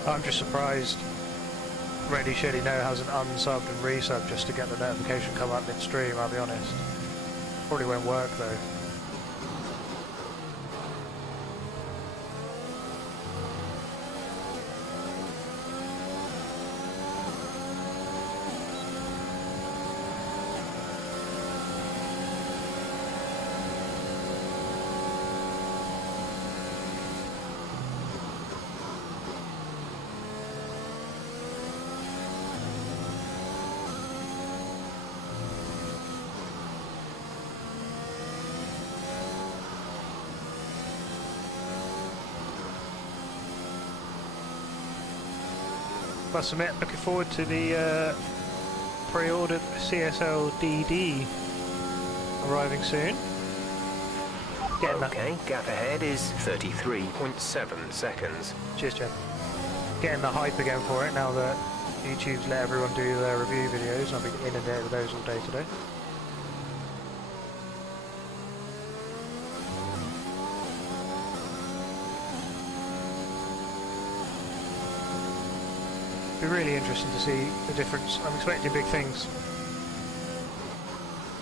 I'm just surprised Ready Shitty No hasn't unsubbed and resubbed just to get the notification come up midstream, I'll be honest. Probably won't work though. Must admit, looking forward to the pre-ordered CSL DD arriving soon. Okay, gap ahead is 33.7 seconds. Cheers, Jeff. Getting the hype again for it now that YouTube's let everyone do their review videos. I've been inundated with those all day today. Be really interesting to see the difference. I'm expecting big things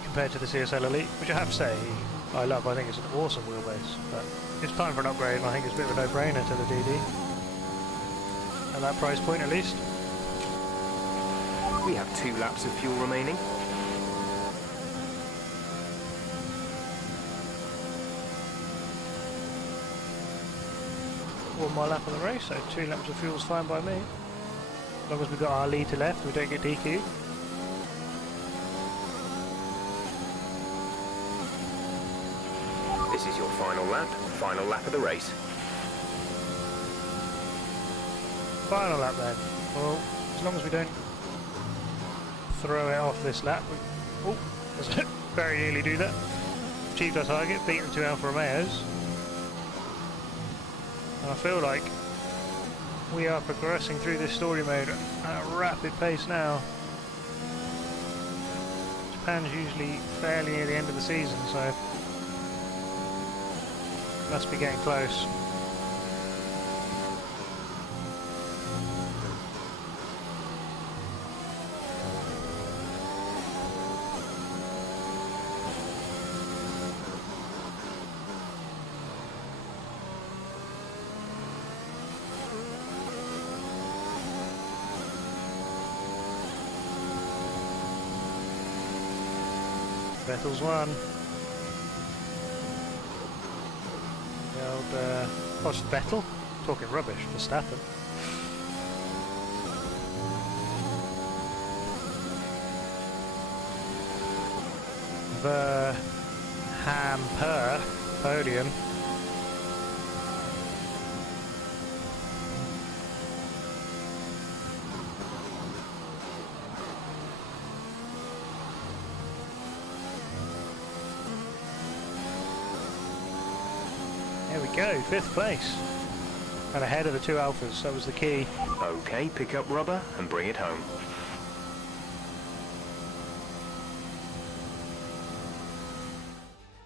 compared to the CSL Elite, which I have to say I love. I think it's an awesome wheelbase, but it's time for an upgrade, and I think it's a bit of a no-brainer to the DD at that price point at least. We have 2 laps of fuel remaining. One more lap of the race, so 2 laps of fuel's fine by me. As long as we've got our lead to left, we don't get DQ'd. This is your final lap of the race. Final lap then. Well, as long as we don't throw it off this lap. Oh, very nearly do that. Achieved our target, beaten 2 Alfa Romeos. And I feel like we are progressing through this story mode at a rapid pace now. Japan's usually fairly near the end of the season, so must be getting close. Vettel's won. The old, what's Vettel? Talking rubbish, Verstappen. Verhamper podium. There we go, 5th place. And ahead of the 2 Alphas, that was the key. Okay, pick up rubber and bring it home.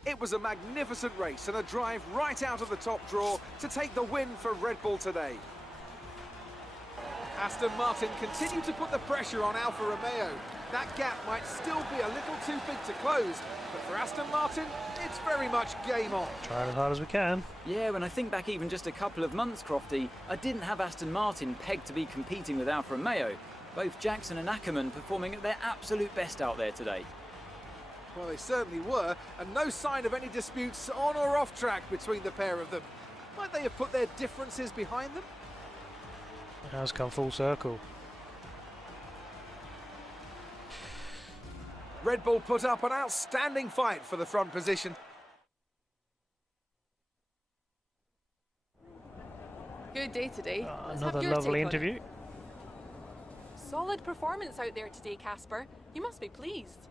It was a magnificent race and a drive right out of the top draw to take the win for Red Bull today. Aston Martin continue to put the pressure on Alfa Romeo. That gap might still be a little too big to close, but for Aston Martin, it's very much game on. Trying as hard as we can. Yeah, when I think back even just a couple of months, Crofty, I didn't have Aston Martin pegged to be competing with Alfa Romeo. Both Jackson and Ackerman performing at their absolute best out there today. Well, they certainly were, and no sign of any disputes on or off track between the pair of them. Might they have put their differences behind them? It has come full circle. Red Bull put up an outstanding fight for the front position. Good day today. Another lovely interview. Solid performance out there today, Casper. You must be pleased.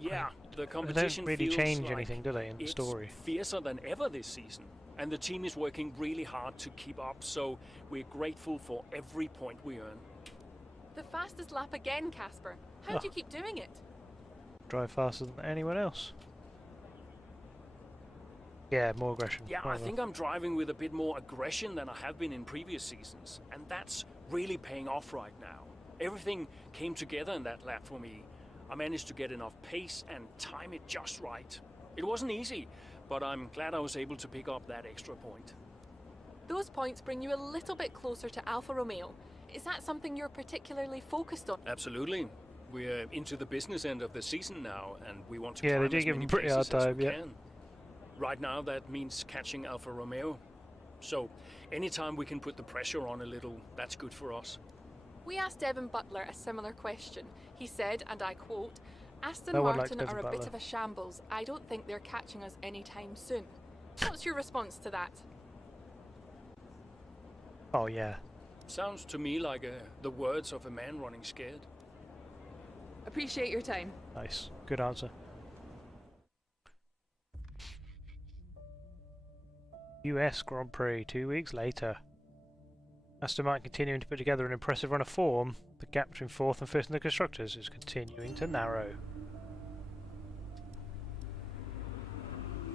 Yeah, the They competition don't really feels change like anything, do they, in the it's story? fiercer than ever this season. And the team is working really hard to keep up, so we're grateful for every point we earn. The fastest lap again, Casper. How do you keep doing it? Drive faster than anyone else. Yeah, more aggression. Yeah, I think I'm driving with a bit more aggression than I have been in previous seasons, and that's really paying off right now. Everything came together in that lap for me. I managed to get enough pace and time it just right. It wasn't easy, but I'm glad I was able to pick up that extra point. Those points bring you a little bit closer to Alfa Romeo. Is that something you're particularly focused on? Absolutely. We're into the business end of the season now, and we want to yeah, climb they do as give many them pretty hard places as time, we yeah. can. Right now, that means catching Alfa Romeo. So, anytime we can put the pressure on a little, that's good for us. We asked Devin Butler a similar question. He said, and I quote, "Aston No one Martin likes are a Devin bit Butler. of a shambles. I don't think they're catching us anytime soon." What's your response to that? Oh yeah. Sounds to me like the words of a man running scared. Appreciate your time. Nice. Good answer. US Grand Prix 2 weeks later. Aston Martin continuing to put together an impressive run of form. The gap between 4th and 5th in the constructors is continuing to narrow.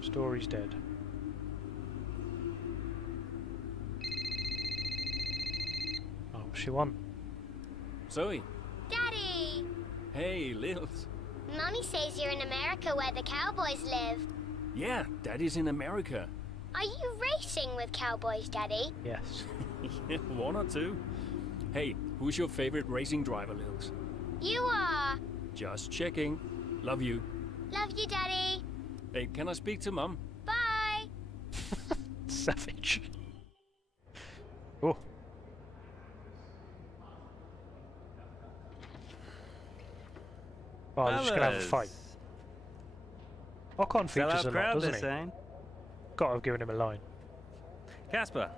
Story's dead. Oh, what's she want? Zoe. Daddy! Hey, Lils. Mommy says you're in America where the cowboys live. Yeah, Daddy's in America. Are you racing with cowboys, Daddy? Yes. One or two. Hey, who's your favorite racing driver, Lils? You are. Just checking. Love you. Love you, Daddy. Hey, can I speak to Mum? Bye. Savage. Oh. Oh, they're just gonna have a fight. Ocon features a lot, doesn't he? Gotta have given him a line. Casper,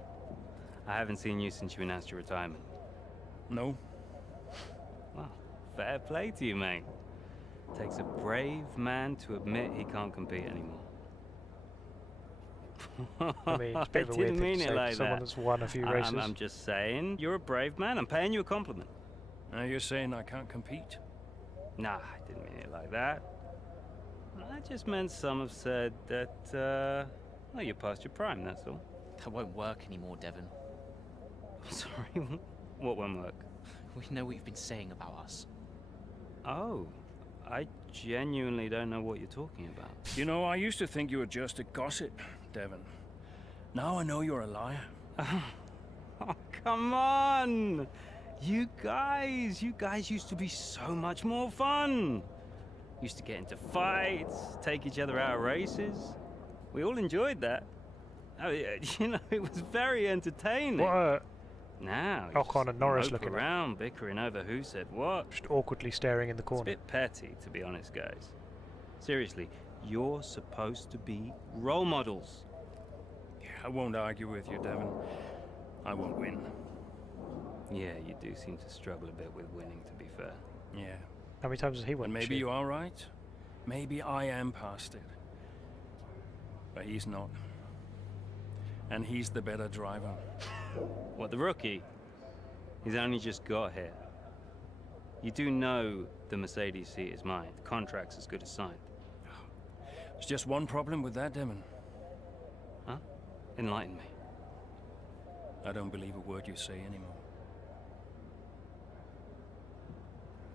I haven't seen you since you announced your retirement. No. Well, fair play to you, mate. Takes a brave man to admit he can't compete anymore. I mean, it's a bit of a weird thing to say to someone that's won a few races. I'm just saying, you're a brave man. I'm paying you a compliment. Now you're saying I can't compete? Nah, I didn't mean it like that. I just meant some have said that, well, you're past your prime, that's all. That won't work anymore, Devin. Sorry, what won't work? We know what you've been saying about us. Oh, I genuinely don't know what you're talking about. You know, I used to think you were just a gossip, Devin. Now I know you're a liar. Oh, come on! You guys used to be so much more fun. Used to get into fights, take each other out of races. We all enjoyed that. I mean, you know, it was very entertaining. What? Now, Ocon and Norris mope looking around, bickering over who said what. Just awkwardly staring in the It's a corner. bit petty, to be honest, guys. Seriously, you're supposed to be role models. Yeah, I won't argue with you, Devin. I won't win. Yeah, you do seem to struggle a bit with winning, to be fair. Yeah. How many times has he won? And maybe you are right. Maybe I am past it. But he's not. And he's the better driver. What, the rookie? He's only just got here. You do know the Mercedes seat is mine. The contract's as good as signed. There's just one problem with that, Devin. Huh? Enlighten me. I don't believe a word you say anymore.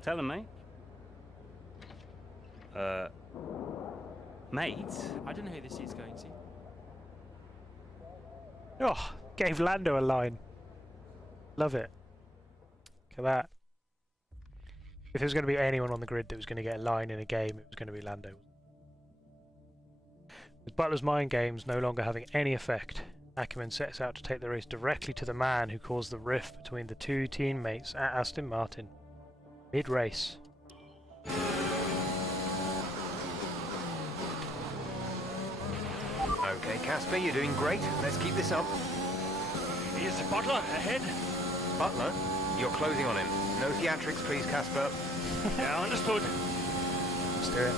Tell him, mate. Mate? I don't know who this is going to. Oh, gave Lando a line. Love it. Look at that. If there was going to be anyone on the grid that was going to get a line in a game, it was going to be Lando. With Butler's mind games no longer having any effect, Ackerman sets out to take the race directly to the man who caused the rift between the two teammates at Aston Martin. Mid-race. Okay, Casper, you're doing great. Let's keep this up. Here's the Butler ahead. Butler, you're closing on him. No theatrics, please, Casper. Yeah, understood. Let's do it.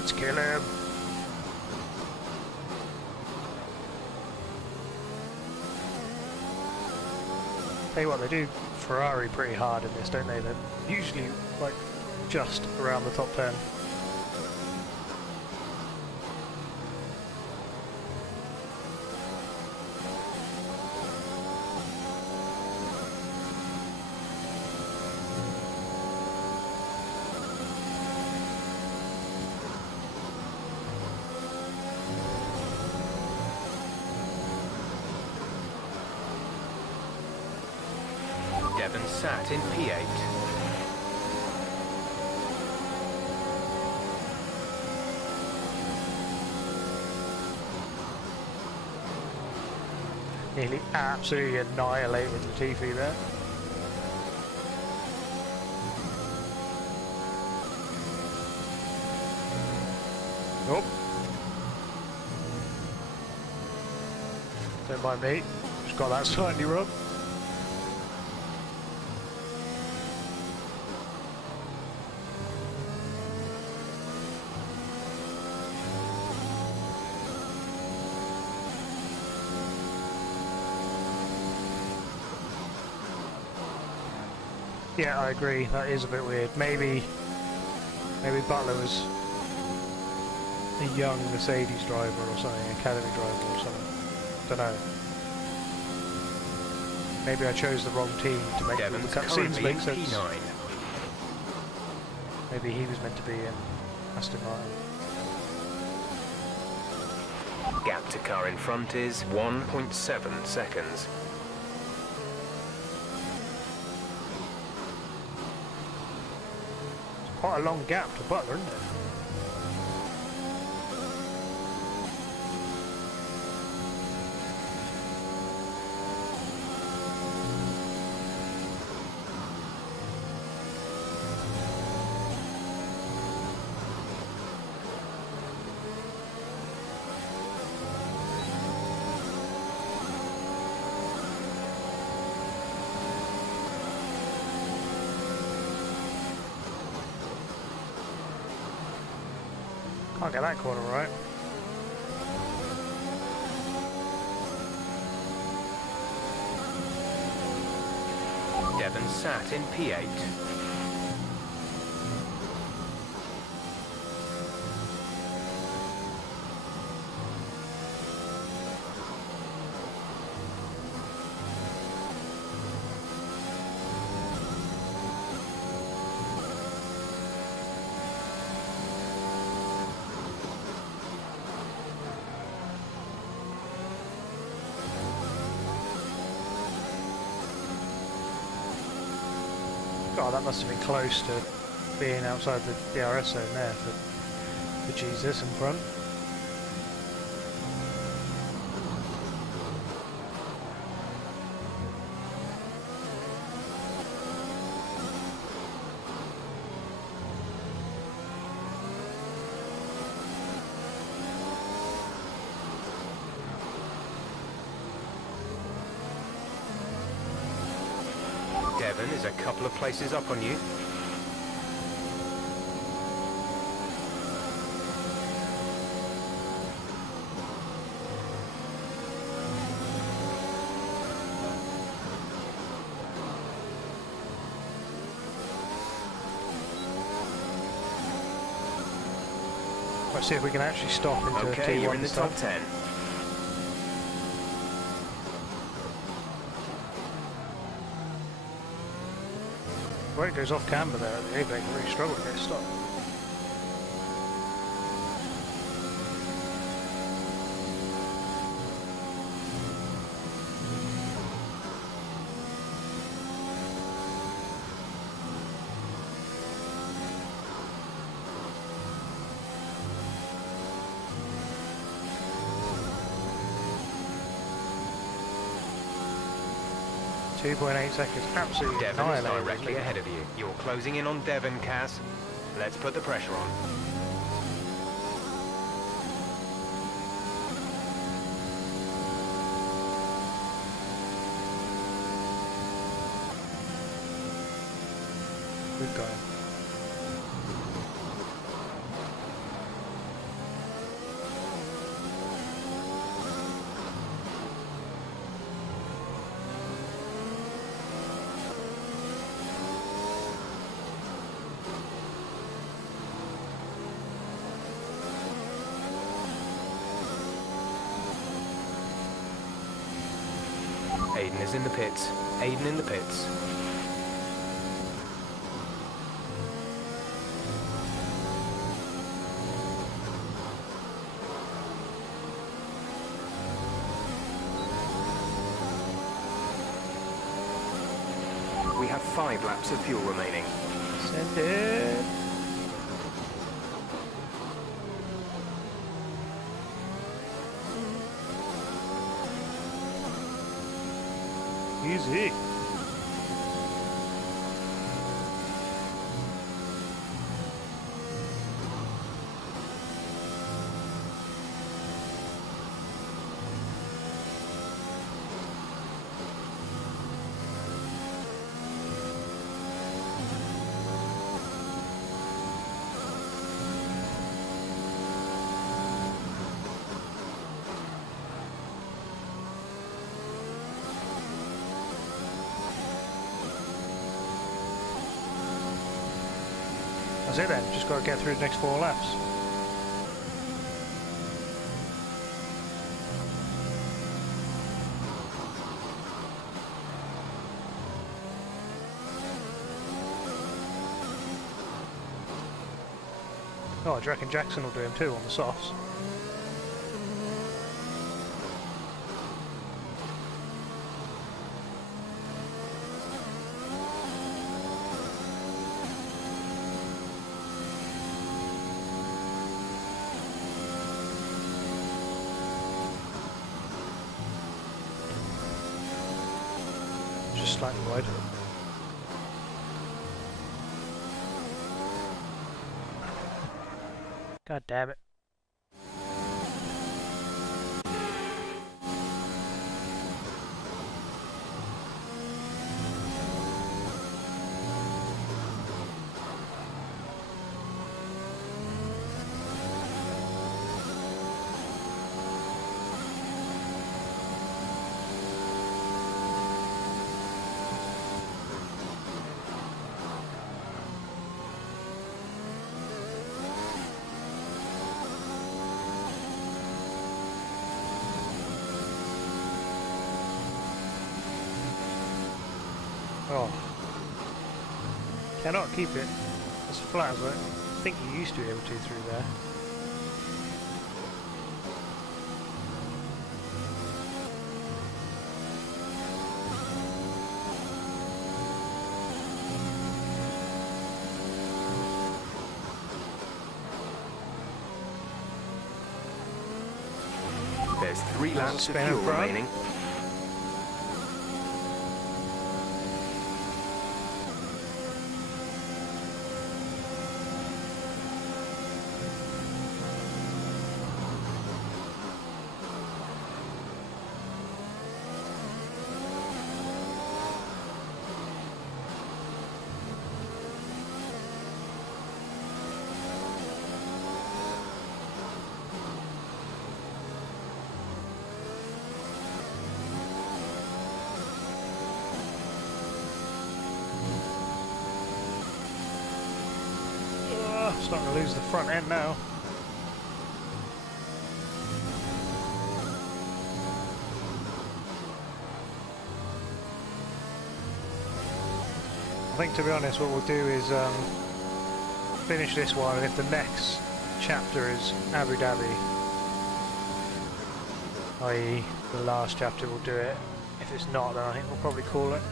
Let's kill him. Tell you what, they do Ferrari pretty hard in this, don't they? They're usually like just around the top 10. Devon sat in P8. Nearly absolutely annihilated Latifi there. Nope. Don't mind me. Just got that slightly wrong. Yeah, I agree. That is a bit weird. Maybe Butler was a young Mercedes driver or something, academy driver or something. Don't know. Maybe I chose the wrong team to make the cutscenes make sense. P9. Maybe he was meant to be in Aston Martin. Gap to car in front is 1.7 seconds. Quite a long gap to Butler, isn't it? Can't get that corner right. Devon sat in P8. God, that must have been close to being outside the DRS zone there for Jesus in front. Devon is a couple of places up on you. Let's see if we can actually stop into okay, T1 you're in the top stuff. 10. Where it goes off camber there at the apex, really struggle to get stopped. .8 seconds, absolutely Devon is annihilated. directly ahead of you. You're closing in on Devon, Kaz. Let's put the pressure on. Good going. Aiden is in the pits. Aiden in the pits. 5 laps of fuel remaining. Send it. Easy. That's it then, just got to get through the next 4 laps. Oh, do you reckon Jackson will do him too on the softs? Just slightly wide. God damn it. Oh. Cannot keep it as flat as I think you used to be able to through there. There's 3 laps of fuel remaining. Starting to lose the front end now. I think, to be honest, what we'll do is finish this one, and if the next chapter is Abu Dhabi, i.e. the last chapter, we'll do it. If it's not, then I think we'll probably call it.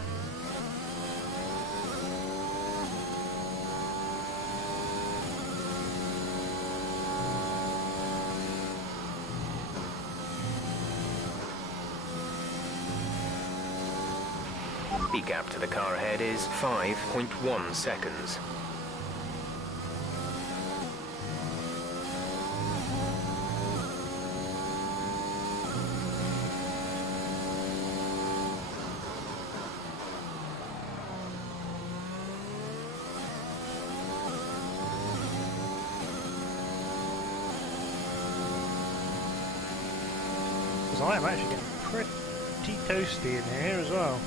The gap to the car ahead is 5.1 seconds. Because I am actually getting pretty toasty in here as well.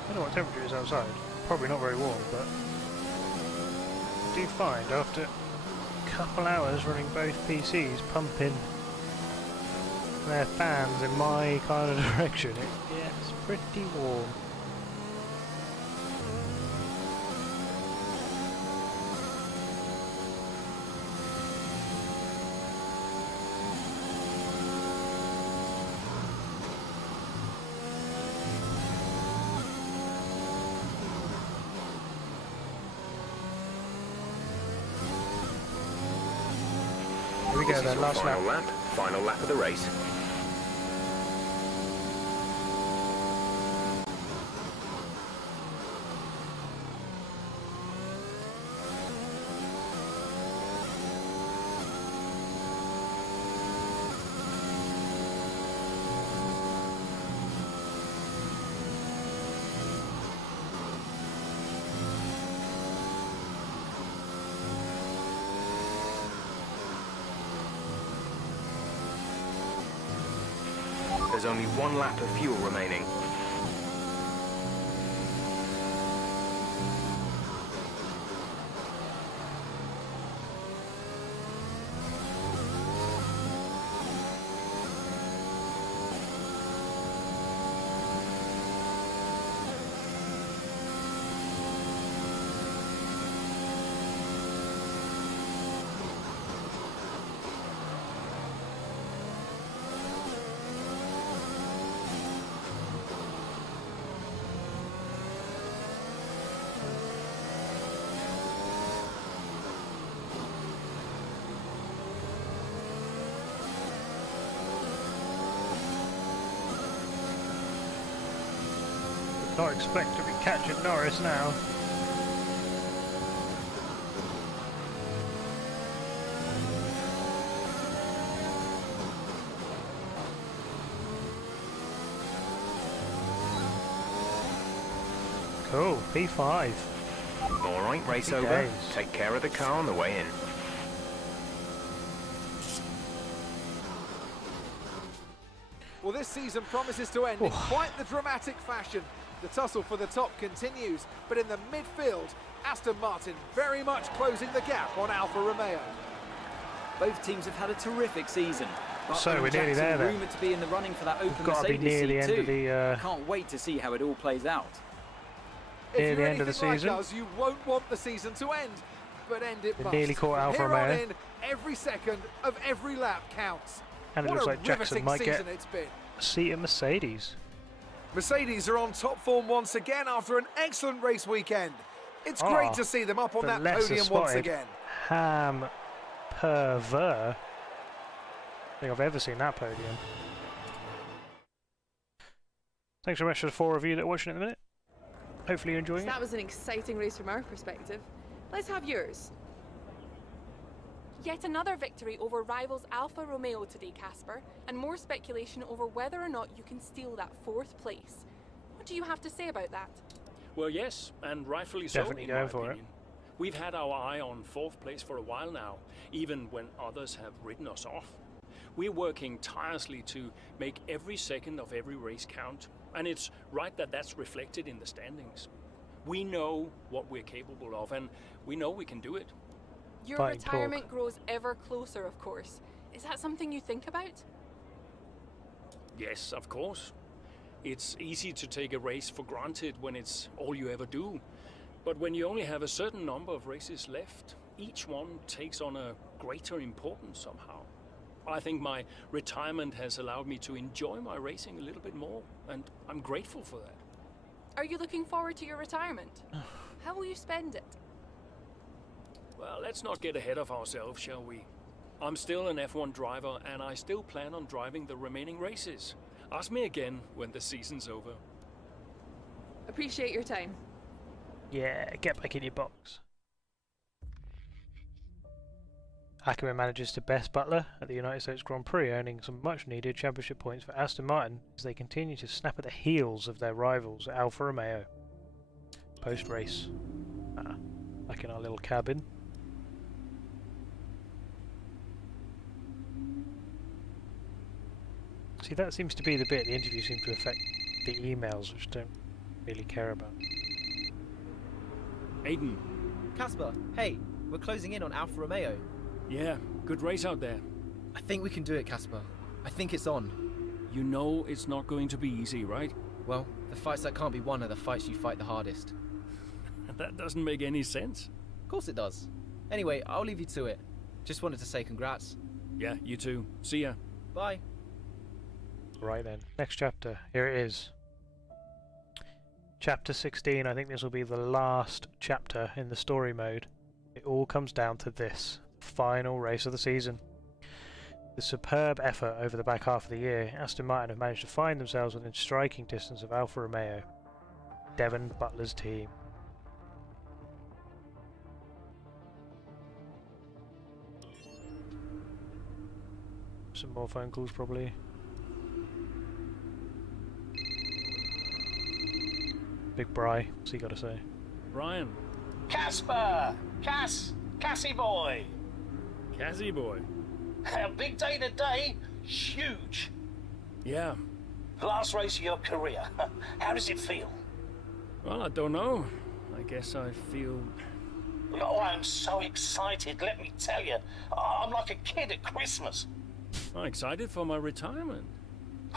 I don't know what temperature it is outside. Probably not very warm, but I do find after a couple hours running both PCs pumping their fans in my kind of direction, it gets pretty warm. go then, last final lap. Final lap of the race. There's only one lap of fuel remaining. Not expect to be catching Norris now. Cool, P5. Alright, race over. Days. Take care of the car on the way in. Well, this season promises to end in quite the dramatic fashion. The tussle for the top continues, but in the midfield, Aston Martin very much closing the gap on Alfa Romeo. Both teams have had a terrific season. So we're nearly there then. Rumoured to be in the running for that open Got to be near the end of the. Can't wait to see how it all plays out. Near the end of the season. Like us, you won't want the season to end, but end it must. Nearly caught Alfa Here on Romeo. in, every second of every lap counts. And it What looks a like Jackson might get it's been. a seat at Mercedes. Mercedes are on top form once again after an excellent race weekend. It's great to see them up on that podium once again. Ham Perver. I think I've ever seen that podium. Thanks very much for the 4 of you that are watching at the minute. Hopefully you're enjoying it. That was an exciting race from our perspective. Let's have yours. Yet another victory over rivals Alfa Romeo today, Casper, and more speculation over whether or not you can steal that 4th place. What do you have to say about that? Well, yes, and rightfully so. Definitely going for it. We've had our eye on 4th place for a while now, even when others have written us off. We're working tirelessly to make every second of every race count, and it's right that that's reflected in the standings. We know what we're capable of, and we know we can do it. Your retirement grows ever closer, of course. Is that something you think about? Yes, of course. It's easy to take a race for granted when it's all you ever do. But when you only have a certain number of races left, each one takes on a greater importance somehow. I think my retirement has allowed me to enjoy my racing a little bit more, and I'm grateful for that. Are you looking forward to your retirement? How will you spend it? Well, let's not get ahead of ourselves, shall we? I'm still an F1 driver, and I still plan on driving the remaining races. Ask me again when the season's over. Appreciate your time. Yeah, get back in your box. Ackerman manages to best Butler at the United States Grand Prix, earning some much-needed championship points for Aston Martin as they continue to snap at the heels of their rivals, Alfa Romeo. Post-race. Back in our little cabin. See, that seems to be the bit the interview seems to affect the emails, which I don't really care about. Aiden. Casper, hey, we're closing in on Alfa Romeo. Yeah, good race out there. I think we can do it, Casper. I think it's on. You know it's not going to be easy, right? Well, the fights that can't be won are the fights you fight the hardest. That doesn't make any sense. Of course it does. Anyway, I'll leave you to it. Just wanted to say congrats. Yeah, you too. See ya. Bye. Right then, next chapter. Here it is. Chapter 16. I think this will be the last chapter in the story mode. It all comes down to this. Final race of the season. the superb effort over the back half of the year, Aston Martin have managed to find themselves within striking distance of Alfa Romeo, Devon Butler's team. Some more phone calls probably. Big Bry, what's he got to say? Brian. Casper! Cassie boy! Cassie boy. A big day today. Huge. Yeah. Last race of your career. How does it feel? Well, I don't know. I guess I feel... Oh, I'm so excited, let me tell you. I'm like a kid at Christmas. I'm excited for my retirement.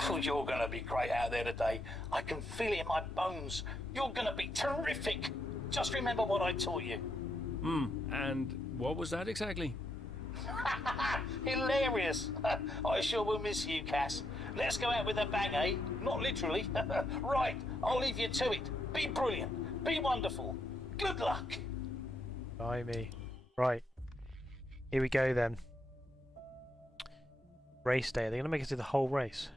Oh, you're gonna be great out there today. I can feel it in my bones. You're gonna be terrific. Just remember what I taught you. And what was that exactly? Hilarious. I sure will miss you, Cass. Let's go out with a bang, eh? Not literally. Right, I'll leave you to it. Be brilliant. Be wonderful. Good luck. Bye me. Right. Here we go then. Race day. They're going to make it through the whole race.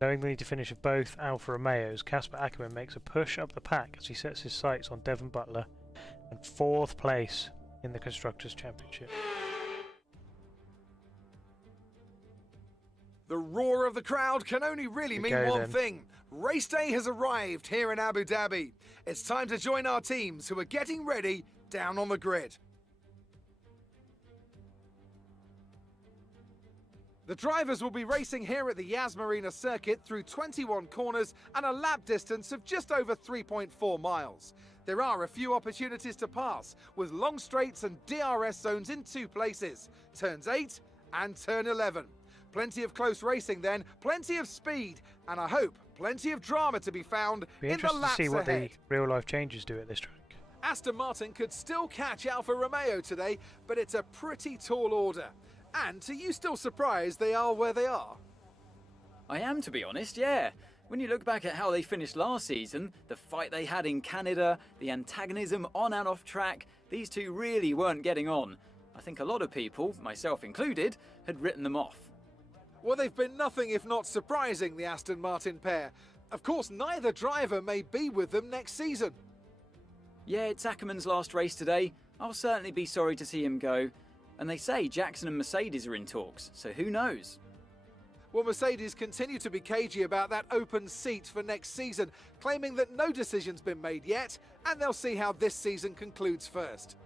Knowing they need to finish with both Alfa Romeos, Casper Ackermann makes a push up the pack as he sets his sights on Devon Butler and 4th place in the Constructors' Championship. The roar of the crowd can only really mean one thing. Race day has arrived here in Abu Dhabi. It's time to join our teams who are getting ready down on the grid. The drivers will be racing here at the Yas Marina circuit through 21 corners and a lap distance of just over 3.4 miles. There are a few opportunities to pass, with long straights and DRS zones in 2 places, turns 8 and turn 11. Plenty of close racing then, plenty of speed, and I hope plenty of drama to be found in the laps ahead. Be interested to see what the real-life changes do at this track. Aston Martin could still catch Alfa Romeo today, but it's a pretty tall order. And are you still surprised they are where they are? I am, to be honest, yeah. When you look back at how they finished last season, the fight they had in Canada, the antagonism on and off track, these two really weren't getting on. I think a lot of people, myself included, had written them off. Well, they've been nothing if not surprising, the Aston Martin pair. Of course, neither driver may be with them next season. Yeah, it's Ackermann's last race today. I'll certainly be sorry to see him go. And they say Jackson and Mercedes are in talks, so who knows? Well, Mercedes continue to be cagey about that open seat for next season, claiming that no decision's been made yet, and they'll see how this season concludes first.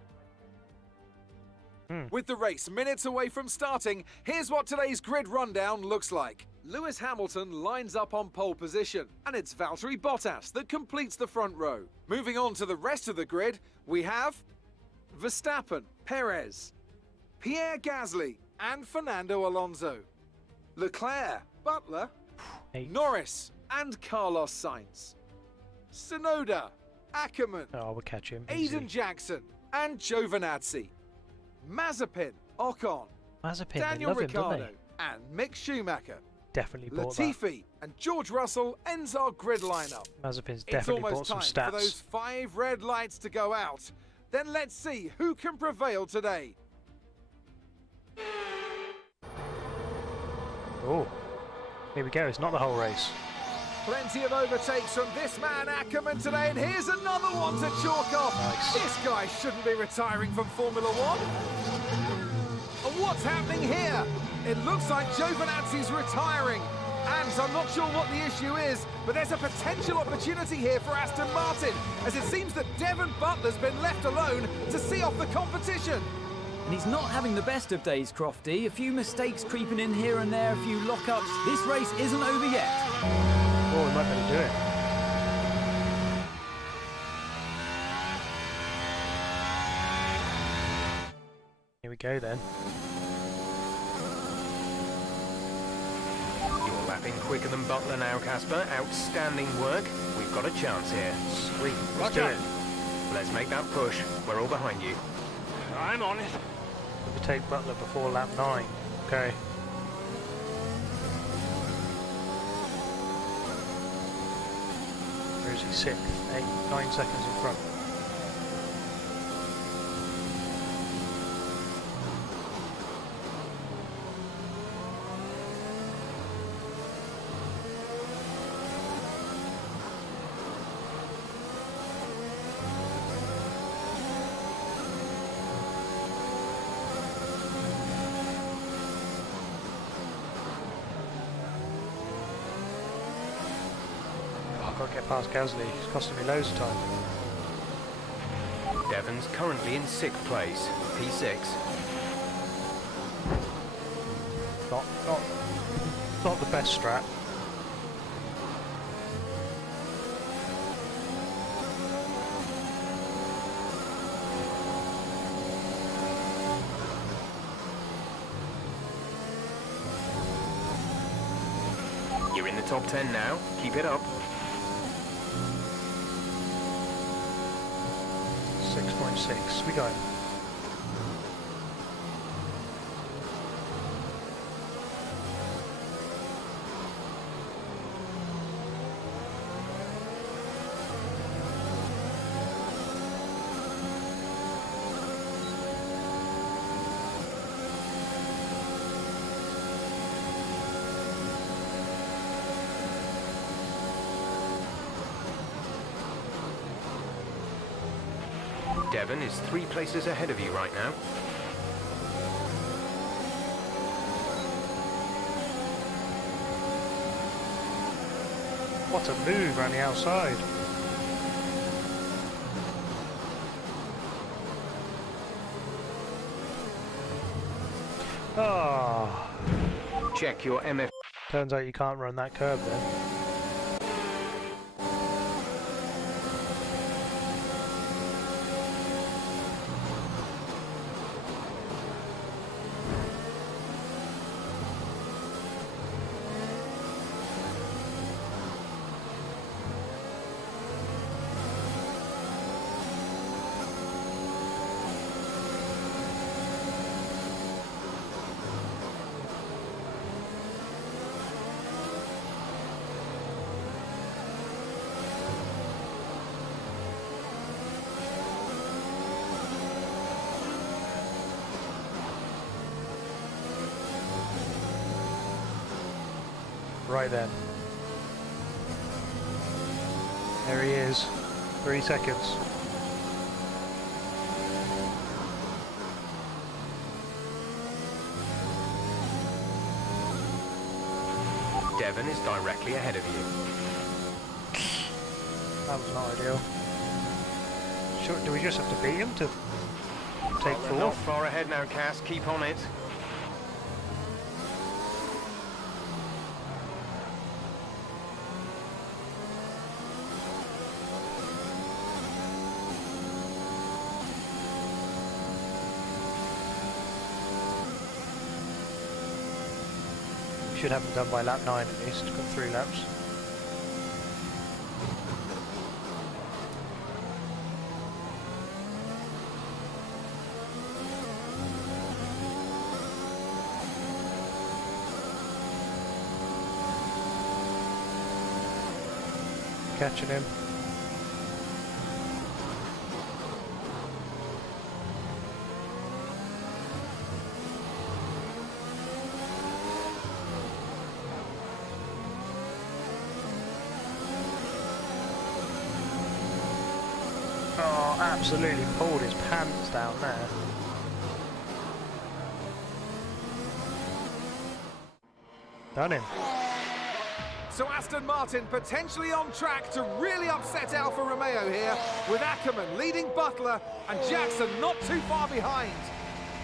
With the race minutes away from starting, here's what today's grid rundown looks like. Lewis Hamilton lines up on pole position, and it's Valtteri Bottas that completes the front row. Moving on to the rest of the grid, we have Verstappen, Perez, Pierre Gasly and Fernando Alonso, Leclerc, Butler, Norris and Carlos Sainz, Tsunoda, Ackermann, we'll catch him. Aiden Jackson and Giovinazzi, Mazepin, Ocon, Daniel Ricciardo and Mick Schumacher. Definitely bought Latifi and George Russell ends our grid lineup. Mazepin's definitely bought some stats. It's almost time for those 5 red lights to go out. Then let's see who can prevail today. Oh, here we go. It's not the whole race. Plenty of overtakes from this man Ackermann today, and here's another one to chalk off. Nice. This guy shouldn't be retiring from Formula One. And what's happening here? It looks like Giovinazzi's retiring. And I'm not sure what the issue is, but there's a potential opportunity here for Aston Martin, as it seems that Devon Butler's been left alone to see off the competition. And he's not having the best of days, Crofty. A few mistakes creeping in here and there, a few lockups. This race isn't over yet. Oh, we might better do it. Here we go then. You're lapping quicker than Butler now, Casper. Outstanding work. We've got a chance here. Sweet. Let's do it. Let's make that push. We're all behind you. I'm on it. We take Butler before lap 9. Okay. Where is he? 6th, 8, 9 seconds in front. Got to get past Gasly. It's costing me loads of time. Devon's currently in 6th place, P6. Not the best strat. You're in the top 10 now. Keep it up. 6.6. We go. Devon is 3 places ahead of you right now. What a move around the outside. Ah. Check your MF. Turns out you can't run that curve then. Right then. There he is. 3 seconds. Devon is directly ahead of you. That was not ideal. Sure, do we just have to beat him to take Well, not 4th? far ahead now, Cass. Keep on it. Should have them done by lap 9 at least. Got 3 laps. Catching him. Oh, absolutely pulled his pants down there. Done him. So Aston Martin potentially on track to really upset Alfa Romeo here, with Ackerman leading Butler and Jackson not too far behind.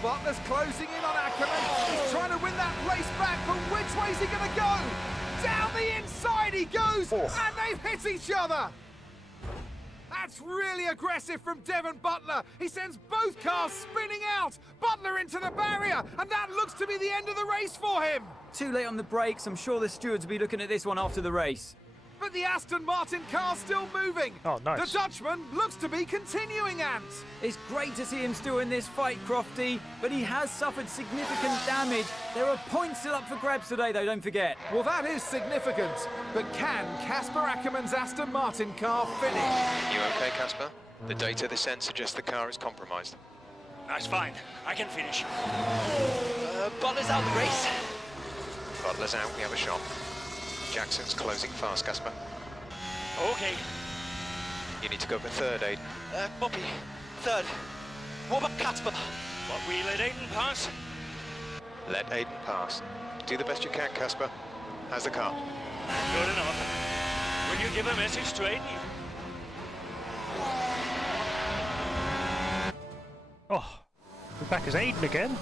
Butler's closing in on Ackerman. He's trying to win that race back, but which way's he going to go? Down the inside he goes, and they've hit each other. That's really aggressive from Devon Butler. He sends both cars spinning out. Butler into the barrier, and that looks to be the end of the race for him. Too late on the brakes. I'm sure the stewards will be looking at this one after the race. But the Aston Martin car's still moving. Oh, nice. The Dutchman looks to be continuing, Ant. It's great to see him still in this fight, Crofty, but he has suffered significant damage. There are points still up for grabs today, though, don't forget. Well, that is significant. But can Casper Ackerman's Aston Martin car finish? You okay, Casper? The data this end suggests the car is compromised. That's fine. I can finish. Butler's out the race. Butler's out, we have a shot. Jackson's closing fast, Casper. Okay. You need to go for 3rd, Aiden. Bobby, 3rd. What about Casper? What, we let Aiden pass? Let Aiden pass. Do the best you can, Casper. How's the car? Good enough. Will you give a message to Aiden? Oh, we're back as Aiden again.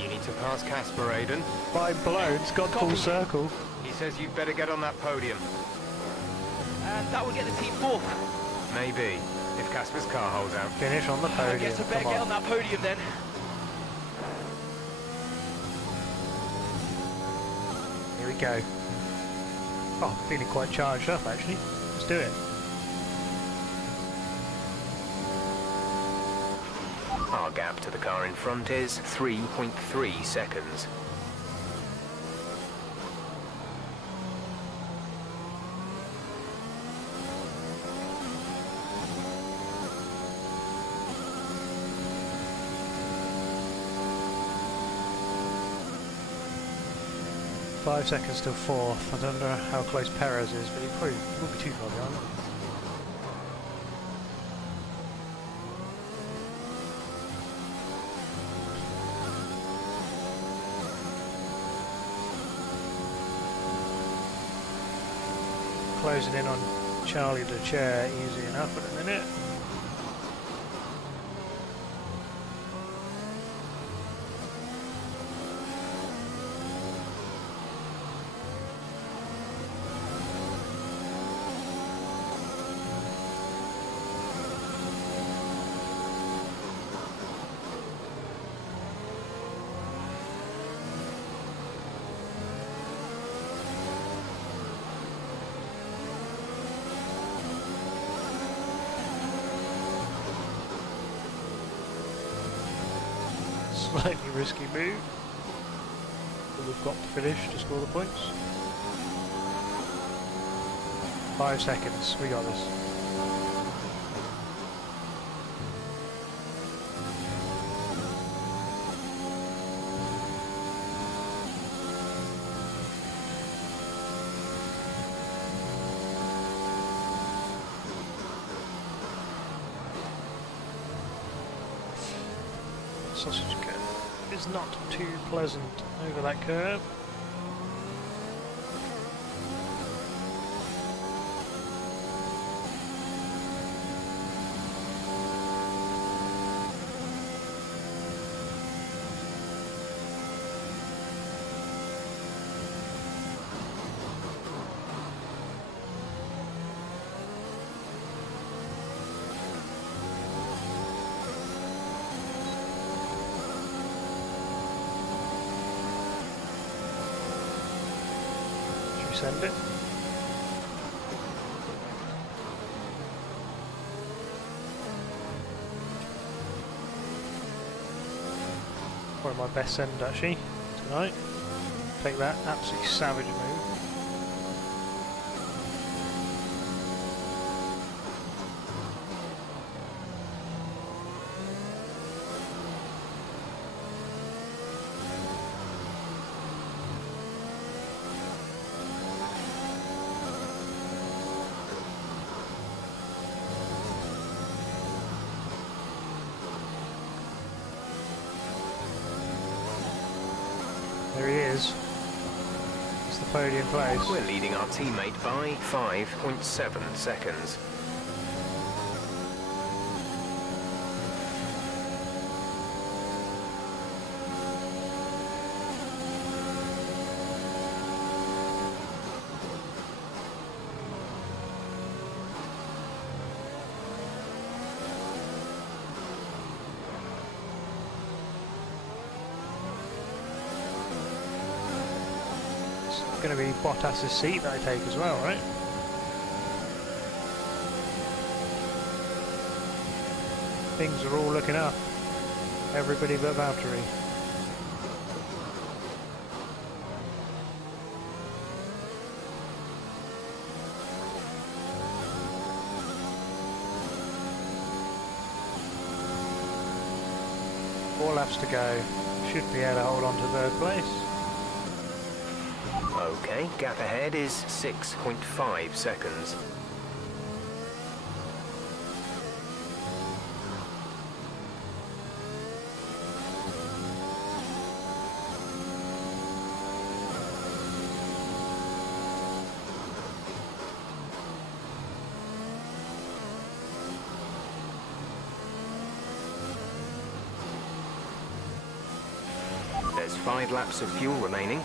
You need to pass Casper, Aiden. Mind blown, it's gone full circle. He says you'd better get on that podium. And that will get the team fourth. Maybe, if Casper's car holds out. Finish on the podium. I guess I better Come get on that podium then. Here we go. Oh, feeling quite charged up actually. Let's do it. Our gap to the car in front is 3.3 seconds. Five seconds till fourth. I don't know how close Perez is, but he probably won't be too far behind. Closing in on Charlie Leclerc easy enough at the minute. Slightly risky move, but we've got to finish to score the points. 5 seconds, we got this. Sausage curve is not too pleasant over that curve. Send it. One of my best send actually tonight. Take that absolutely savage move. There he is. It's the podium place. We're leading our teammate by 5.7 seconds. Going to be Bottas's seat that I take as well, right? Things are all looking up. Everybody but Valtteri. Four laps to go. Should be able to hold on to third place. Okay, gap ahead is 6.5 seconds. 5 laps of fuel remaining.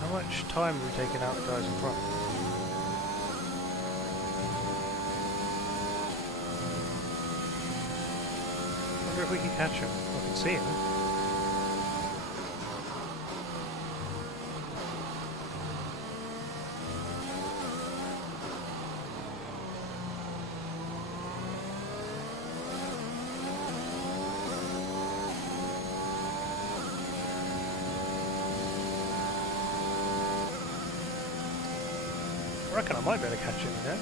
How much time have we taken out the guys in front? I wonder if we can catch him. I can see him. I reckon I might be able to catch him, you know?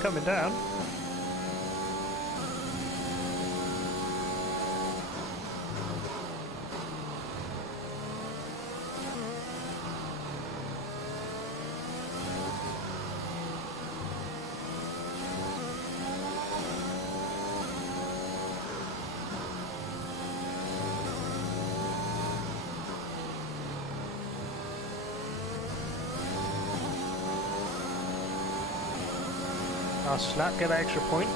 Coming down. Last lap, get that extra point.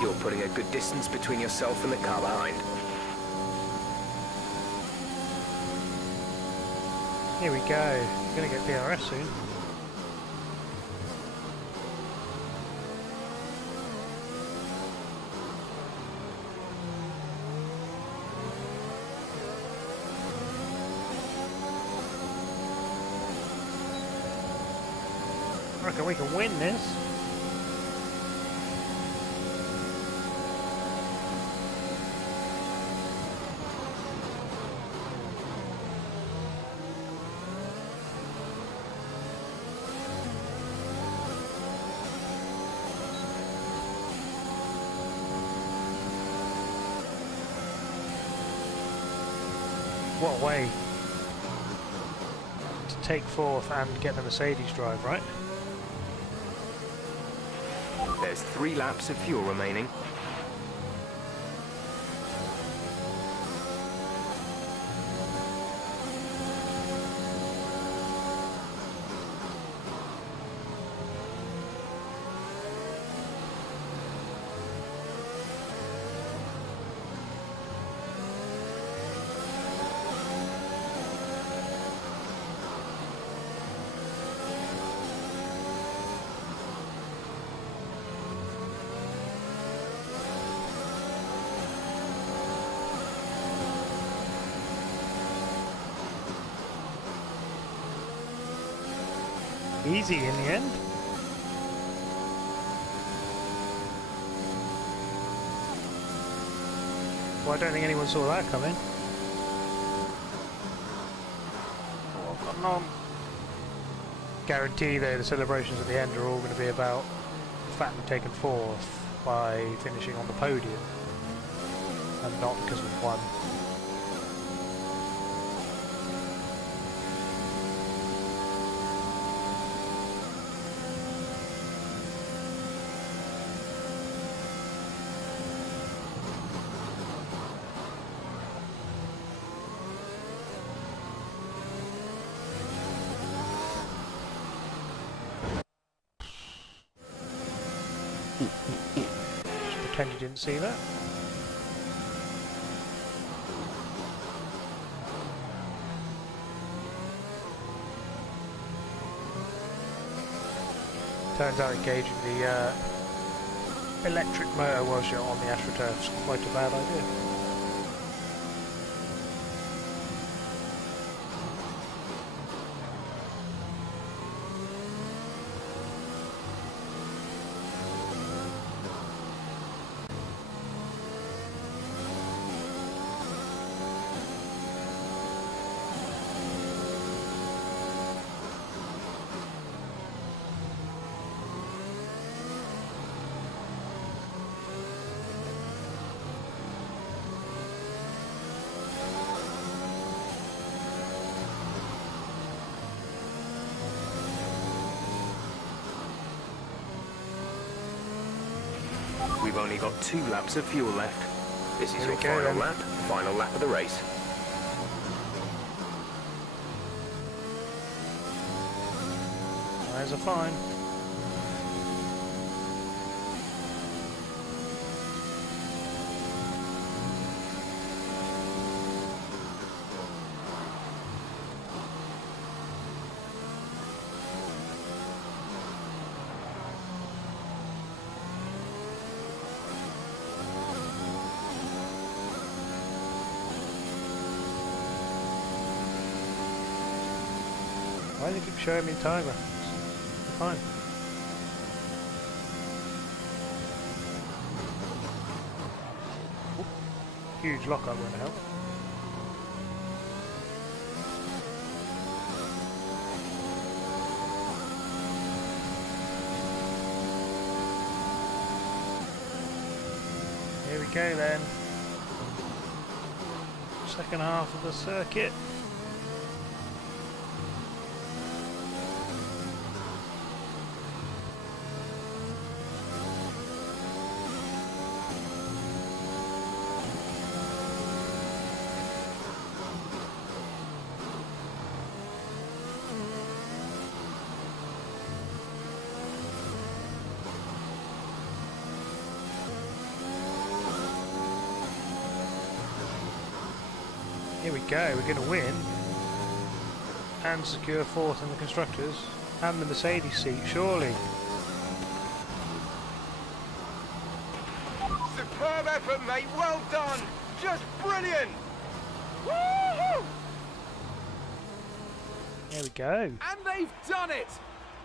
You're putting a good distance between yourself and the car behind. Here we go. We're gonna get DRS soon. I reckon we can win this. What a way to take fourth and get the Mercedes drive, right? There's 3 laps of fuel remaining. Easy in the end. Well, I don't think anyone saw that coming. Oh, I've got none. Guarantee though the celebrations at the end are all going to be about the fact we've taken fourth by finishing on the podium and not because we've won. Just pretend you didn't see that. Turns out engaging the electric motor whilst you're on the AstroTurf is quite a bad idea. only got 2 laps of fuel left. This is Here your we go, final lap of the race. Eyes are fine. Why do they keep showing me tyre graphics? They're fine. Oop. Huge lockup won't help. Here we go then. Second half of the circuit. Here we go, we're going to win and secure 4th in the Constructors and the Mercedes seat, surely. Superb effort, mate, well done! Just brilliant! Woohoo! There we go. And they've done it!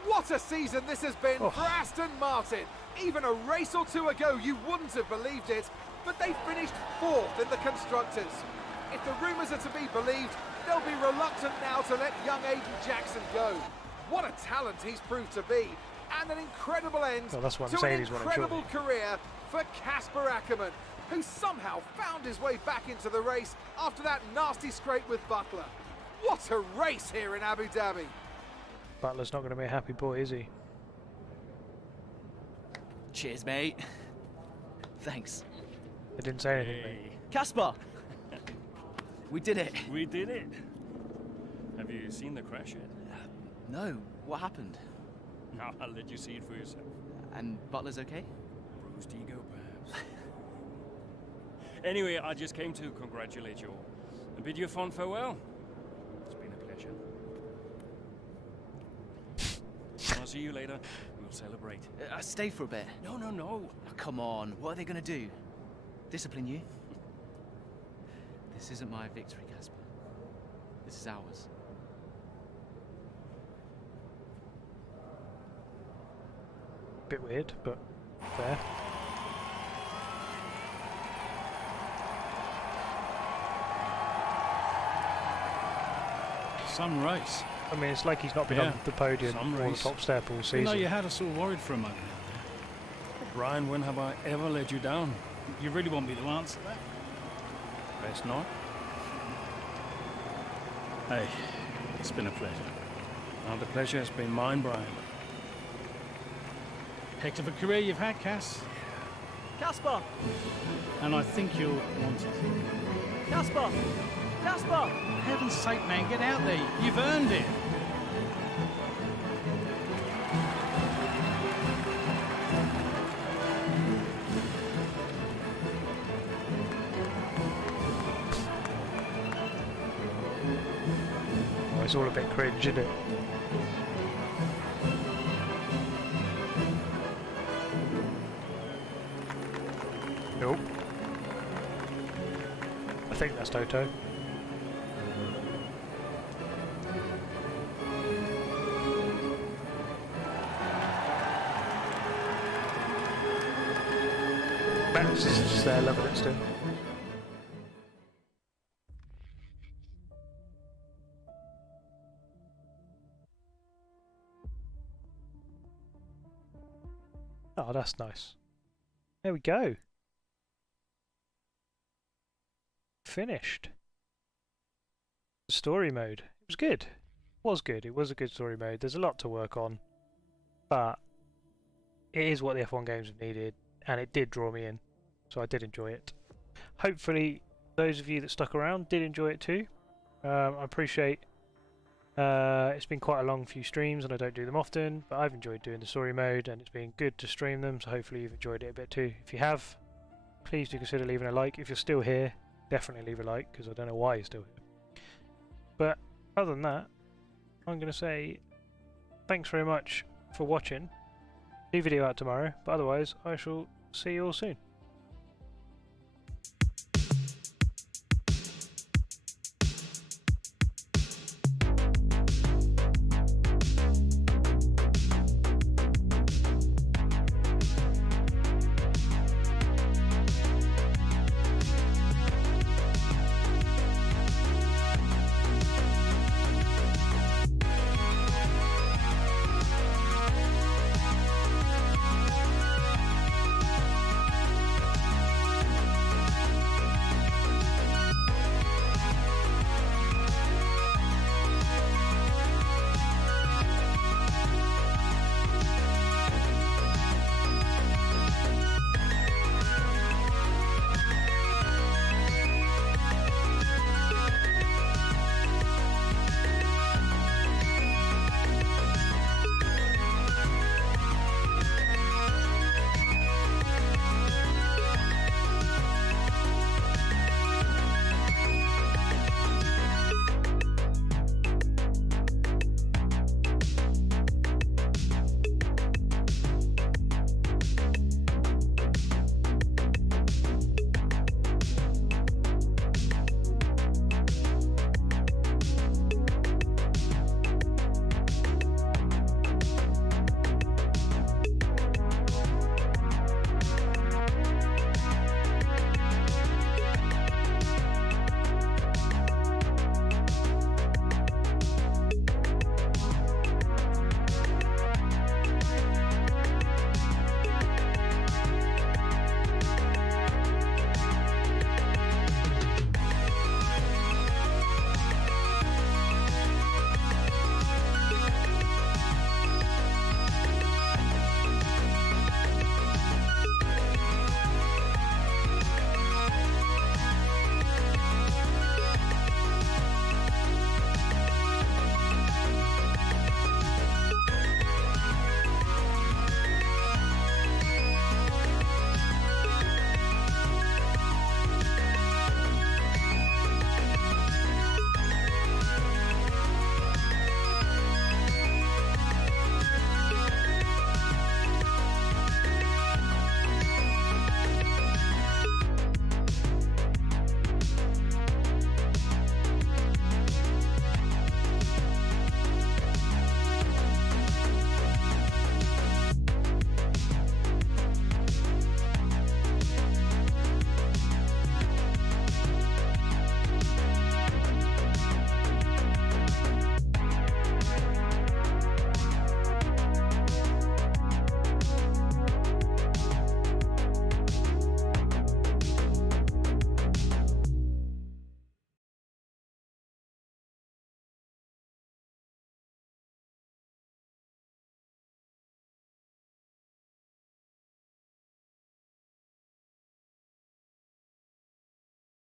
What a season this has been for Aston Martin! Even a race or two ago you wouldn't have believed it, but they finished 4th in the Constructors. If the rumours are to be believed, they'll be reluctant now to let young Aiden Jackson go. What a talent he's proved to be, and an incredible end Well, that's what to an Mercedes wanted, incredible career for Casper Ackermann, who somehow found his way back into the race after that nasty scrape with Butler. What a race here in Abu Dhabi! Butler's not going to be a happy boy, is he? Cheers, mate. Thanks. They didn't say anything, mate. Casper! We did it. We did it. Have you seen the crash yet? No. What happened? No, I'll let you see it for yourself. And Butler's okay? Bruised ego, perhaps. Anyway, I just came to congratulate you all and bid you a fond farewell. It's been a pleasure. I'll see you later. We'll celebrate. Stay for a bit. No. Oh, come on. What are they going to do? Discipline you? This isn't my victory, Casper. This is ours. Bit weird, but fair. Some race. I mean, it's like he's not been on the podium or the top step all season. You know, you had us all worried for a moment. Brian, when have I ever let you down? You really want me to answer that? Best not. Hey, it's been a pleasure. Now the pleasure has been mine, Brian. Heck of a career you've had, Cass. Casper! And I think you'll want it. Casper! Casper! For heaven's sake, man, get out there. You've earned it. Oh, it's all a bit cringe, isn't it? Nope. I think that's Toto. Max is just there loving it still. Oh, that's nice. There we go. Finished. Story mode. It was good. It was good. It was a good story mode. There's a lot to work on, but it is what the F1 games have needed. and it did draw me in, so I did enjoy it. Hopefully those of you that stuck around did enjoy it too. I appreciate it's been quite a long few streams and I don't do them often, but I've enjoyed doing the story mode and it's been good to stream them, so hopefully you've enjoyed it a bit too. If you have, please do consider leaving a like. If you're still here, definitely leave a like, because I don't know why you're still here. But other than that, I'm going to say thanks very much for watching. New video out tomorrow, but otherwise I shall see you all soon.